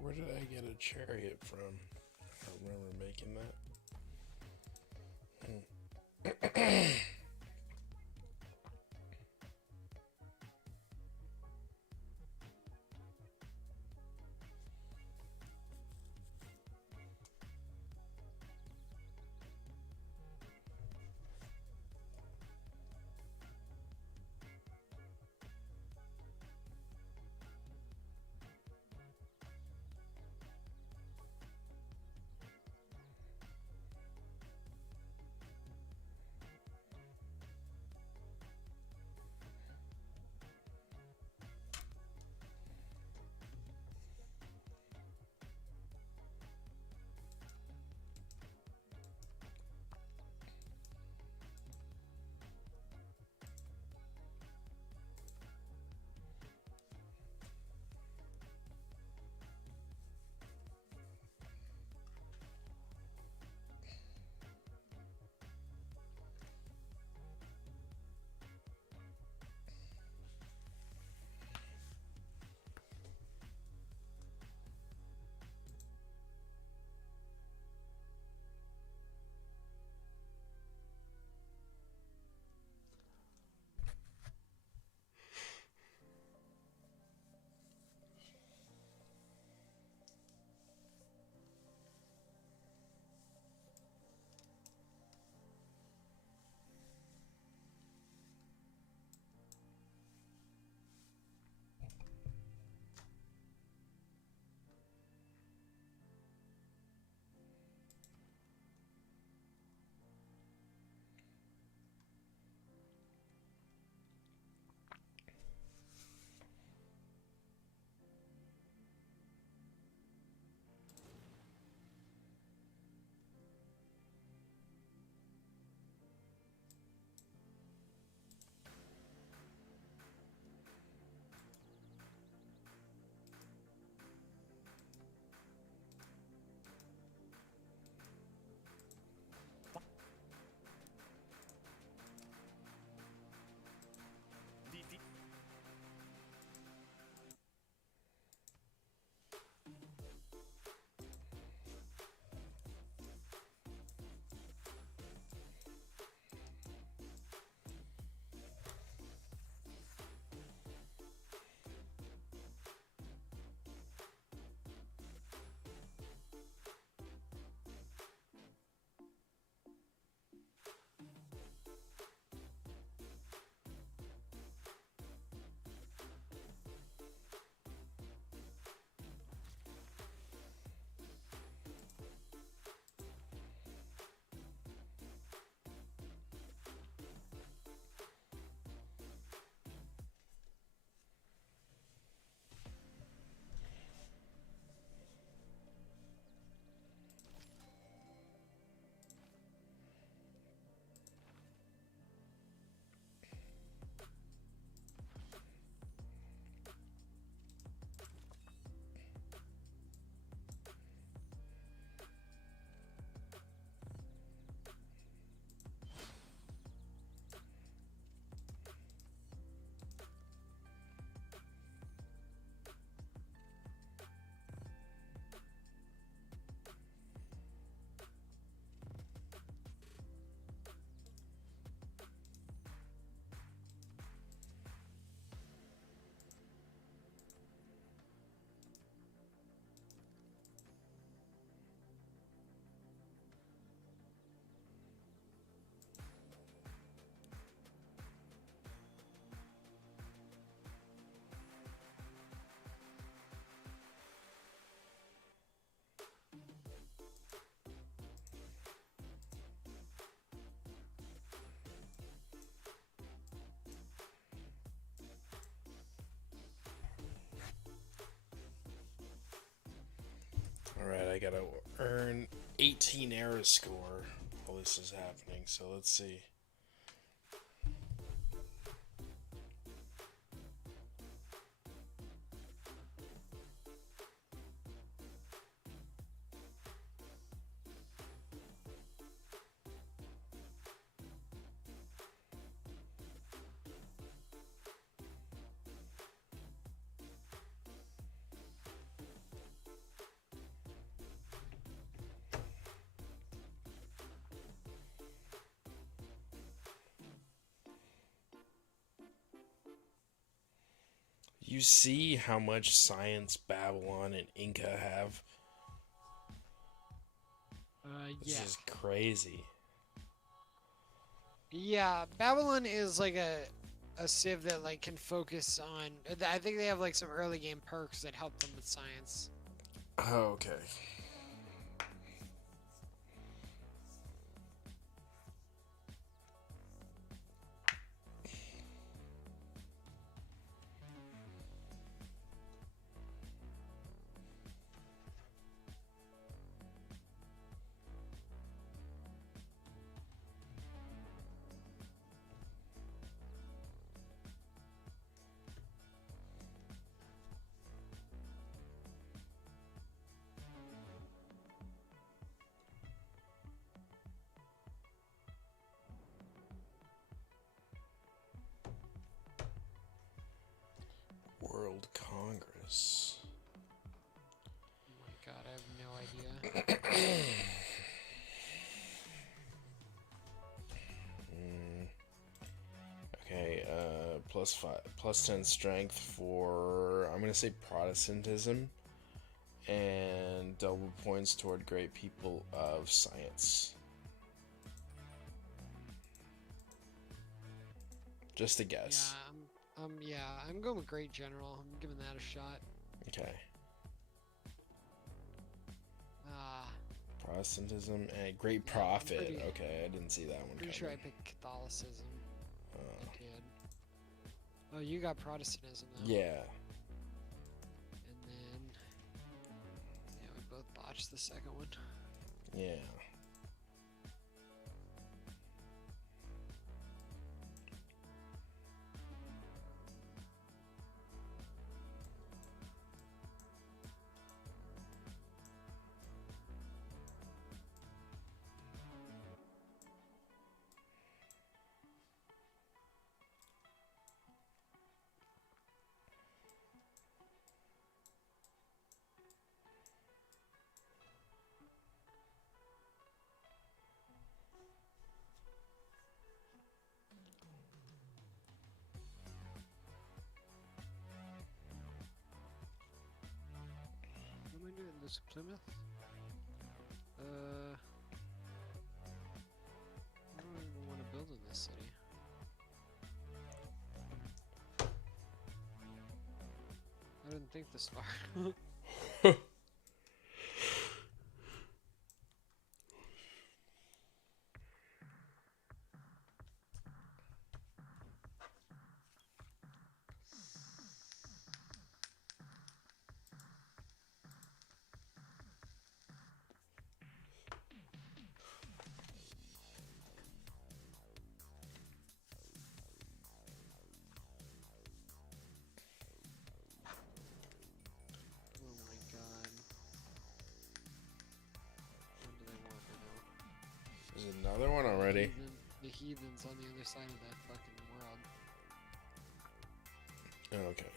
Where did I get a chariot from? I don't remember making that. I gotta earn 18 era score while this is happening, so let's see. You see how much science Babylon and Inca have? This Yeah. is crazy. Yeah, Babylon is like a civ that like can focus on. I think they have like some early game perks that help them with science. Okay. World Congress. Oh my god, I have no idea. Okay, plus 10 strength for, I'm gonna say Protestantism, and double points toward great people of science. Just a guess. Yeah, I'm going with Great General. I'm giving that a shot. Okay. Ah, Protestantism and great Yeah, I'm profit. pretty- Okay, I didn't see that one pretty sure I coming. picked Catholicism. Uh, I did. Oh, you got Protestantism though. yeah. And then, yeah, we both botched the second one. Yeah. What am I doing? This Plymouth? I don't even want to build in this city. I didn't think this far. Oh my god. What do they want me now? There's another one already. The heathens on the other side of that fucking world. Okay.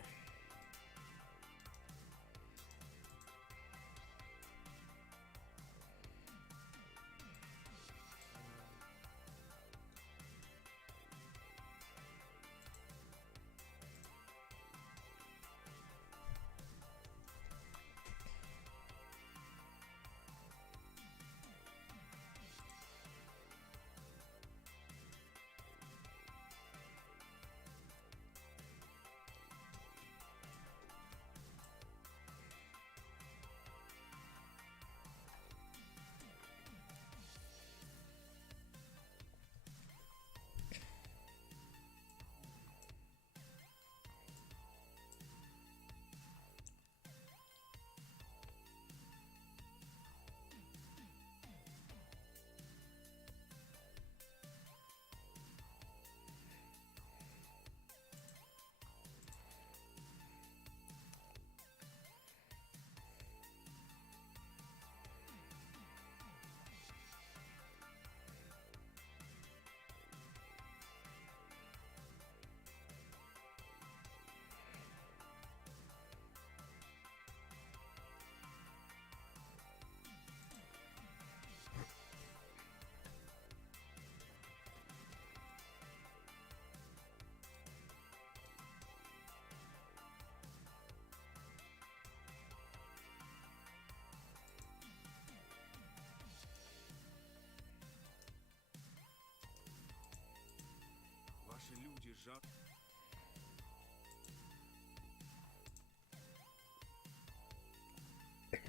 поддержав.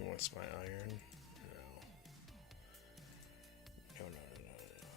What's my iron? No. No, no, no, no, no.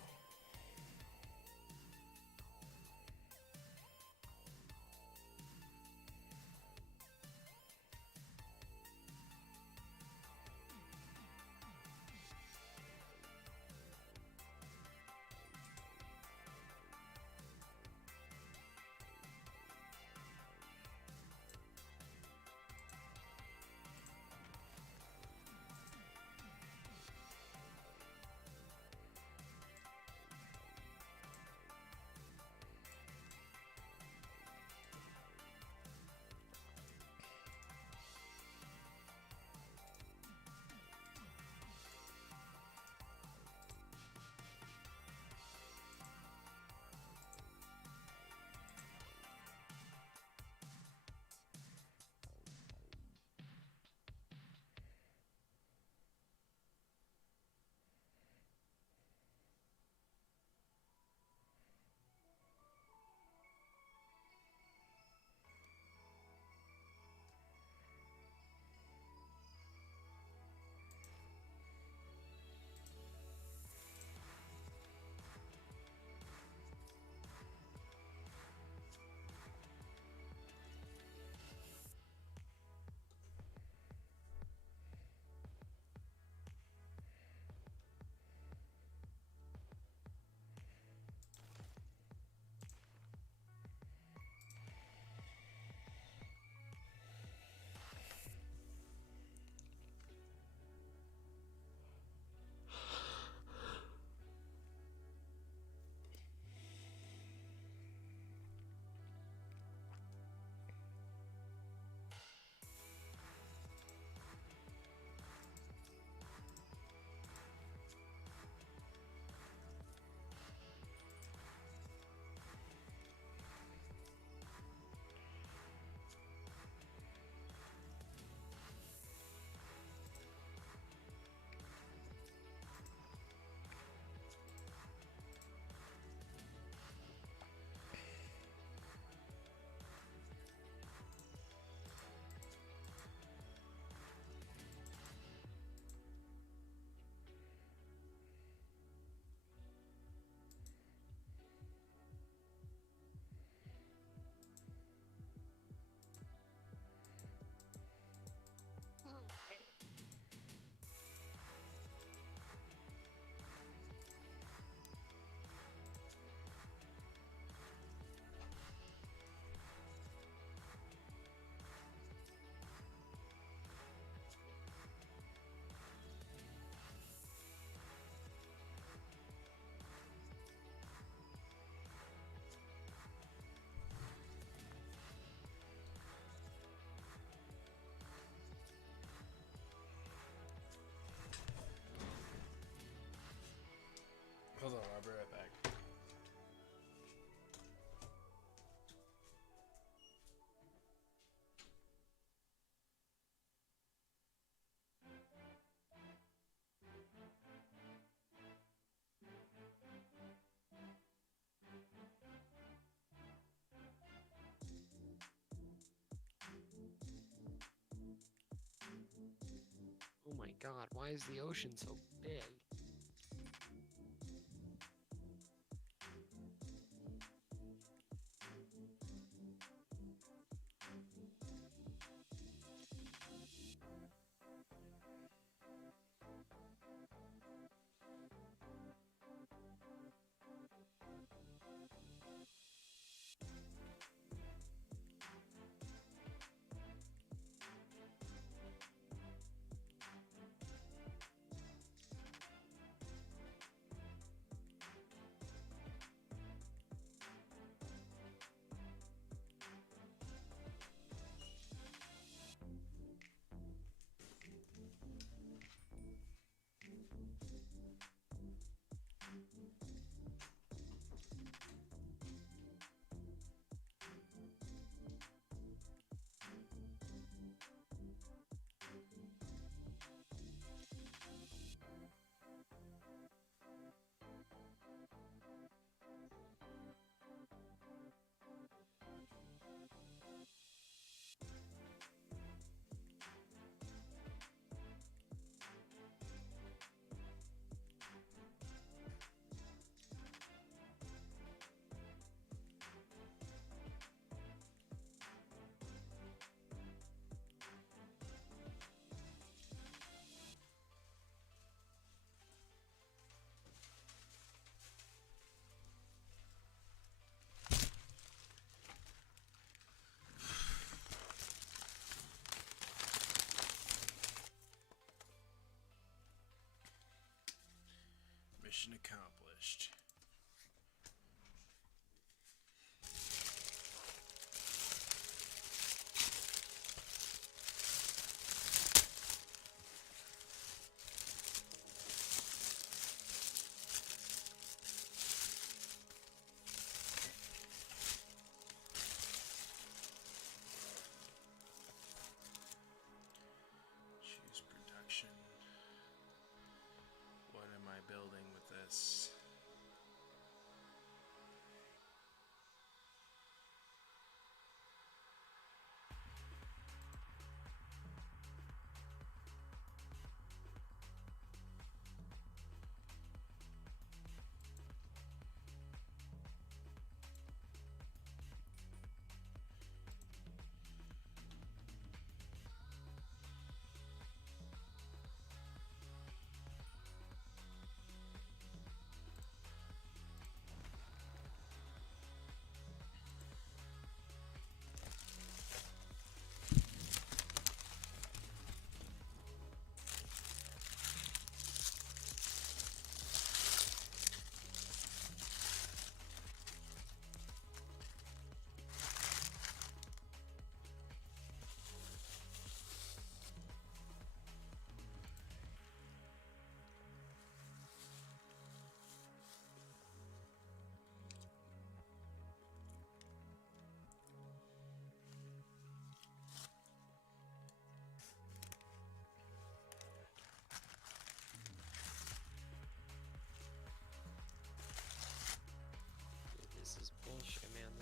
Hold on, I'll be right back. Oh my god, why is the ocean so big?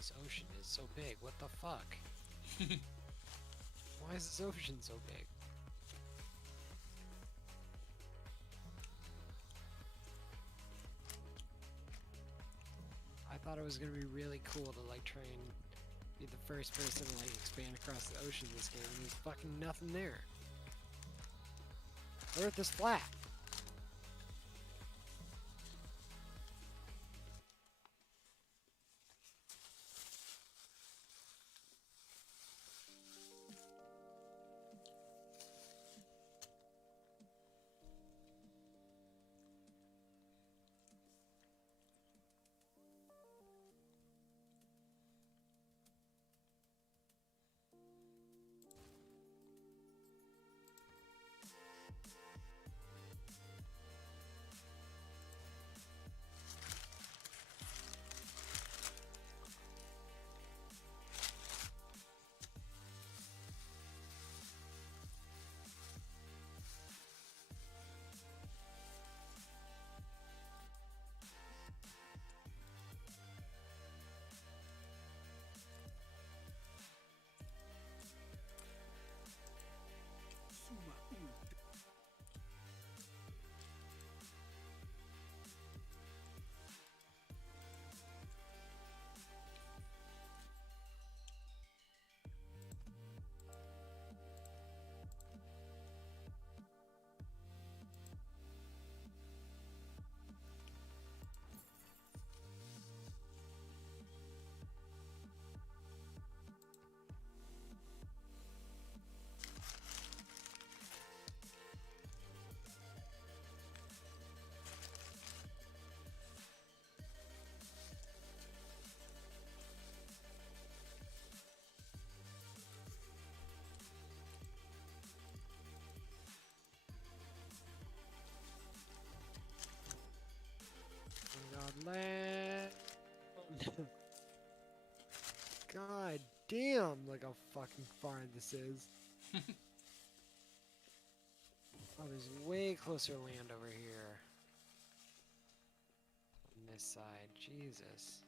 this ocean is so big. What the fuck? Why is this ocean so big? I thought it was gonna be really cool to like try and be the first person to like expand across the ocean in this game, and there's fucking nothing there. Earth is flat. Suma ultra. Oh god, land. God damn, look how fucking far this is. Oh, there's way closer land over here. On this side, Jesus.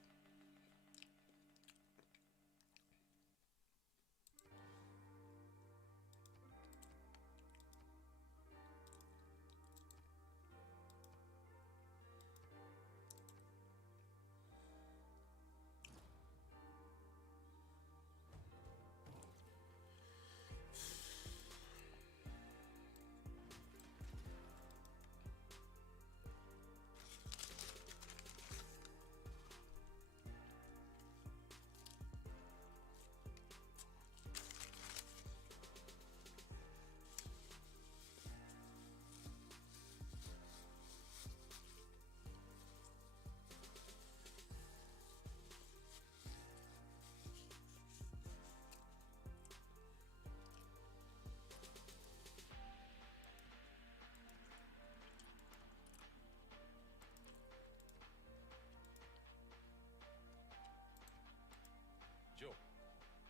Yo,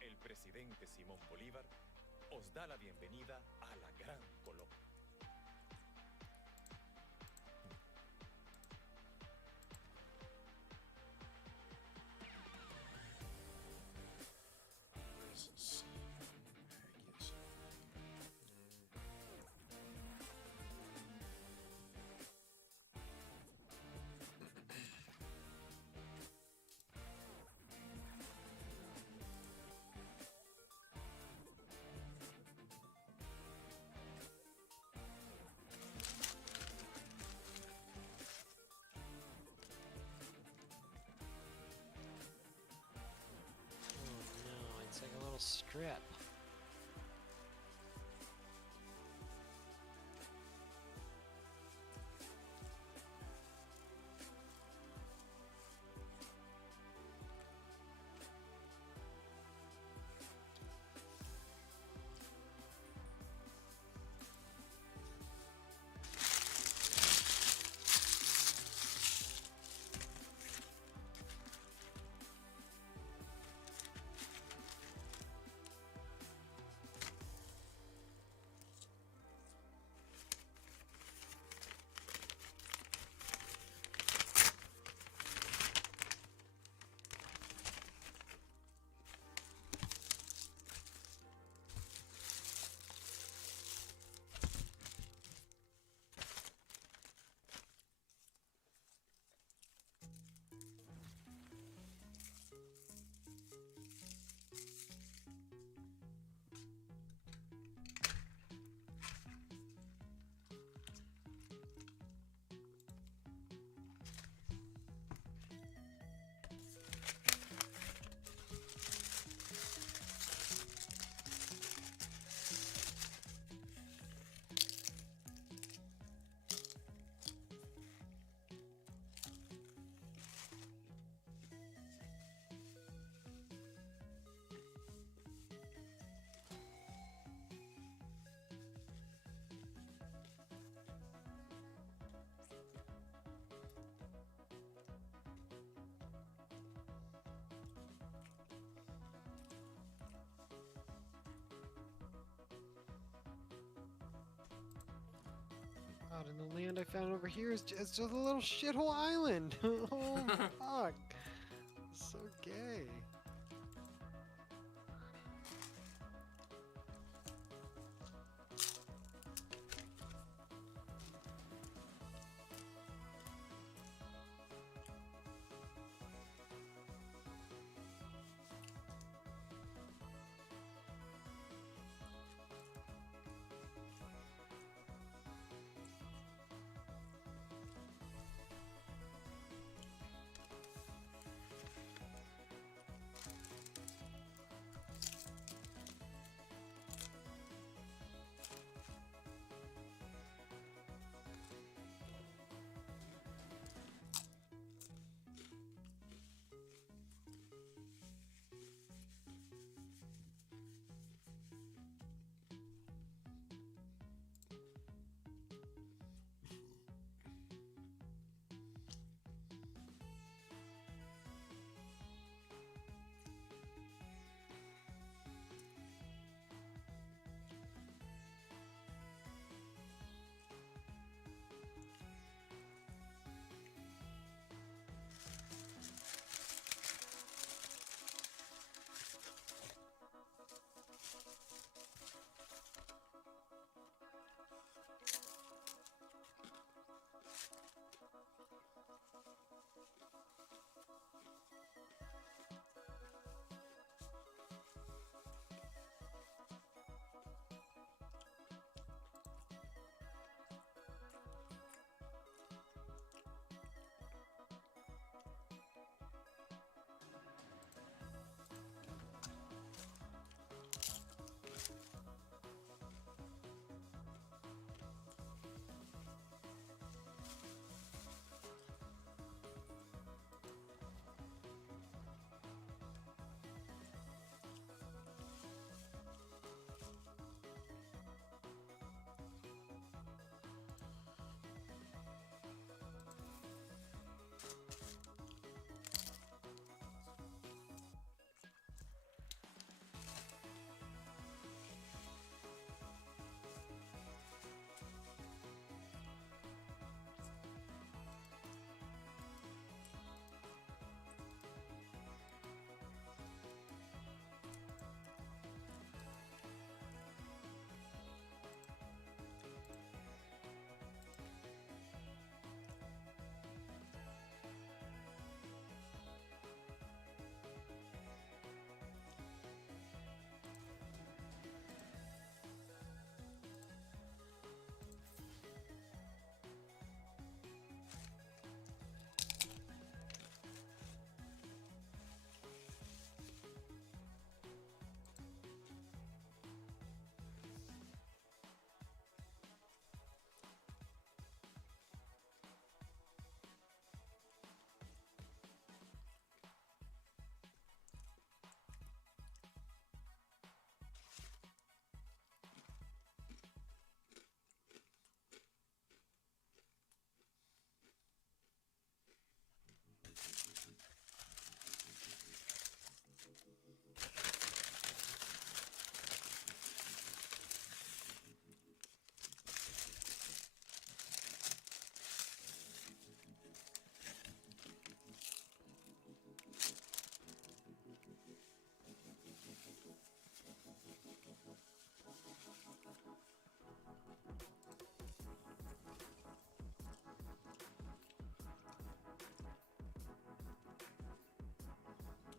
el presidente Simón Bolívar, os da la bienvenida a la Gran Colombia. Oh no, it's like a little strip. God, and the land I found over here is just a little shithole island. Oh, fuck. So gay.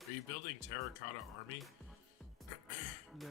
Are you building Terracotta Army? No.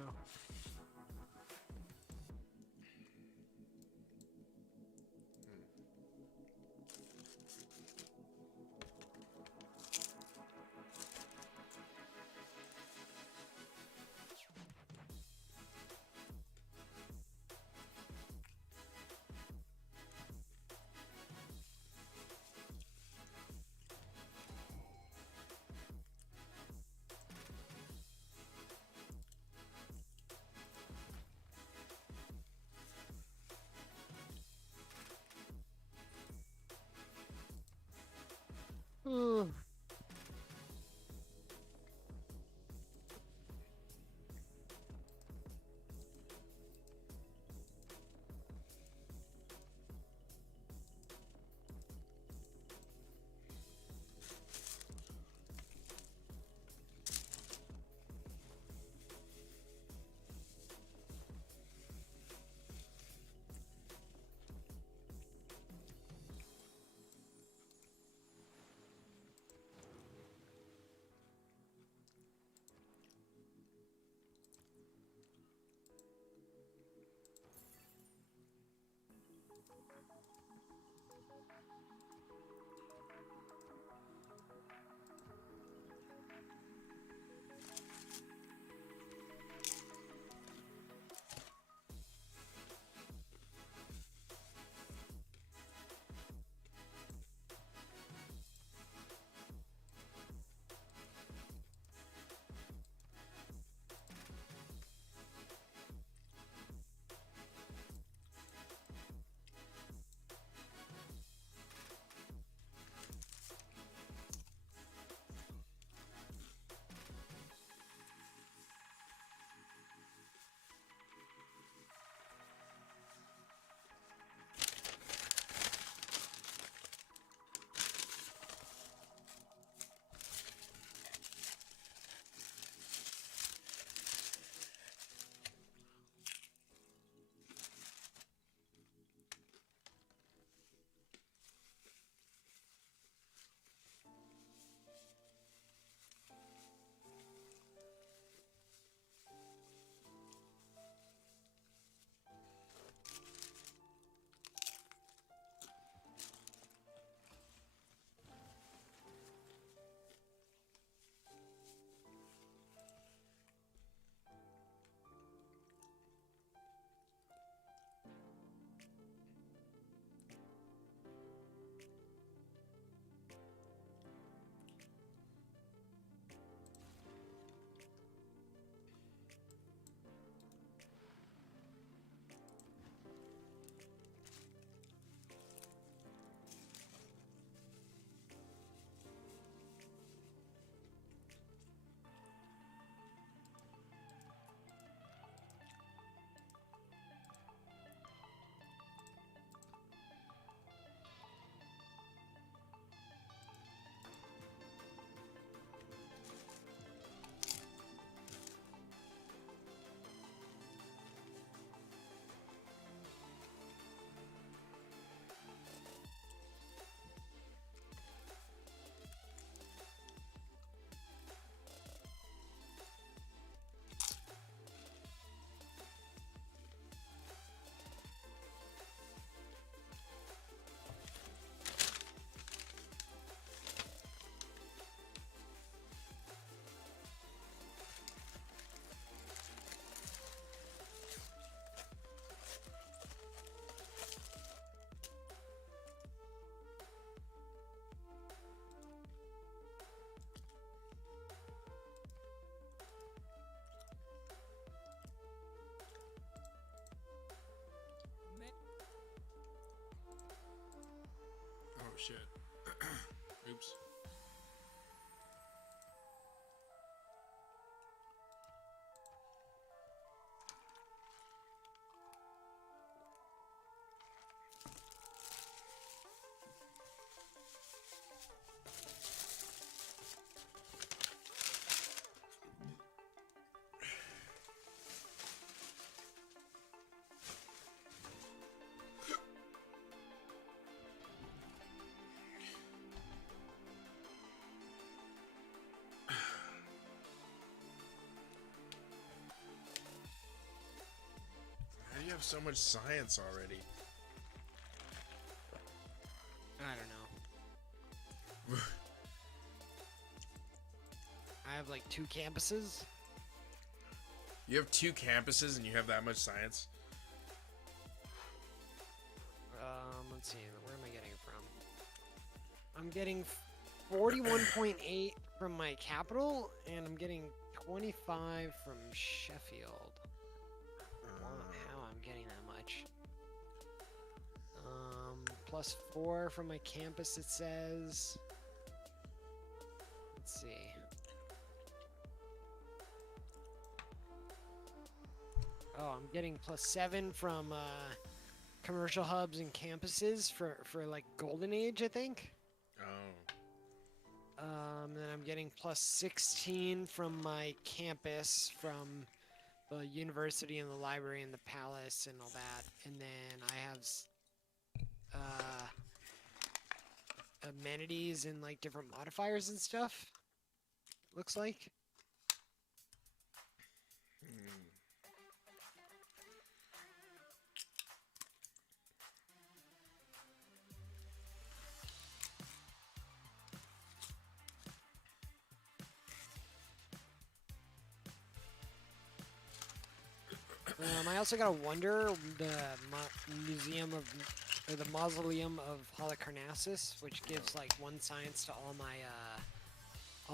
Ugh. have so much science already? I don't know. I have like 2 campuses. You have 2 campuses and you have that much science? Let's see. Where am I getting it from? I'm getting 41.8 from my capital, and I'm getting 25 from Sheffield. How I'm getting that much? Plus 4 from my campus. It says. Let's see. Oh, I'm getting plus 7 from commercial hubs and campuses for like Golden Age, I think. Oh. Then I'm getting plus 16 from my campus, from the university and the library and the palace and all that. And then I have amenities and like different modifiers and stuff. Looks like. I also got a wonder the museum of, or the mausoleum of Halicarnassus, which gives like 1 science to all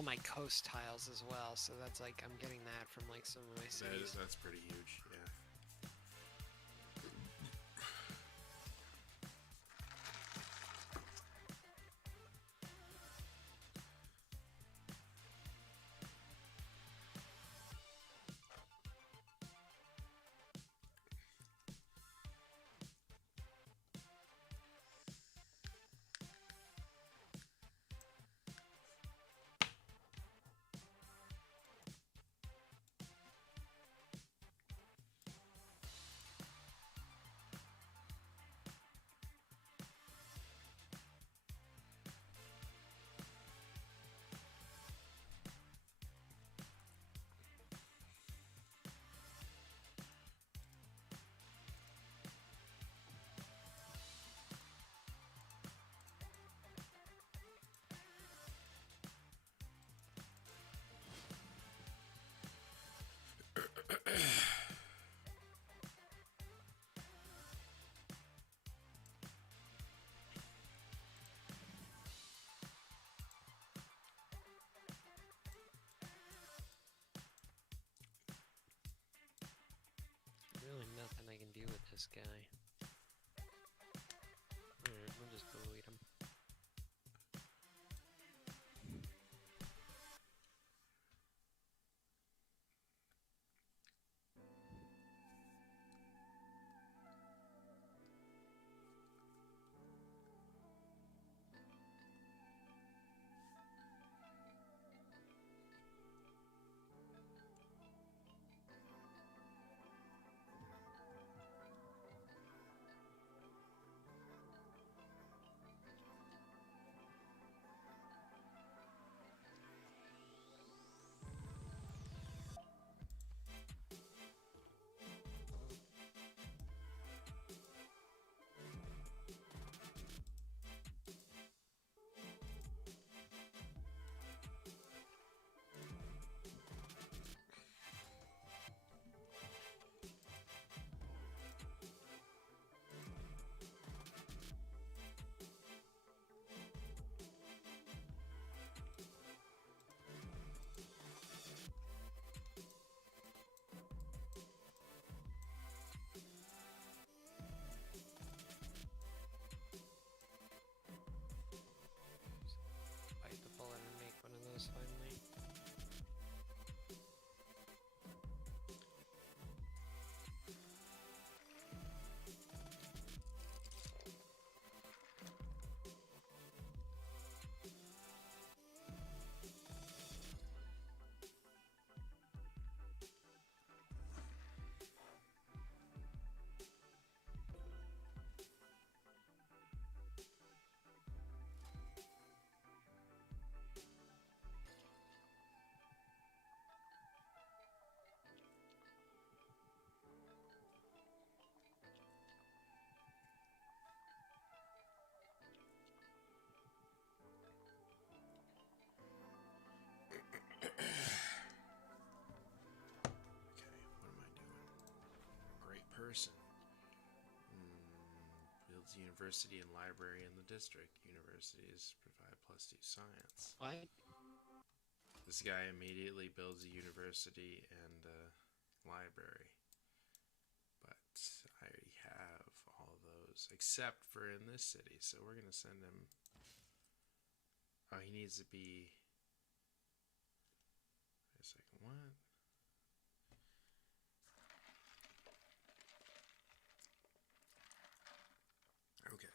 my coast tiles as well. So that's like I'm getting that from like some of my cities. That's pretty huge, yeah. Really nothing I can do with this guy. Alright, we'll just delete him. Bite the bullet and make one of those finally. person. Builds university and library in the district. Universities provide +2 science. What? This guy immediately builds a university and a library. But I already have all of those, except for in this city. So we're going to send him... Oh, he needs to be... Wait a second, what? Okay.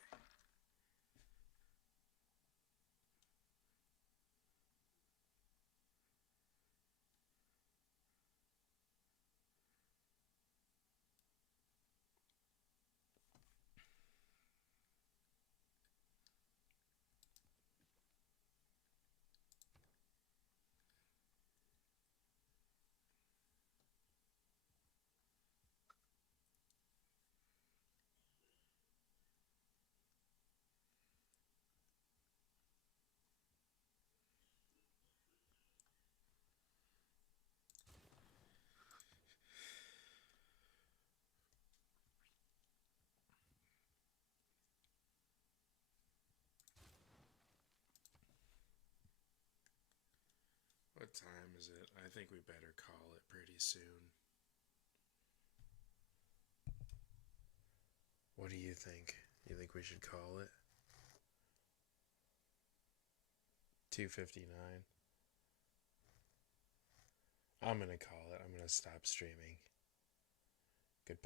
What time is it? I think we better call it pretty soon. What do you think? You think we should call it? 2:59. I'm gonna call it. I'm gonna stop streaming.